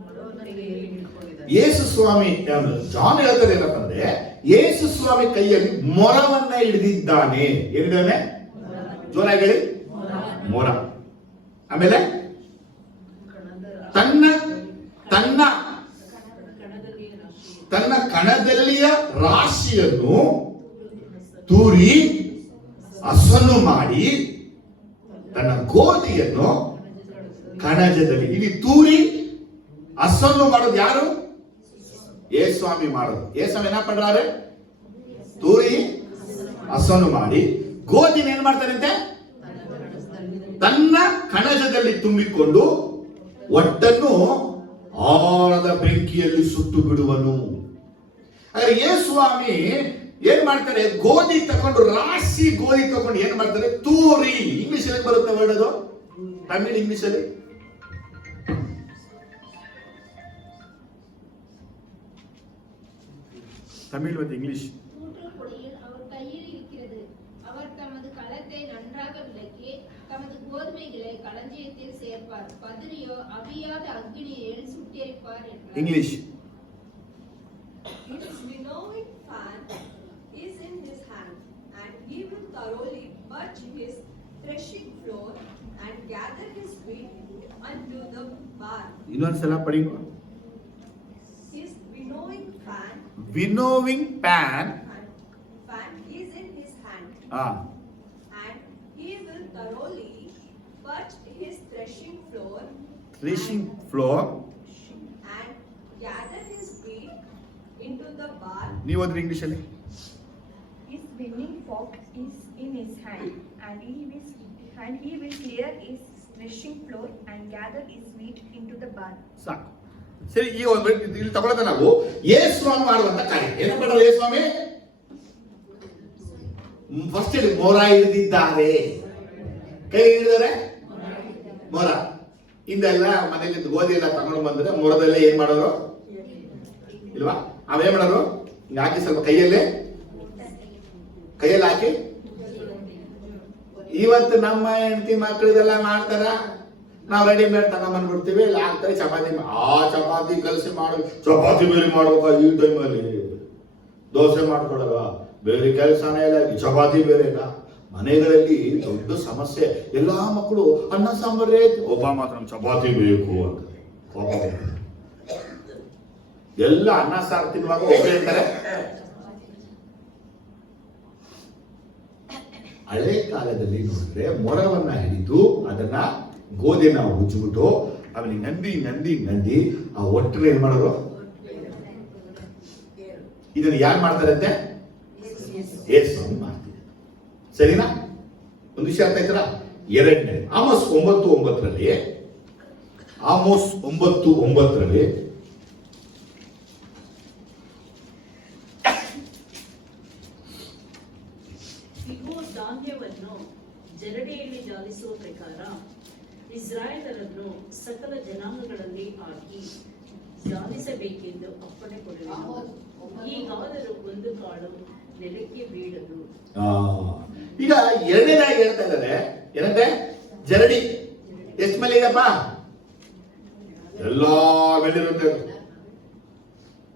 ಮೊರವನ್ನು ಕೈಯಲ್ಲಿ ಹಿಡ್ಕೊಂಡಿದ್ದಾನೆ. ಯೇಸು ಸ್ವಾಮಿ ಜಾನ್ ಹೇಳ್ತಾರೆ ಏನಪ್ಪ ಅಂದ್ರೆ, ಯೇಸು ಸ್ವಾಮಿ ಕೈಯಲ್ಲಿ ಮೊರವನ್ನ ಹಿಡಿದಿದ್ದಾನೆ. ಏನಿದ್ದಾನೆ? ಜೋರಾಗಿ ಹೇಳಿ. ಮೊರ. ಆಮೇಲೆ ತನ್ನ ತನ್ನ ತನ್ನ ಕಣದಲ್ಲಿಯ ರಾಶಿಯನ್ನು ತೂರಿ ಹಸನು ಮಾಡಿ ತನ್ನ ಗೋಧಿಯನ್ನು ಕಣಜದಲ್ಲಿ, ಇಲ್ಲಿ ತೂರಿ ಹಸನು ಮಾಡೋದು ಯಾರು? ಯೇಸು ಸ್ವಾಮಿ ಮಾಡೋದು. ಯೇಸು ಸ್ವಾಮಿ ಏನ ಪಡ್ರಾರೆ? ತೂರಿ ಹಸನು ಮಾಡಿ ಗೋಧಿನ ಏನ್ ಮಾಡ್ತಾರಂತೆ? ತನ್ನ ಕಣಜದಲ್ಲಿ ತುಂಬಿಕೊಂಡು ಒಟ್ಟನ್ನು ಆರದ ಬೆಂಕಿಯಲ್ಲಿ ಸುಟ್ಟು ಬಿಡುವನು. ಹಾಗಾದ್ರೆ ಯೇಸು ಸ್ವಾಮಿ ಏನ್ ಮಾಡ್ತಾರೆ? ಗೋಧಿ ತಕೊಂಡು, ರಾಶಿ ಗೋಧಿ ತಕೊಂಡು ಏನ್ ಮಾಡ್ತಾರೆ? ತೂರಿ. ಇಂಗ್ಲಿಷ್ ಅಲ್ಲಿ ಬರುತ್ತೆ ವರ್ಡ್ ಅದು, ತಮಿಳ್ ಇಂಗ್ಲಿಷ್ ಅಲ್ಲಿ. தமிழ் வந்து இங்கிலீஷ். தூற்றுக்குடியில் அவர் கையில் இருக்கிறது. அவர் தமது களத்தை நன்றாக விளக்கி தமது கோதுமைகளை களஞ்சியத்தில் சேர்ப்பார். பதிரியோ அவியாத அக்னியில் சுட்டெரிப்பார் என்றார். English. His winnowing fan is in his hand, and he will thoroughly purge his threshing floor and gather his wheat unto the barn. ಇನ್ನೊಂದ್ಸಲ ಪಡಿಗೋ. His winnowing fan winnowing PAN is in his hand, and he will thoroughly purge his threshing floor threshing floor. and gather his wheat into the barn. ನೀವು ಓದ್ರಿ English ಅಲ್ಲಿ. His winning fork is in his hand, and he will clear his threshing floor and gather his wheat into the barn. ಸಾಕು. ಸರಿ, ಈಗ ಒಂದು ಇಲ್ಲಿ ತಗೊಳ್ಳೋದ ನಾವು ಯೇಸು ಸ್ವಾಮಿ ಮಾಡುವಂತ ಕಾರ್ಯ ಏನು ಮಾಡಲ್ಲ? ಯೇಸು ಸ್ವಾಮಿ ಫಸ್ಟ್ ಹೇಳಿ ಮೊರ ಹಿಡಿದಿದ್ದಾರೆ. ಕೈ ಹಿಡಿದರೆ ಮೊರ. ಹಿಂದೆಲ್ಲ ಮನೇಲಿ ಗೋಧಿ ಎಲ್ಲ ತಗೊಂಡು ಬಂದ್ರೆ ಮೊರದಲ್ಲೇ ಏನ್ ಮಾಡೋರು ಇಲ್ವಾ? ಅವೇನ್ ಮಾಡೋರು? ಹಿಂಗ ಹಾಕಿ ಸ್ವಲ್ಪ ಕೈಯಲ್ಲಿ ಹಾಕಿ. ಇವತ್ತು ನಮ್ಮ ಹೆಂಡತಿ ಮಕ್ಕಳಿದೆಲ್ಲ ಮಾಡ್ತಾರ, ನಾವು ರೆಡಿಮೇಡ್ ತಗೊಂಡ್ಬಂದ್ಬಿಡ್ತೀವಿ, ಇಲ್ಲಿ ಹಾಕ್ತಾರೆ ಚಪಾತಿ. ಚಪಾತಿ ಕಲಸಿ ಮಾಡಿ ಚಪಾತಿ ಬೇರೆ ಮಾಡ್ಬೇಕ ಈ ಟೈಮಲ್ಲಿ? ದೋಸೆ ಮಾಡ್ಕೊಡಲ್ಲ, ಬೇರೆ ಕೆಲಸನೇ ಇಲ್ಲ, ಚಪಾತಿ ಬೇರೆ ಇಲ್ಲ. ಮನೆಗಳಲ್ಲಿ ದೊಡ್ಡ ಸಮಸ್ಯೆ. ಎಲ್ಲಾ ಮಕ್ಕಳು ಅನ್ನ ಸಾಂಬಾರೇ, ಒಬ್ಬ ಮಾತ್ರ ಚಪಾತಿ ಬೇಕು ಅಂತ ಕೋಪ. ಎಲ್ಲ ಅನ್ನ ಸಾರು ತಿನ್ನುವಾಗ ಒಬ್ಬ ಹೇಳ್ತಾರೆ. ಹಳೆ ಕಾಲದಲ್ಲಿ ನೋಡಿದ್ರೆ ಮೊರವನ್ನ ಹಿಡಿದು ಅದನ್ನ ಗೋಧಿನ ಉಜ್ಜಿಬಿಟ್ಟು ಆಮೇಲೆ ನಂದಿ ಆ ಒಟ್ಟರೆ ಏನ್ ಮಾಡೋರು? ಇದನ್ನ ಯಾರು ಮಾಡ್ತಾರಂತೆ? ಯೇಸು ಮಾಡ್ತಾರೆ. ಸರಿನಾ? ಒಂದು ವಿಷಯ ಅರ್ಥ ಆಯ್ತಲ್ಲ? ಎರಡನೇ ಆಮೋಸ್ 9:9ರಲ್ಲಿ ಇಗೋ, ಧಾನ್ಯವನ್ನು ಜರಡಿಯಲ್ಲಿ ಜಾಲಿಸುವ ಪ್ರಕಾರ ಇಸ್ರಾಯೇಲರನ್ನು ಸಕಲ ಜನಾಂಗಗಳಲ್ಲಿ ಹಾಕಿ ಜಾಲಿಸಬೇಕೆಂದು ಅಪ್ಪಣೆ ಕೊಡುವೆನು. ಈಗಾದರೂ ಒಂದು ಕಾಳು ನೆಲಕ್ಕೆ ಬೀಳದು. ಈಗ ಎರಡನೇದಾಗಿ ಹೇಳ್ತಾ ಇದ್ದಾರೆ ಏನಂತೆ? ಜರಡಿ. ಎಷ್ಟು ಮೇಲೆ ಇದೆಯಪ್ಪ? ಎಲ್ಲಾ ಮೇಲೆ ಇರುತ್ತೆ.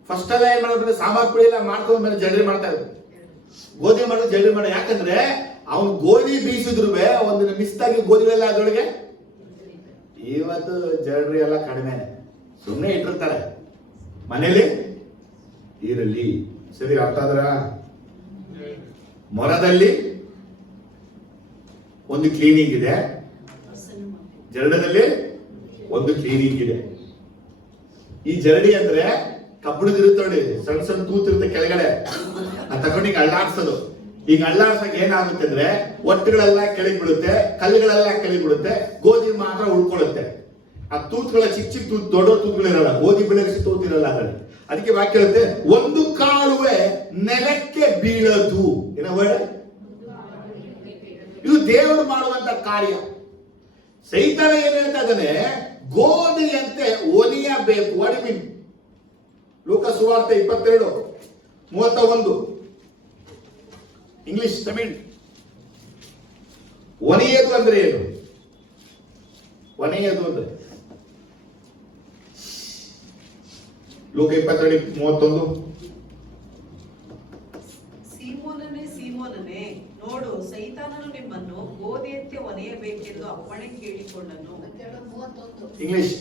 ಫಸ್ಟ್ ಎಲ್ಲ ಏನ್ ಮಾಡೋದು? ಸಾಂಬಾರ್ ಪುಡಿ ಎಲ್ಲ ಮಾಡ್ಕೊಂಡ್ ಮೇಲೆ ಜರಡಿ ಮಾಡ್ತಾ ಇದ್ರು. ಗೋಧಿ ಮಾಡೋದು ಜರಡಿ ಮಾಡೋ. ಯಾಕಂದ್ರೆ ಅವ್ನು ಗೋಧಿ ಬೀಸಿದ್ರು ಒಂದು ಮಿಸ್ತಾಗಿ ಗೋಧಿ ಎಲ್ಲ ಅದ್ರೊಳಗೆ. ಇವತ್ತು ಜರಡಿ ಎಲ್ಲ ಕಡಿಮೆ, ಸುಮ್ಮನೆ ಇಟ್ಟಿರ್ತಾರೆ ಮನೇಲಿ ಇರಲಿ. ಸರಿ, ಅರ್ಥ ಆದ್ರ? ಮೊರದಲ್ಲಿ ಒಂದು ಕ್ಲೀನಿಂಗ್ ಇದೆ, ಜರಡದಲ್ಲಿ ಒಂದು ಕ್ಲೀನಿಂಗ್ ಇದೆ. ಈ ಜರಡಿ ಅಂದ್ರೆ ಕಬ್ಬಣದಿರುತ್ತೆ ನೋಡಿ, ಸಣ್ಣ ಸಣ್ಣ ತೂತಿರುತ್ತೆ ಕೆಳಗಡೆ, ತಗೊಂಡು ಈಗ ಅಳ್ಳಾಡ್ಸೋದು. ಈಗ ಅಳ್ಳಾಡ್ಸಕ್ ಏನಾಗುತ್ತೆ ಅಂದ್ರೆ ಒಟ್ಟುಗಳೆಲ್ಲ ಕೆಳಗೆ ಬಿಡುತ್ತೆ, ಕಲ್ಲುಗಳೆಲ್ಲ ಕೆಳಗೆ ಬಿಡುತ್ತೆ, ಗೋಧಿ ಮಾತ್ರ ಉಳ್ಕೊಳ್ಳುತ್ತೆ. ಆ ತೂತುಗಳ ಚಿಕ್ಕ ಚಿಕ್ಕ ತೂತು, ದೊಡ್ಡ ತೂತುಗಳಿರಲ್ಲ, ಗೋಧಿ ಬೆಳಗಿಸಿ ತೂತಿರಲ್ಲ ಅದರಲ್ಲಿ. ಅದಕ್ಕೆ ವಾಕ್ಯ ಹೇಳುತ್ತೆ, ಒಂದು ಕಾಳುವೆ ನೆಲಕ್ಕೆ ಬೀಳದು. ಏನೋ ಇದು ದೇವರು ಮಾಡುವಂತ ಕಾರ್ಯ. ಸೈತಾನ ಏನ್ ಹೇಳ್ತಾ ಇದ್ದಾನೆ? ಗೋಧಿಯಂತೆ ಒಲಿಯಬೇಕು. ವಾಟ್ ಮೀನ್? ಲೂಕ ಸುವಾರ್ತೆ 22:31 ಇಂಗ್ಲಿಷ್, ತಮಿಳ್. ಒನೆಯದು ಅಂದ್ರೆ ಏನು? ಒನೆಯದು ಅಂದ್ರೆ ಲೂಕ 22:31. ಸೀಮೋನನೇ ಸೀಮೋನನೇ, ನೋಡು, ಸೈತಾನನು ನಿಮ್ಮನ್ನು ಗೋಧಿಯಂತೆ ಒನೆಯಬೇಕೆಂದು ಅಪ್ಪಣೆ ಕೇಳಿಕೊಂಡನು. English.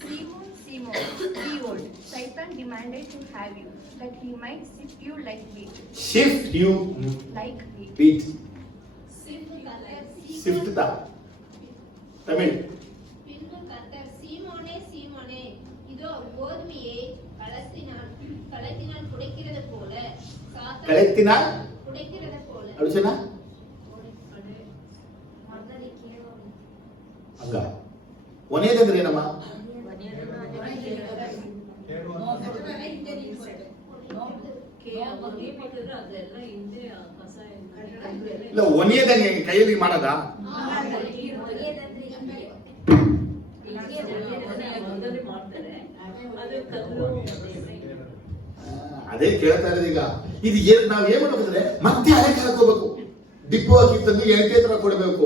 Simon, Simon, behold, Satan demanded to have you, that he might sift you like wheat. Shift you Like wheat. Beat. ಸೀಮೋನೇ ಶಿಫ್ಟ್ ತಮಿಳ್. பின்பு கர்த்தர், சீமோனே சீமோனே, இதோ கோதுமையை களத்தினால் குடைக்கிறது போல சாத்தான் ಕಳೆತ್ತಿನ குடைக்கிறது போல ಅಡುಚನ ಹಂಗ. ಒನೆಯದಂದ್ರೆ ಏನಮ್ಮ? ಅದೆಲ್ಲ ಹಿಂದೆ ಕಸ ಇಲ್ಲ, ಒನೆಯದಂಗೆ ಕೈಯಲ್ಲಿ ಮಾಡದ? ಮೊದಲೇ ಮಾಡ್ತಾರೆ, ಅದು ಕಲ್ಲು ಅದೇ ಕೇಳ್ತಾ ಇರೋದು ಈಗ. ಇದು ನಾವ್ ಏನ್ ಮಾಡ್ಬೇಕಂದ್ರೆ ಮತ್ತೆ ಅಲೆಗೆ ಹಾಕೋಬೇಕು. ಡಿಪ್ಪು ಹಾಕಿ ತಂದು ಎಣ್ಣೆ ತರ ಕೊಡಬೇಕು.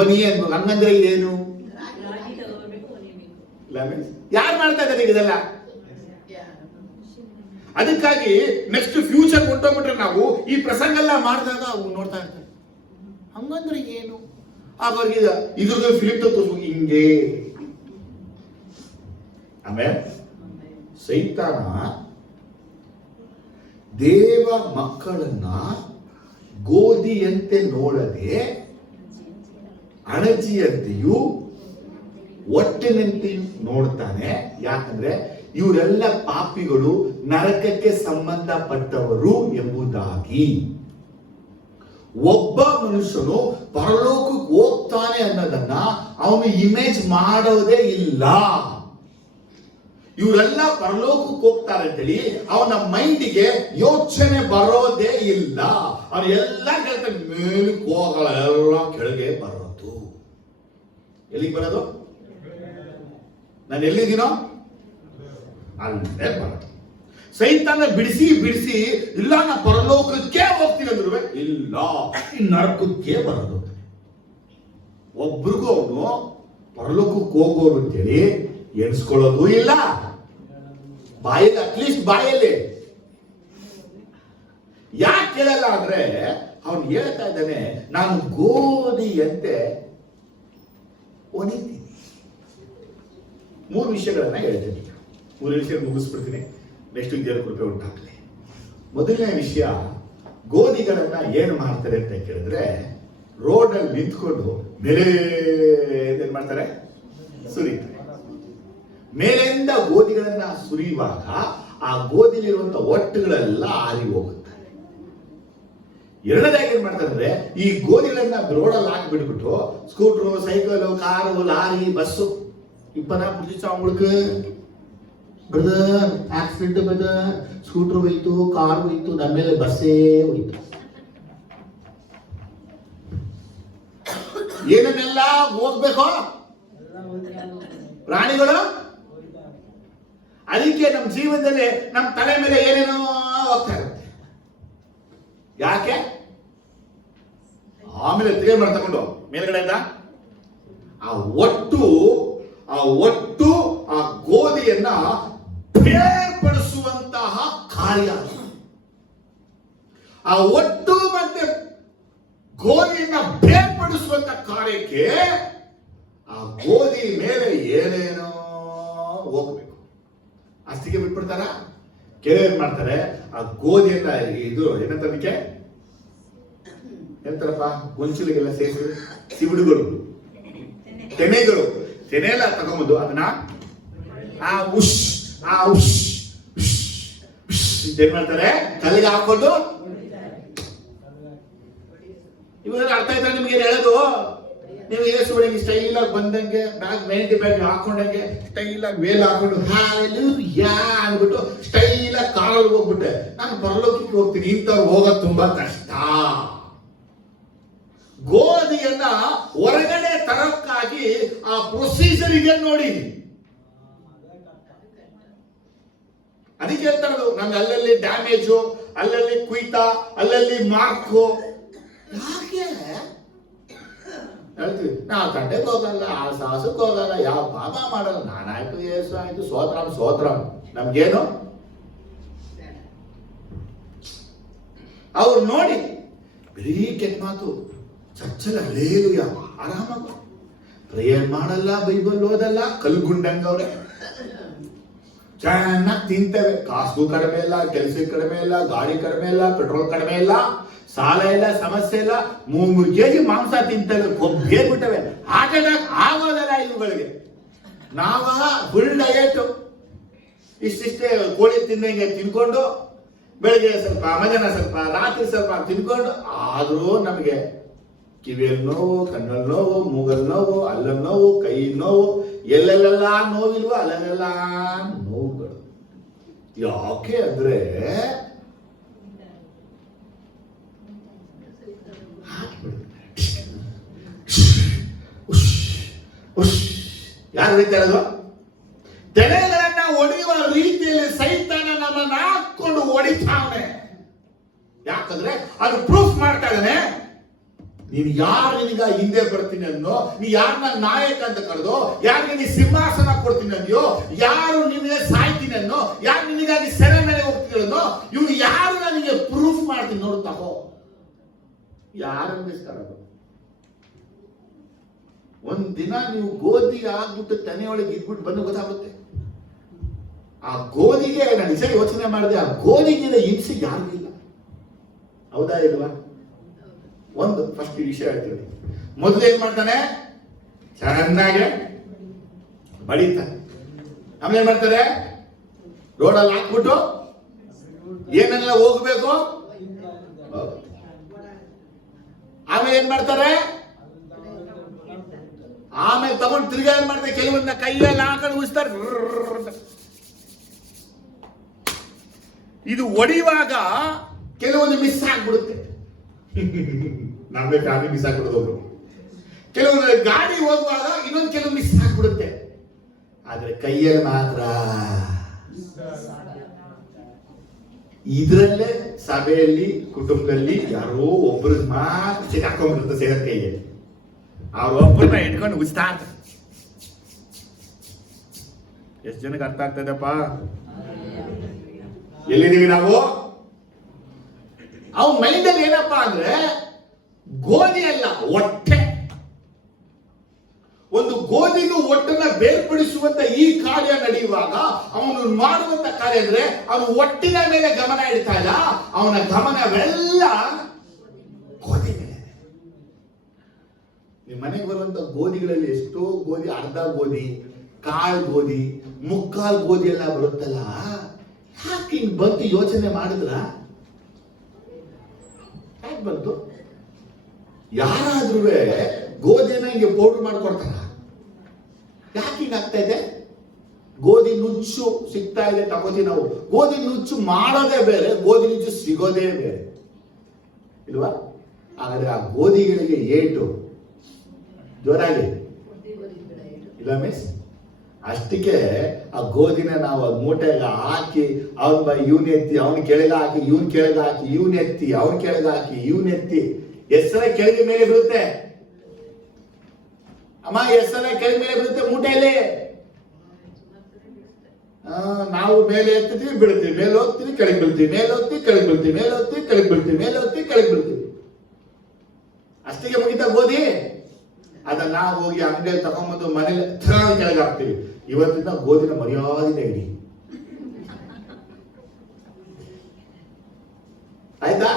ಒನಿಯ ಅನ್ಬೇಕು. ಹಂಗಂದ್ರೆ ಇದೇನು? ರಾಗಿ ತಗೋಬೇಕು, ಒಲಿಬೇಕು. ಯಾರು ಮಾಡ್ತಾ ಇದ್ದಾರೆ ಇದೆಲ್ಲ? ಅದಕ್ಕಾಗಿ ನೆಕ್ಸ್ಟ್ ಫ್ಯೂಚರ್ ಹೊಂಟೋಗ್ಬಿಟ್ರೆ ನಾವು ಈ ಪ್ರಸಂಗ ಎಲ್ಲ ಮಾಡಿದಾಗ ಅವು ನೋಡ್ತಾ ಇರ್ತಾರೆ. ಹಂಗಂದ್ರೆ ಏನು? ಅವ್ರಿಗೆ ಇದ್ರದ್ದು ಫಿಲಿಪ್ ತೋರಿಸು ಹಿಂಗೆ. ಆಮೇಲೆ ಸೈತಾನ ದೇವ ಮಕ್ಕಳನ್ನ ಗೋಧಿಯಂತೆ ನೋಡದೆ ಅಣಜಿಯಂತೆಯೂ ಒಟ್ಟಿನಂತೆಯೂ ನೋಡ್ತಾನೆ. ಯಾಕಂದ್ರೆ ಇವರೆಲ್ಲ ಪಾಪಿಗಳು, ನರಕಕ್ಕೆ ಸಂಬಂಧಪಟ್ಟವರು ಎಂಬುದಾಗಿ. ಒಬ್ಬ ಮನುಷ್ಯನು ಪರಲೋಕಕ್ಕೆ ಹೋಗ್ತಾನೆ ಅನ್ನೋದನ್ನ ಅವನು ಇಮೇಜ್ ಮಾಡೋದೇ ಇಲ್ಲ. ಇವರೆಲ್ಲ ಪರಲೋಕಕ್ಕೆ ಹೋಗ್ತಾರೆ ಅಂತೇಳಿ ಅವನ ಮೈಂಡಿಗೆ ಯೋಚನೆ ಬರೋದೇ ಇಲ್ಲ. ಅವನು ಎಲ್ಲ ಕೇಳ್ತಾನೆ, ಮೇಲಕ್ಕೆ ಹೋಗಲ್ಲ, ಎಲ್ಲ ಕೆಳಗೆ ಬರೋದು. ಎಲ್ಲಿಗೆ ಬರೋದು? ನಾನು ಎಲ್ಲಿದ್ದೀನೋ ಅಲ್ಲೇ ಬರೋದು. ಸೈತಾನ ಬಿಡಿಸಿ ಬಿಡಿಸಿ, ಇಲ್ಲ ನಾ ಪರಲೋಕಕ್ಕೆ ಹೋಗ್ತೀನಿ ಅಂದ್ರು ಇಲ್ಲ, ಈ ನರಕಕ್ಕೆ ಬರೋದು. ಒಬ್ರಿಗೂ ಅವನು ಪರಲೋಕಕ್ಕೆ ಹೋಗೋರು ಅಂತೇಳಿ ಎಣಿಸ್ಕೊಳ್ಳೋದು ಇಲ್ಲ. ಬಾಯಲ್ಲಿ, ಅಟ್ಲೀಸ್ಟ್ ಬಾಯಲ್ಲಿ ಯಾಕೆ ಕೇಳಲ್ಲ ಅಂದ್ರೆ ಅವನು ಹೇಳ್ತಾ ಇದ್ದಾನೆ, ನಾನು ಗೋಧಿಯಂತೆ ಒಣಿತೀನಿ. 3 ವಿಷಯಗಳನ್ನ ಹೇಳ್ತೀನಿ. 3 ವಿಷಯ ಮುಗಿಸ್ಬಿಡ್ತೀನಿ. ನೆಕ್ಸ್ಟ್ ದೇವರ ಕೃಪೆ ಉಂಟಾಗಲಿ. ಮೊದಲನೇ ವಿಷಯ, ಗೋಧಿಗಳನ್ನ ಏನು ಮಾಡ್ತಾರೆ ಅಂತ ಕೇಳಿದ್ರೆ, ರೋಡಲ್ಲಿ ನಿಂತ್ಕೊಂಡು ಮೇಲೆ ಏನ್ ಮಾಡ್ತಾರೆ? ಸುರಿತಾರೆ. ಮೇಲಿಂದ ಗೋಧಿಗಳನ್ನ ಸುರಿಯುವಾಗ ಆ ಗೋಧಿಲಿರುವಂತ ಒಟ್ಟುಗಳೆಲ್ಲ ಆರಿ ಹೋಗುತ್ತೆ. ಎರಡನೇದಾಗಿ ಏನ್ ಮಾಡ್ತಾರೆ ಅಂದ್ರೆ, ಈ ಗೋಧಿಗಳನ್ನ ರೋಡಲ್ಲಿ ಹಾಕ್ಬಿಟ್ಬಿಟ್ಟು scooter, cycle, car, lorry, bus இப்பனா புடிச்சா உங்களுக்கு ಬ್ರದರ್ ಆಕ್ಸಿಡೆಂಟ್ ಬ್ರದರ್, ಸ್ಕೂಟರ್ ಹೋಯ್ತು, ಕಾರ್ ಹೋಯ್ತು, ನಮ್ಮ ಮೇಲೆ ಬಸ್ಸೇ ಹೋಯ್ತು. ಏನನ್ನೆಲ್ಲ ಹೋಗ್ಬೇಕು ಪ್ರಾಣಿಗಳು. ಅದಕ್ಕೆ ನಮ್ಮ ಜೀವನದಲ್ಲಿ ನಮ್ಮ ತಲೆ ಮೇಲೆ ಏನೇನೋ ಹೋಗ್ತಾ ಇರುತ್ತೆ. ಯಾಕೆ? ಆಮೇಲೆ ತಿರುಗಿ ಮಾಡಿ ತಗೊಂಡು ಮೇಲ್ಗಡೆಯಿಂದ ಆ ಒಟ್ಟು ಆ ಗೋಧಿಯನ್ನ ಬೇರ್ಪಡಿಸುವಂತಹ ಕಾರ್ಯ. ಆ ಒಟ್ಟು ಮತ್ತೆ ಗೋಧಿಯನ್ನ ಬೇರ್ಪಡಿಸುವಂತ ಕಾರ್ಯಕ್ಕೆ ಆ ಗೋಧಿ ಮೇಲೆ ಏನೇನೋ ಹೋಗ್ಬೇಕು. ಅಷ್ಟಿಗೆ ಬಿಟ್ಬಿಡ್ತಾರ. ಕೆಲವೇನ್ ಮಾಡ್ತಾರೆ, ಆ ಗೋಧಿಯನ್ನ ಇದು ಏನಂತದಕ್ಕೆ ಎಂತಾರಪ್ಪ, ಗೊಂಚಲಿಗೆಲ್ಲ ಸೇರಿಸಿ ಸಿಬಿಡುಗಳು, ತೆನೆಗಳು, ತೆನೆ ಎಲ್ಲ ತಗೊಂಬಂದು ಅದನ್ನ ಏನ್ ಮಾಡ್ತಾರೆ, ಕಲ್ಲಿಗೆ ಹಾಕೊಂಡು. ಇವಾಗ ಅರ್ಥ ಆಯ್ತಾ ನಿಮ್ಗೆ ಏನ್ ಹೇಳೋದು? ನೀವು ಏಸು ಬೆಳಿಗ್ಗೆ ಸ್ಟೈಲ್ ಆಗಿ ಬಂದಂಗೆ ಬ್ಯಾಗ್ ಮೆಹಂದಿ ಬ್ಯಾಗ್ ಹಾಕೊಂಡಂಗೆ ಸ್ಟೈಲ್ ಆಗಿ ವೇಲ್ ಹಾಕೊಂಡು ಯಾ ಅಂದ್ಬಿಟ್ಟು ಸ್ಟೈಲ್ ಆಗಿ ಕಾರಲ್ಲಿ ಹೋಗ್ಬಿಟ್ಟೆ ನಾನು ಪರಲೋಕಕ್ಕೆ ಹೋಗ್ತೀನಿ. ಇಂಥವ್ರು ಹೋಗೋದು ತುಂಬಾ ಕಷ್ಟ. ಗೋಧಿಯನ್ನ ಹೊರಗಡೆ ತರಕ್ಕಾಗಿ ಆಗಿ ಆ ಪ್ರೊಸೀಜರ್ ಇದೆ ನೋಡಿ. ಅದಕ್ಕೆ ಹೇಳ್ತಾರೆ ನಮ್ಗೆ ಅಲ್ಲಲ್ಲಿ ಡ್ಯಾಮೇಜು, ಅಲ್ಲಲ್ಲಿ ಕುಯ್ತ, ಅಲ್ಲಲ್ಲಿ ಮಾರ್ಕು. ಯಾಕೆ ಹೇಳ್ತೀವಿ ನಾವು ತಂಡೆಗೆ ಹೋಗಲ್ಲ, ಆ ಸಾಹಸಕ್ಕೆ ಹೋಗಲ್ಲ, ಯಾವ ಪಾಪ ಮಾಡಲ್ಲ, ನಾನಾಯ್ತು ಏಸು ಆಯ್ತು ಸೋತ್ರಂ ನಮ್ಗೇನು. ಅವ್ರು ನೋಡಿ ಬರೀ ಕೆಟ್ಟ ಮಾತು, ಚರ್ಚಲ ಲೇಲುಯ ಆರಾಮಾಗ ಪ್ರೇಯರ್ ಮಾಡಲ್ಲ, ಬೈಬಲ್ ಓದಲ್ಲ, ಕಲ್ಗುಂಡಂಗವ್ರೆ. ಚೆನ್ನಾಗಿ ತಿಂತೇವೆ, ಕಾಸು ಕಡಿಮೆ ಇಲ್ಲ, ಕೆಲಸ ಕಡಿಮೆ ಇಲ್ಲ, ಗಾಡಿ ಕಡಿಮೆ ಇಲ್ಲ, ಪೆಟ್ರೋಲ್ ಕಡಿಮೆ ಇಲ್ಲ, ಸಾಲ ಇಲ್ಲ, ಸಮಸ್ಯೆ ಇಲ್ಲ, 3 kg ಮಾಂಸ ತಿಂತೇವೆ, ಕೊಬ್ಬೇರ್ಬಿಟ್ಟವೆ. ಹಾರ್ಟ್ ಅಟ್ಯಾಕ್ ಆಗೋದಲ್ಲ ಇವುಗಳಿಗೆ. ನಾವ ಫುಲ್ ಡಯಟ್ ಇಷ್ಟಿಷ್ಟೇ ಕೋಳಿ ತಿಂದಂಗೆ ತಿನ್ಕೊಂಡು, ಬೆಳಗ್ಗೆ ಸ್ವಲ್ಪ, ಮಧ್ಯಾಹ್ನ ಸ್ವಲ್ಪ, ರಾತ್ರಿ ಸ್ವಲ್ಪ ತಿನ್ಕೊಂಡು, ಆದ್ರೂ ನಮಗೆ ಕಿವಿಯಲ್ಲಿ ನೋವು, ಕಣ್ಣಲ್ಲಿ ನೋವು, ಮೂಗಲ್ಲಿ ನೋವು, ಅಲ್ಲಲ್ಲಿ ನೋವು, ಕೈ ನೋವು, ಎಲ್ಲೆಲ್ಲ ನೋವಿಲ್ವೋ ಅಲ್ಲೆಲ್ಲ ನೋವುಗಳು. ಯಾಕೆ ಅಂದ್ರೆ ಯಾರು ಹೇಳ್ತಾ ಇರೋದು? ತೆನೆಗಳನ್ನ ಒಡೆಯುವ ರೀತಿಯಲ್ಲಿ ಸೈತಾನ ನಮ್ಮನ್ನ ಹಾಕೊಂಡು ಹೊಡಿತಾವನೆ. ಯಾಕಂದ್ರೆ ಅದು ಪ್ರೂಫ್ ಮಾಡ್ತಾ ಇದ್ದಾನೆ, ನೀನು ಯಾರು ನಿನಗ ಹಿಂದೆ ಬರ್ತೀನಿ ಅನ್ನೋ, ನೀ ಯಾರನ್ನ ನಾಯಕ ಅಂತ ಕರೆದೋ, ಯಾರಿಗೆ ನೀ ಸಿಂಹಾಸನ ಕೊಡ್ತೀನಿ ಅಂದ್ಯೋ, ಯಾರು ನಿನಗೆ ಸಾಯ್ತೀನಿ ಅನ್ನೋ, ಯಾರು ನಿನಗಾಗಿ ಸೆರೆ ಮೇಲೆ ಹೋಗ್ತೀನಿ ಅನ್ನೋ, ಇವ್ರು ಯಾರು ನನಗೆ ಪ್ರೂಫ್ ಮಾಡ್ತೀನಿ ನೋಡು ತಗೋ. ಯಾರು ಅನ್ನಿಸ್ತಾರದು? ಒಂದ್ ದಿನ ನೀವು ಗೋಧಿ ಆಗ್ಬಿಟ್ಟು ತೆನೆಯೊಳಗೆ ಇದ್ಬಿಟ್ಟು ಬಂದು ಗೊತ್ತಾಗುತ್ತೆ. ಆ ಗೋಧಿಗೆ ನಾನು ನಿಜ ಯೋಚನೆ ಮಾಡಿದೆ, ಆ ಗೋಧಿಗಿನ ಹಿಂಸೆ ಯಾರಿಗೂ ಇಲ್ಲ. ಹೌದಾ ಇಲ್ವಾ? ಒಂದು ಫಸ್ಟ್ ಈ ವಿಷಯ ಹೇಳ್ತೀವಿ. ಮೊದಲು ಏನ್ ಮಾಡ್ತಾನೆ? ಚೆನ್ನಾಗೆ ಬಡಿತಾನೆ. ಆಮೇಲೆ ಏನ್ ಮಾಡ್ತಾರೆ? ರೋಡಲ್ಲಿ ಹಾಕ್ಬಿಟ್ಟು ಏನೆಲ್ಲ ಹೋಗ್ಬೇಕು, ಆಮೇಲೆ ಏನ್ ಮಾಡ್ತಾರೆ? ಆಮೇಲೆ ತಗೊಂಡು ತಿರ್ಗಾ ಏನ್ ಮಾಡ್ತಾರೆ? ಕೆಲವೊಂದ ಕೈಯಲ್ಲಿ ಹಾಕೊಂಡು ಉಳಿಸ್ತಾರೆ. ಇದು ಹೊಡಿಯುವಾಗ ಕೆಲವೊಂದು ಮಿಸ್ ಆಗ್ಬಿಡುತ್ತೆ. ನಮ್ಗೆ ಫ್ಯಾಮಿಲಿ ಮಿಸ್ ಆಗ್ಬಿಡೋದು ಒಬ್ರು, ಕೆಲವೊಂದು ಗಾಡಿ ಹೋಗುವಾಗ ಇನ್ನೊಂದು ಕೆಲವು ಮಿಸ್ ಆಗ್ಬಿಡುತ್ತೆ. ಆದ್ರೆ ಕೈಯಲ್ಲಿ ಮಾತ್ರ ಇದರಲ್ಲೇ ಸಭೆಯಲ್ಲಿ, ಕುಟುಂಬದಲ್ಲಿ ಯಾರೋ ಒಬ್ಬರು ಮಾತ್ರ ಸಿಕ್ಕಾಕೊಂಡ್ಬಿಡುತ್ತೆ ಸೇರ ಕೈಯಲ್ಲಿ. ಅವ್ರೊಬ್ಬರನ್ನ ಇಟ್ಕೊಂಡು ಉಚ್ತಾ. ಎಷ್ಟು ಜನಕ್ಕೆ ಅರ್ಥ ಆಗ್ತದಪ್ಪ? ಎಲ್ಲಿದ್ದೀವಿ ನಾವು? ಅವ್ ಮೈಂಡಲ್ಲಿ ಏನಪ್ಪಾ ಅಂದ್ರೆ ಗೋಧಿ ಅಲ್ಲ, ಹೊಟ್ಟೆ. ಒಂದು ಗೋಧಿಗೂ ಒಟ್ಟನ್ನ ಬೇರ್ಪಡಿಸುವಂತ ಈ ಕಾರ್ಯ ನಡೆಯುವಾಗ ಅವನು ಮಾಡುವಂತ ಕಾರ್ಯ ಅಂದ್ರೆ ಅವನು ಒಟ್ಟಿನ ಮೇಲೆ ಗಮನ ಇಡ್ತಾ ಇಲ್ಲ, ಅವನ ಗಮನವೆಲ್ಲ ಗೋಧಿ ಮೇಲೆ. ನಿಮ್ಮ ಮನೆಗೆ ಬರುವಂತ ಗೋಧಿಗಳಲ್ಲಿ ಎಷ್ಟೋ ಗೋಧಿ, ಅರ್ಧ ಗೋಧಿ, ಕಾಳು ಗೋಧಿ, ಮುಕ್ಕಾಲು ಗೋಧಿ ಎಲ್ಲ ಬರುತ್ತಲ್ಲ. ಯಾಕೆ ಹಿಂಗ್ ಬಂತು ಯೋಚನೆ ಮಾಡಿದ್ರ? ಯಾಕೆ ಬಂತು? ಯಾರಾದ್ರೂ ಗೋಧಿನ ಹಿಂಗೆ ಪೌಡರ್ ಮಾಡ್ಕೊಡ್ತಾರ? ಯಾಕೆ ಹಿಂಗ ಆಗ್ತಾ ಇದೆ? ಗೋಧಿ ನುಚ್ಚು ಸಿಗ್ತಾ ಇದೆ, ತಗೋತೀವಿ ನಾವು. ಗೋಧಿ ನುಚ್ಚು ಮಾಡೋದೇ ಬೇರೆ, ಗೋಧಿ ನುಚ್ಚು ಸಿಗೋದೇ ಬೇರೆ ಇಲ್ವಾ? ಹಾಗಾದ್ರೆ ಆ ಗೋಧಿಗಳಿಗೆ ಏಟು ಜೋರಾಗಿ ಇಲ್ಲ ಮಿಸ್? ಅಷ್ಟಕ್ಕೆ ಆ ಗೋಧಿನ ನಾವು ಮೂಟೆಗೆ ಹಾಕಿ, ಅವನ್ ಇವನ್ ಎತ್ತಿ, ಅವನ್ ಕೆಳಗೆ ಹಾಕಿ, ಇವನ್ ಕೆಳಗೆ ಹಾಕಿ, ಇವನ್ ಎತ್ತಿ, ಅವನ್ ಕೆಳಗೆ ಹಾಕಿ, ಇವನ್ ಎತ್ತಿ, ಎಷ್ಟರ ಕೆಳಗೆ ಮೇಲೆ ಬರುತ್ತೆ ಅಮ್ಮ, ಎಷ್ಟರ ಕೆಳಗೆ ಮೇಲೆ ಬರುತ್ತೆ ಮೂಟೆಯಲ್ಲಿ. ನಾವು ಮೇಲೆ ಎತ್ತೀವಿ, ಬೀಳ್ತೀವಿ, ಮೇಲೆ ಹೋಗ್ತೀವಿ, ಕೆಳಗೆ ಬೀಳ್ತೀವಿ, ಮೇಲೆ ಹೋಗ್ತೀವಿ, ಕೆಳಗೆ ಬೀಳ್ತೀವಿ, ಮೇಲೆ ಹೋಗ್ತೀವಿ, ಕೆಳಗೆ ಬೀಳ್ತೀವಿ, ಮೇಲೆ ಹೋಗ್ತೀವಿ, ಕೆಳಗೆ ಬೀಳ್ತೀವಿ. ಅಷ್ಟಿಗೆ ಮುಗಿತಾ ಗೋಧಿ? ಅದನ್ನ ನಾವು ಹೋಗಿ ಅಂಗಡಿಯಲ್ಲಿ ತಗೊಂಡ್ಬಂದು ಮನೇಲಿ ಕೆಳಗೆ ಹಾಕ್ತೀವಿ. ಇವತ್ತಿನ ಗೋಧಿನ ಮರ್ಯಾದೆ ಇಡಿ, ಆಯ್ತಾ?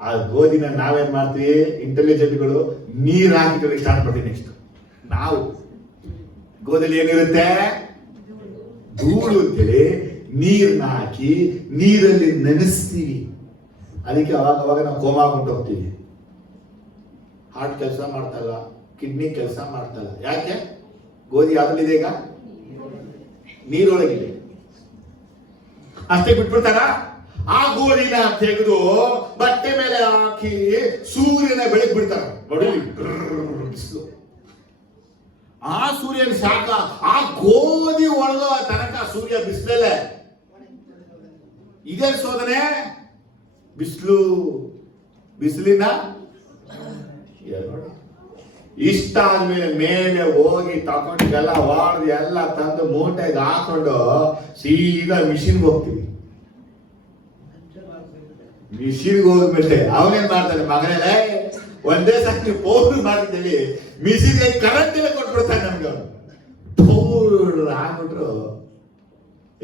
ಆ ಗೋಧಿನ ನಾವೇನ್ ಮಾಡ್ತೀವಿ? ಇಂಟೆಲಿಜೆಂಟ್ಗಳು ನೀರ್ ಹಾಕಿ ಸ್ಟಾರ್ಟ್ ಮಾಡ್ತೀವಿ. ನೆಕ್ಸ್ಟ್ ನಾವು ಗೋಧಿಲಿ ಏನಿರುತ್ತೆ? ಧೂಳು ಅಂತೇಳಿ ನೀರ್ನ ಹಾಕಿ ನೀರಲ್ಲಿ ನೆನೆಸ್ತೀವಿ. ಅದಕ್ಕೆ ಅವಾಗ ನಾವು ಕೋಮಾ ಹಾಕೊಂಡು ಹೋಗ್ತೀವಿ. ಹಾರ್ಟ್ ಕೆಲಸ ಮಾಡ್ತಲ್ಲ, ಕಿಡ್ನಿ ಕೆಲಸ ಮಾಡ್ತಲ್ಲ. ಯಾಕೆ? ಗೋಧಿ ಯಾವ್ದ್ರಲ್ಲಿದೆ? ಈಗ ನೀರೊಳಗಿದೆ. ಅಷ್ಟೇ ಬಿಟ್ಬಿಡ್ತಾರ? ಆ ಗೋಧಿನ ತೆಗೆದು ಬಟ್ಟೆ ಮೇಲೆ ಹಾಕಿ ಸೂರ್ಯನ ಬೆಳಗ್ಗೆ ಬಿಡ್ತಾರ. ನೋಡಿ ಆ ಸೂರ್ಯನ ಶಾಖ, ಆ ಗೋಧಿ ಒಳಗೋ ತನಕ ಸೂರ್ಯ ಬಿಸಿಲಲ್ಲೇ. ಇದೇ ಶೋಧನೆ, ಬಿಸಿಲಿನ ಇಷ್ಟ ಆದ್ಮೇಲೆ ಮೇಲೆ ಹೋಗಿ ತಗೊಂಡು ಎಲ್ಲ ಹೊಡೆದು ಎಲ್ಲ ತಂದು ಮೂಟೆಗೆ ಹಾಕೊಂಡು ಸೀದಾ ಮಿಷಿನ್ಗೆ ಹೋಗ್ತೀವಿ. ಮಿಷಿನ್ಗೆ ಹೋಗ್ಬಿಟ್ಟೆ ಅವನೇನ್ ಮಾಡ್ತಾನೆ, ಮಗನೇ ಒಂದೇ ಸಾಕಿ ಪೌಡರ್ ಮಾಡ್ತೀವಿ, ಮಿಷಿನ್ಗೆ ಕರೆಂಟ್ ಎಲ್ಲ ಕೊಟ್ಬಿಡ್ತಾನೆ ನಮ್ಗೆ. ಪೌಡರ್ ಆಗ್ಬಿಟ್ರು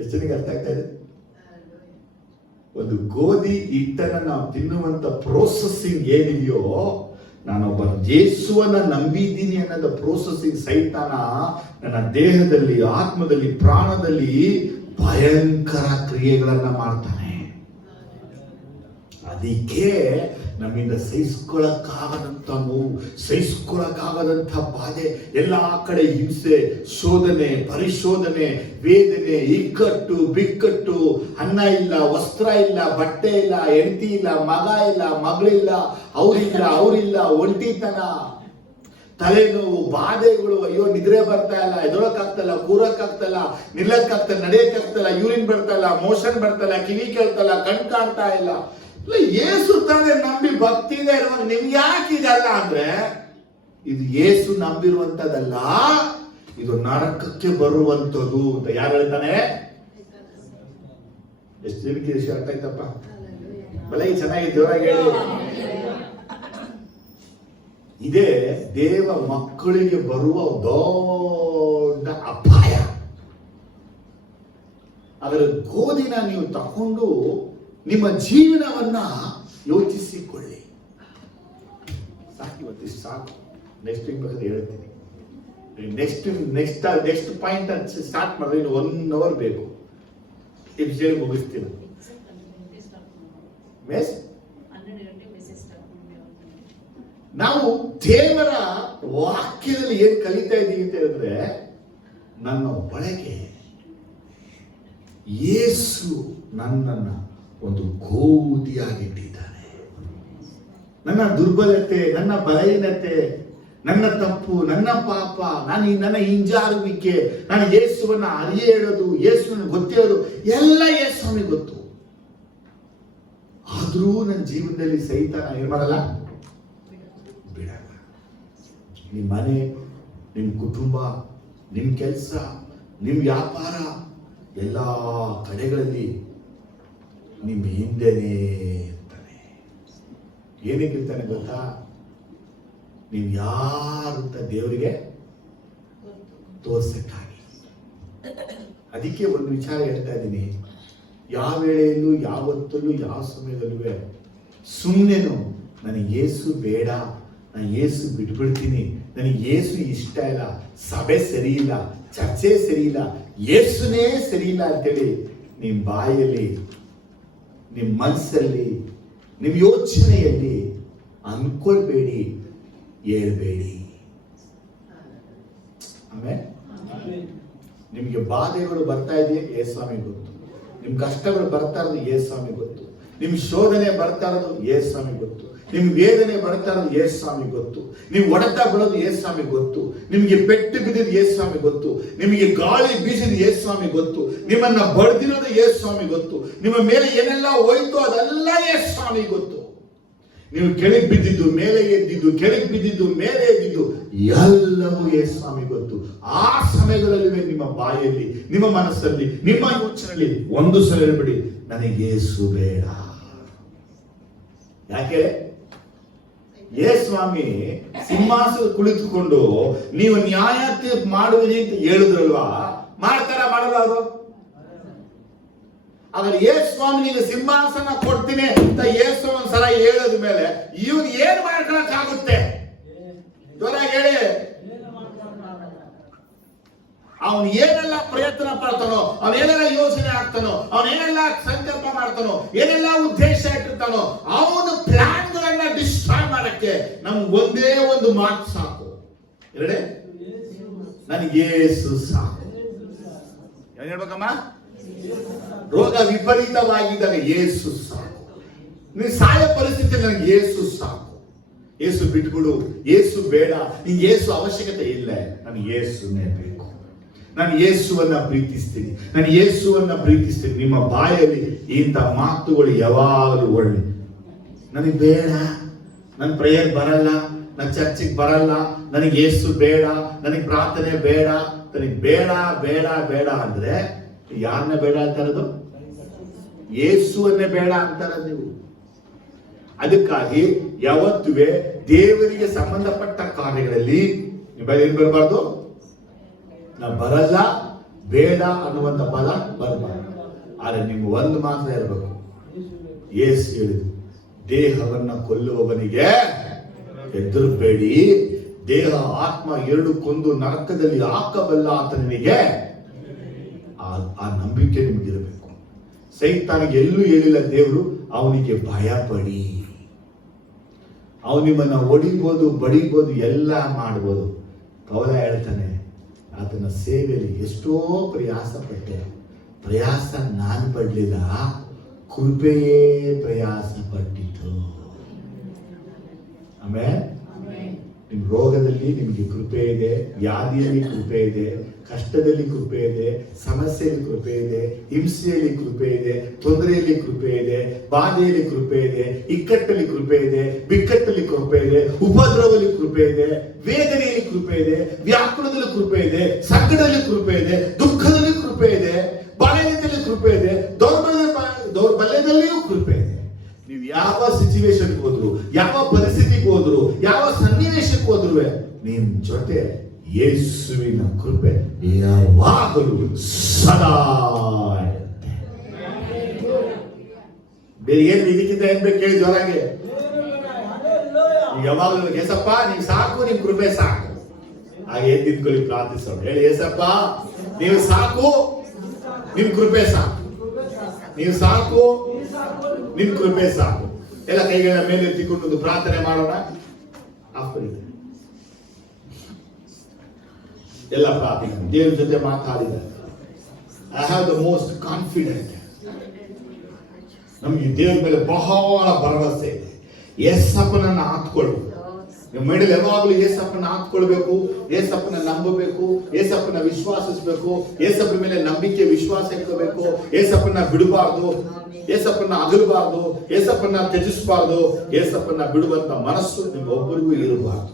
ಎಷ್ಟು ಜನಕ್ಕೆ ಅರ್ಥ ಆಗ್ತಾ ಇದೆ? ಒಂದು ಗೋಧಿ ಹಿಟ್ಟನ್ನ ನಾವು ತಿನ್ನುವಂತ ಪ್ರೋಸೆಸಿಂಗ್ ಏನಿದೆಯೋ, ನಾನೊಬ್ಬ ಯೇಸುವನ್ನ ನಂಬಿದ್ದೀನಿ ಅನ್ನೋದು ಪ್ರೋಸೆಸಿಂಗ್ ಸೈತಾನ ನನ್ನ ದೇಹದಲ್ಲಿ, ಆತ್ಮದಲ್ಲಿ, ಪ್ರಾಣದಲ್ಲಿ ಭಯಂಕರ ಕ್ರಿಯೆಗಳನ್ನ ಮಾಡ್ತಾನೆ. ಅದಕ್ಕೆ ನಮ್ಮಿಂದ ಸಹಿಸ್ಕೊಳಕ್ಕಾಗದಂತ ನೋವು, ಸಹಿಸ್ಕೊಳಕ್ಕಾಗದಂತ ಬಾಧೆ, ಎಲ್ಲಾ ಕಡೆ ಹಿಂಸೆ, ಶೋಧನೆ, ಪರಿಶೋಧನೆ, ವೇದನೆ, ಇಕ್ಕಟ್ಟು, ಬಿಕ್ಕಟ್ಟು, ಅನ್ನ ಇಲ್ಲ, ವಸ್ತ್ರ ಇಲ್ಲ, ಬಟ್ಟೆ ಇಲ್ಲ, ಹೆಂಡತಿ ಇಲ್ಲ, ಮಗ ಇಲ್ಲ, ಮಗಳಿಲ್ಲ, ಅವರಿಲ್ಲ, ಒಂಟಿತನ, ತಲೆನೋವು, ಬಾಧೆಗಳು. ಅಯ್ಯೋ ನಿದ್ರೆ ಬರ್ತಾ ಇಲ್ಲ, ಎದೊಳಕ್ಕಾಗ್ತಲ್ಲ, ಕೂರಕ್ಕಾಗ್ತಲ್ಲ, ನಿಲ್ಲಕ್ಕಾಗ್ತಲ್ಲ, ನಡೆಯಕ್ಕಾಗ್ತಲ್ಲ, ಯೂರಿನ್ ಬರ್ತಾ ಇಲ್ಲ, ಮೋಷನ್ ಬರ್ತಾ ಇಲ್ಲ, ಕಿವಿ ಕೇಳ್ತಲ್ಲ, ಕಣ್ ಕಾಣ್ತಾ ಇಲ್ಲ. ಯೇಸು ತಾನೇ ನಂಬಿ ಭಕ್ತಿಯಿಂದ ಇರುವಾಗ ನಿಮ್ಗೆ ಯಾಕೆ ಇದಲ್ಲ ಅಂದ್ರೆ, ಇದು ಯೇಸು ನಂಬಿರುವಂತದಲ್ಲ, ಇದು ನರಕಕ್ಕೆ ಬರುವಂತದ್ದು ಅಂತ ಯಾರು ಹೇಳ್ತಾನೆ? ಎಷ್ಟು ಜನಕ್ಕೆ ಅರ್ಥ ಆಯ್ತಪ್ಪ? ಬಲೆ ಚೆನ್ನಾಗಿ ಜೋರಾಗಿ ಹೇಳಿ. ಇದೇ ದೇವ ಮಕ್ಕಳಿಗೆ ಬರುವ ದೊಡ್ಡ ಅಪಾಯ. ಅದರ ಗೋಧಿನ ನೀವು ತಕೊಂಡು ನಿಮ್ಮ ಜೀವನವನ್ನ ಯೋಚಿಸಿಕೊಳ್ಳಿ. ಸಾಕು, ಇವತ್ತಿಷ್ಟು ಸಾಕು. ನೆಕ್ಸ್ಟ್ ವೀಕ್ ಬೇಕಾದ್ರೆ ಹೇಳ್ತೀನಿ. ನೆಕ್ಸ್ಟ್ ಪಾಯಿಂಟ್ ಸ್ಟಾರ್ಟ್ ಮಾಡಿದ್ರೆ ಇನ್ನು 1 hour ಬೇಕು. ಎಪಿಸೋಡ್ ಮುಗಿಸ್ತೀನಿ. ನಾವು ದೇವರ ವಾಕ್ಯದಲ್ಲಿ ಏನ್ ಕಲಿತಾ ಇದ್ದೀವಿ ಅಂತ ಹೇಳಿದ್ರೆ, ನನ್ನ ಒಳಗೆ ಯೇಸು ನನ್ನನ್ನ ಒಂದು ಗೋಧಿಯಾಗಿಟ್ಟಿದ್ದಾನೆ. ನನ್ನ ದುರ್ಬಲತೆ, ನನ್ನ ಬಲಹೀನತೆ, ನನ್ನ ತಪ್ಪು, ನನ್ನ ಪಾಪ, ನನ್ನ ಹಿಂಜಾರುವಿಕೆ, ನಾನು ಯೇಸುವನ್ನ ಅರಿಯೇ ಹೇಳೋದು, ಯೇಸುವನ್ನ ಗೊತ್ತೇ ಹೇಳೋದು ಎಲ್ಲ ಯೇಸುವಿಗೆ ಗೊತ್ತು. ಆದ್ರೂ ನನ್ನ ಜೀವನದಲ್ಲಿ ಸೈತಾನ ಏನ್ ಮಾಡಲ್ಲ, ಬಿಡಲ್ಲ. ನಿಮ್ಮ ಮನೆ, ನಿಮ್ಮ ಕುಟುಂಬ, ನಿಮ್ಮ ಕೆಲಸ, ನಿಮ್ಮ ವ್ಯಾಪಾರ, ಎಲ್ಲ ಕಡೆಗಳಲ್ಲಿ ನಿಮ್ಮ ಹಿಂದೆನೇ ಇರ್ತಾನೆ. ಏನಕ್ಕೆ ಇರ್ತಾನೆ ಗೊತ್ತಾ? ನೀವು ಯಾರು ಅಂತ ದೇವರಿಗೆ ತೋರ್ಸಕ್ಕಾಗಿ. ಅದಕ್ಕೆ ಒಂದು ವಿಚಾರ ಹೇಳ್ತಾ ಇದ್ದೀನಿ, ಯಾವ ವೇಳೆಯಲ್ಲೂ, ಯಾವತ್ತಲ್ಲೂ, ಯಾವ ಸಮಯದಲ್ಲೂ ಸುಮ್ಮನೆನು ನನಗೆ ಯೇಸು ಬೇಡ, ನಾನು ಯೇಸು ಬಿಟ್ಬಿಡ್ತೀನಿ, ನನಗೆ ಯೇಸು ಇಷ್ಟ ಇಲ್ಲ, ಸಭೆ ಸರಿ ಇಲ್ಲ, ಚರ್ಚೆ ಸರಿ ಇಲ್ಲ, ಯೇಸುನೇ ಸರಿ ಇಲ್ಲ ಅಂತೇಳಿ ನಿಮ್ಮ ಬಾಯಲ್ಲಿ, ನಿಮ್ಮ ಮನಸ್ಸಲ್ಲಿ, ನಿಮ್ಮ ಯೋಚನೆಯಲ್ಲಿ ಅನ್ಕೊಳ್ಬೇಡಿ, ಹೇಳ್ಬೇಡಿ. ಆಮೇಲೆ ನಿಮಗೆ ಬಾಧೆಗಳು ಬರ್ತಾ ಇದೆಯೇ ಯೇಸುಸ್ವಾಮಿ ಗೊತ್ತು. ನಿಮ್ ಕಷ್ಟಗಳು ಬರ್ತಾ ಇರೋದು ಯೇಸುಸ್ವಾಮಿ ಗೊತ್ತು. ನಿಮ್ ಶೋಧನೆ ಬರ್ತಾ ಇರೋದು ಯೇಸುಸ್ವಾಮಿ ಗೊತ್ತು. ನಿಮ್ ವೇದನೆ ಬರ್ತಾ ಇರೋದು ಯೇಸುಸ್ವಾಮಿ ಗೊತ್ತು. ನೀವು ಹೊಡೆತ ಬೀಳೋದು ಯೇಸುಸ್ವಾಮಿ ಗೊತ್ತು. ನಿಮಗೆ ಪೆಟ್ಟು ಬಿದ್ದಿದ್ದು ಯೇಸುಸ್ವಾಮಿ ಗೊತ್ತು. ನಿಮಗೆ ಗಾಳಿ ಬೀಸಿದ ಯೇಸುಸ್ವಾಮಿ ಗೊತ್ತು. ನಿಮ್ಮನ್ನ ಬಡ್ದಿರೋದು ಯೇಸುಸ್ವಾಮಿ ಗೊತ್ತು. ನಿಮ್ಮ ಮೇಲೆ ಏನೆಲ್ಲ ಹೋಯ್ತು ಅದೆಲ್ಲ ಯೇಸುಸ್ವಾಮಿ ಗೊತ್ತು. ನೀವು ಕೆಳಗೆ ಬಿದ್ದಿದ್ದು, ಮೇಲೆ ಎದ್ದಿದ್ದು, ಕೆಳಗೆ ಬಿದ್ದಿದ್ದು, ಮೇಲೆ ಎದ್ದಿದ್ದು ಎಲ್ಲವೂ ಯೇಸುಸ್ವಾಮಿ ಗೊತ್ತು. ಆ ಸಮಯಗಳಲ್ಲಿ ನಿಮ್ಮ ಬಾಯಲ್ಲಿ, ನಿಮ್ಮ ಮನಸ್ಸಲ್ಲಿ, ನಿಮ್ಮ ಯೋಚನೆಯಲ್ಲಿ ಒಂದು ಸಲ ಹೇಳ್ಬಿಡಿ, ನನಗೆ ಯೇಸು ಬೇಡ. ಯಾಕೆ? ಯೇಸುಸ್ವಾಮಿ ಸಿಂಹಾಸನ ಕುಳಿತುಕೊಂಡು ನೀವು ನ್ಯಾಯ ತೀರ್ಪು ಮಾಡುವಿರಿ ಅಂತ ಹೇಳಿದ್ರಲ್ವಾ? ಮಾಡಲ್ಲ ಅವರು? ಆದ್ರೆ ಯೇಸುಸ್ವಾಮಿ ನಿಮಗೆ ಸಿಂಹಾಸನ ಕೊಡ್ತೀನಿ ಅಂತ ಯೇಸು ಒಂದ್ಸಲ ಹೇಳದ ಮೇಲೆ ಇವ್ರು ಏನ್ ಮಾಡ್ಕೊಳಕ್ಕಾಗುತ್ತೆ? ಜೋರಾಗಿ ಹೇಳಿ. ಅವನು ಏನೆಲ್ಲ ಪ್ರಯತ್ನ ಪಡ್ತಾನೋ, ಅವನೇನೆಲ್ಲ ಯೋಚನೆ ಆಗ್ತಾನೋ, ಅವನೇನೆಲ್ಲ ಸಂಕಲ್ಪ ಮಾಡ್ತಾನೋ, ಏನೆಲ್ಲ ಉದ್ದೇಶ ಇಟ್ಟಿರ್ತಾನೋ, ಅವನ ಪ್ಲಾನ್ ಗಳನ್ನ ಡಿಸ್ಟ್ರಾಯ್ ಮಾಡಕ್ಕೆ ನಮ್ಗೆ ಒಂದೇ ಒಂದು ಮಾತು ಸಾಕು. ಎರಡೇ, ನನಗೆ ಯೇಸು ಸಾಕು. ಏನ್ ಹೇಳ್ಬೇಕಮ್ಮ? ರೋಗ ವಿಪರೀತವಾಗಿದ್ದಾಗ ಯೇಸು ಸಾಕು. ನೀವು ಸಾಯ ಪರಿಸ್ಥಿತಿ, ನನಗೆ ಯೇಸು ಸಾಕು. ಏಸು ಬಿಟ್ಬಿಡು, ಏಸು ಬೇಡ, ನಿಂಗೆ ಏಸು ಅವಶ್ಯಕತೆ ಇಲ್ಲ. ನನಗೆ ಏಸುನೇ ಬೇಕು, ನಾನು ಯೇಸುವನ್ನ ಪ್ರೀತಿಸ್ತೀನಿ, ನಾನು ಯೇಸುವನ್ನ ಪ್ರೀತಿಸ್ತೀನಿ. ನಿಮ್ಮ ಬಾಯಲ್ಲಿ ಇಂಥ ಮಾತುಗಳು ಯಾವಾಗಲೂ ಒಳ್ಳೆ. ನನಗೆ ಬೇಡ, ನನ್ನ ಪ್ರೇಯರ್ ಬರಲ್ಲ, ನನ್ನ ಚರ್ಚಿಗೆ ಬರಲ್ಲ, ನನಗೆ ಯೇಸು ಬೇಡ, ನನಗೆ ಪ್ರಾರ್ಥನೆ ಬೇಡ, ನನಗೆ ಬೇಡ ಬೇಡ ಬೇಡ ಅಂದ್ರೆ ಯಾರನ್ನ ಬೇಡ ಅಂತಾರದು? ಯೇಸುವನ್ನೇ ಬೇಡ ಅಂತಾರ ನೀವು. ಅದಕ್ಕಾಗಿ ಯಾವತ್ತುವೆ ದೇವರಿಗೆ ಸಂಬಂಧಪಟ್ಟ ಕಾರ್ಯಗಳಲ್ಲಿ ಏನ್ ಬರಬಾರ್ದು? ನಾ ಬರಲ್ಲ, ಬೇಡ ಅನ್ನುವಂತ ಪದ ಬರಬಾರ್ದು. ಆದ್ರೆ ನಿಮ್ಗೆ ಒಂದು ಮಾತ್ರ ಇರಬೇಕು, ಯೇಸು ಹೇಳಿದ್ರು, ದೇಹವನ್ನ ಕೊಲ್ಲುವವನಿಗೆ ಹೆದರಬೇಡಿ, ದೇಹ ಆತ್ಮ ಎರಡು ಕೊಂದು ನರಕದಲ್ಲಿ ಹಾಕಬಲ್ಲ ಆತನಿಗೆ ಆ ನಂಬಿಕೆ ನಿಮ್ಗಿರಬೇಕು. ಸೈತಾನಿಗೆ ಎಲ್ಲೂ ಹೇಳಿಲ್ಲ ದೇವರು, ಅವನಿಗೆ ಭಯ ಪಡಿ. ಅವನು ನಿಮ್ಮನ್ನ ಹೊಡಿಬೋದು, ಬಡಿಬೋದು, ಎಲ್ಲ ಮಾಡ್ಬೋದು. ಪೌಲ ಹೇಳ್ತಾನೆ, ಆತನ ಸೇವೆಯಲ್ಲಿ ಎಷ್ಟೋ ಪ್ರಯಾಸ ಪಟ್ಟೆ, ಪ್ರಯಾಸ ನಾನು ಪಡ್ಲಿಲ್ಲ, ಕೃಪೆಯೇ ಪ್ರಯಾಸ ಪಟ್ಟಿತು. ಆಮೇಲೆ ನಿಮ್ ರೋಗದಲ್ಲಿ ನಿಮ್ಗೆ ಕೃಪೆ ಇದೆ, ವ್ಯಾಧಿಯಲ್ಲಿ ಕೃಪೆ ಇದೆ, ಕಷ್ಟದಲ್ಲಿ ಕೃಪೆ ಇದೆ, ಸಮಸ್ಯೆಯಲ್ಲಿ ಕೃಪೆ ಇದೆ, ಹಿಂಸೆಯಲ್ಲಿ ಕೃಪೆ ಇದೆ, ತೊಂದರೆಯಲ್ಲಿ ಕೃಪೆ ಇದೆ, ಬಾಧೆಯಲ್ಲಿ ಕೃಪೆ ಇದೆ, ಇಕ್ಕಟ್ಟಲ್ಲಿ ಕೃಪೆ ಇದೆ, ಬಿಕ್ಕಟ್ಟಲ್ಲಿ ಕೃಪೆ ಇದೆ, ಉಪದ್ರವದಲ್ಲಿ ಕೃಪೆ ಇದೆ, ವೇದನೆಯಲ್ಲಿ ಕೃಪೆ ಇದೆ, ವ್ಯಾಕುಲದಲ್ಲಿ ಕೃಪೆ ಇದೆ, ಸಂಕಟದಲ್ಲಿ ಕೃಪೆ ಇದೆ, ದುಃಖದಲ್ಲಿ ಕೃಪೆ ಇದೆ, ಬಲಹೀನತೆಯಲ್ಲಿ ಕೃಪೆ ಇದೆ, ದೌರ್ಬಲ್ಯದಲ್ಲಿಯೂ ಕೃಪೆ ಇದೆ. ನೀವು ಯಾವ ಸಿಚುವೇಶನ್ಗೆ ಹೋದ್ರು, ಯಾವ ಪರಿಸ್ಥಿತಿಗೆ ಹೋದ್ರು, ಯಾವ ಸನ್ನಿವೇಶಕ್ಕೆ ಹೋದ್ರು, ನಿಮ್ ಜೊತೆ ಯೇಸುವಿನ ಕೃಪೆ ಯಾವಾಗಲೂ ಸದಾ ಇರುತ್ತೆ. ಬೇರೆ ಏನ್ ಇದಕ್ಕಿಂತ ಏನ್ ಬೇಕು ಕೇಳಿ ಜೋರಾಗೆ. ಯಾವಾಗಲೂ ಏಸಪ್ಪ ನೀವು ಸಾಕು, ನಿಮ್ ಕೃಪೆ ಸಾಕು. ಹಾಗೆ ಏನ್ ನಿಂತ್ಕೊಳ್ಳಿ, ಪ್ರಾರ್ಥಿಸೋಣ. ಹೇಳಿ, ಏಸಪ್ಪ ನೀವು ಸಾಕು, ನಿಮ್ ಕೃಪೆ ಸಾಕು. ನೀವು ಸಾಕು, ನಿಮ್ ಕೃಪೆ ಸಾಕು. ಎಲ್ಲ ಕೈಗಳ ಮೇಲೆ ಎತ್ತಿಕೊಂಡು ಒಂದು ಪ್ರಾರ್ಥನೆ ಮಾಡೋಣ. ಎಲ್ಲ ಪ್ರಾರ್ಥನೆ ದೇವ್ರ ಜೊತೆ ಮಾತಾಡಿದ. I have the most confident. ನಮ್ಗೆ ದೇವ್ರ ಮೇಲೆ ಬಹಳ ಭರವಸೆ ಇದೆ. ಯೇಸಪ್ಪನನ್ನ ಹಾಕ್ಕೊಳ್ಳು. ನಿಮ್ಮ ಮೈಂಡಲ್ಲಿ ಯಾವಾಗಲೂ ಯೇಸಪ್ಪನ ಹಾಕ್ಕೊಳ್ಬೇಕು, ಯೇಸಪ್ಪನ ನಂಬಬೇಕು, ಯೇಸಪ್ಪನ ವಿಶ್ವಾಸಿಸಬೇಕು, ಯೇಸಪ್ಪನ ಮೇಲೆ ನಂಬಿಕೆ ವಿಶ್ವಾಸ ಇಡಬೇಕು, ಯೇಸಪ್ಪನ ಬಿಡಬಾರ್ದು, ಯೇಸಪ್ಪನ ಅಗಲಬಾರ್ದು, ಯೇಸಪ್ಪನ ತ್ಯಜಿಸಬಾರ್ದು, ಯೇಸಪ್ಪನ ಬಿಡುವಂತ ಮನಸ್ಸು ನಿಮ್ಗೊಬ್ಬರಿಗೂ ಇರಬಾರ್ದು.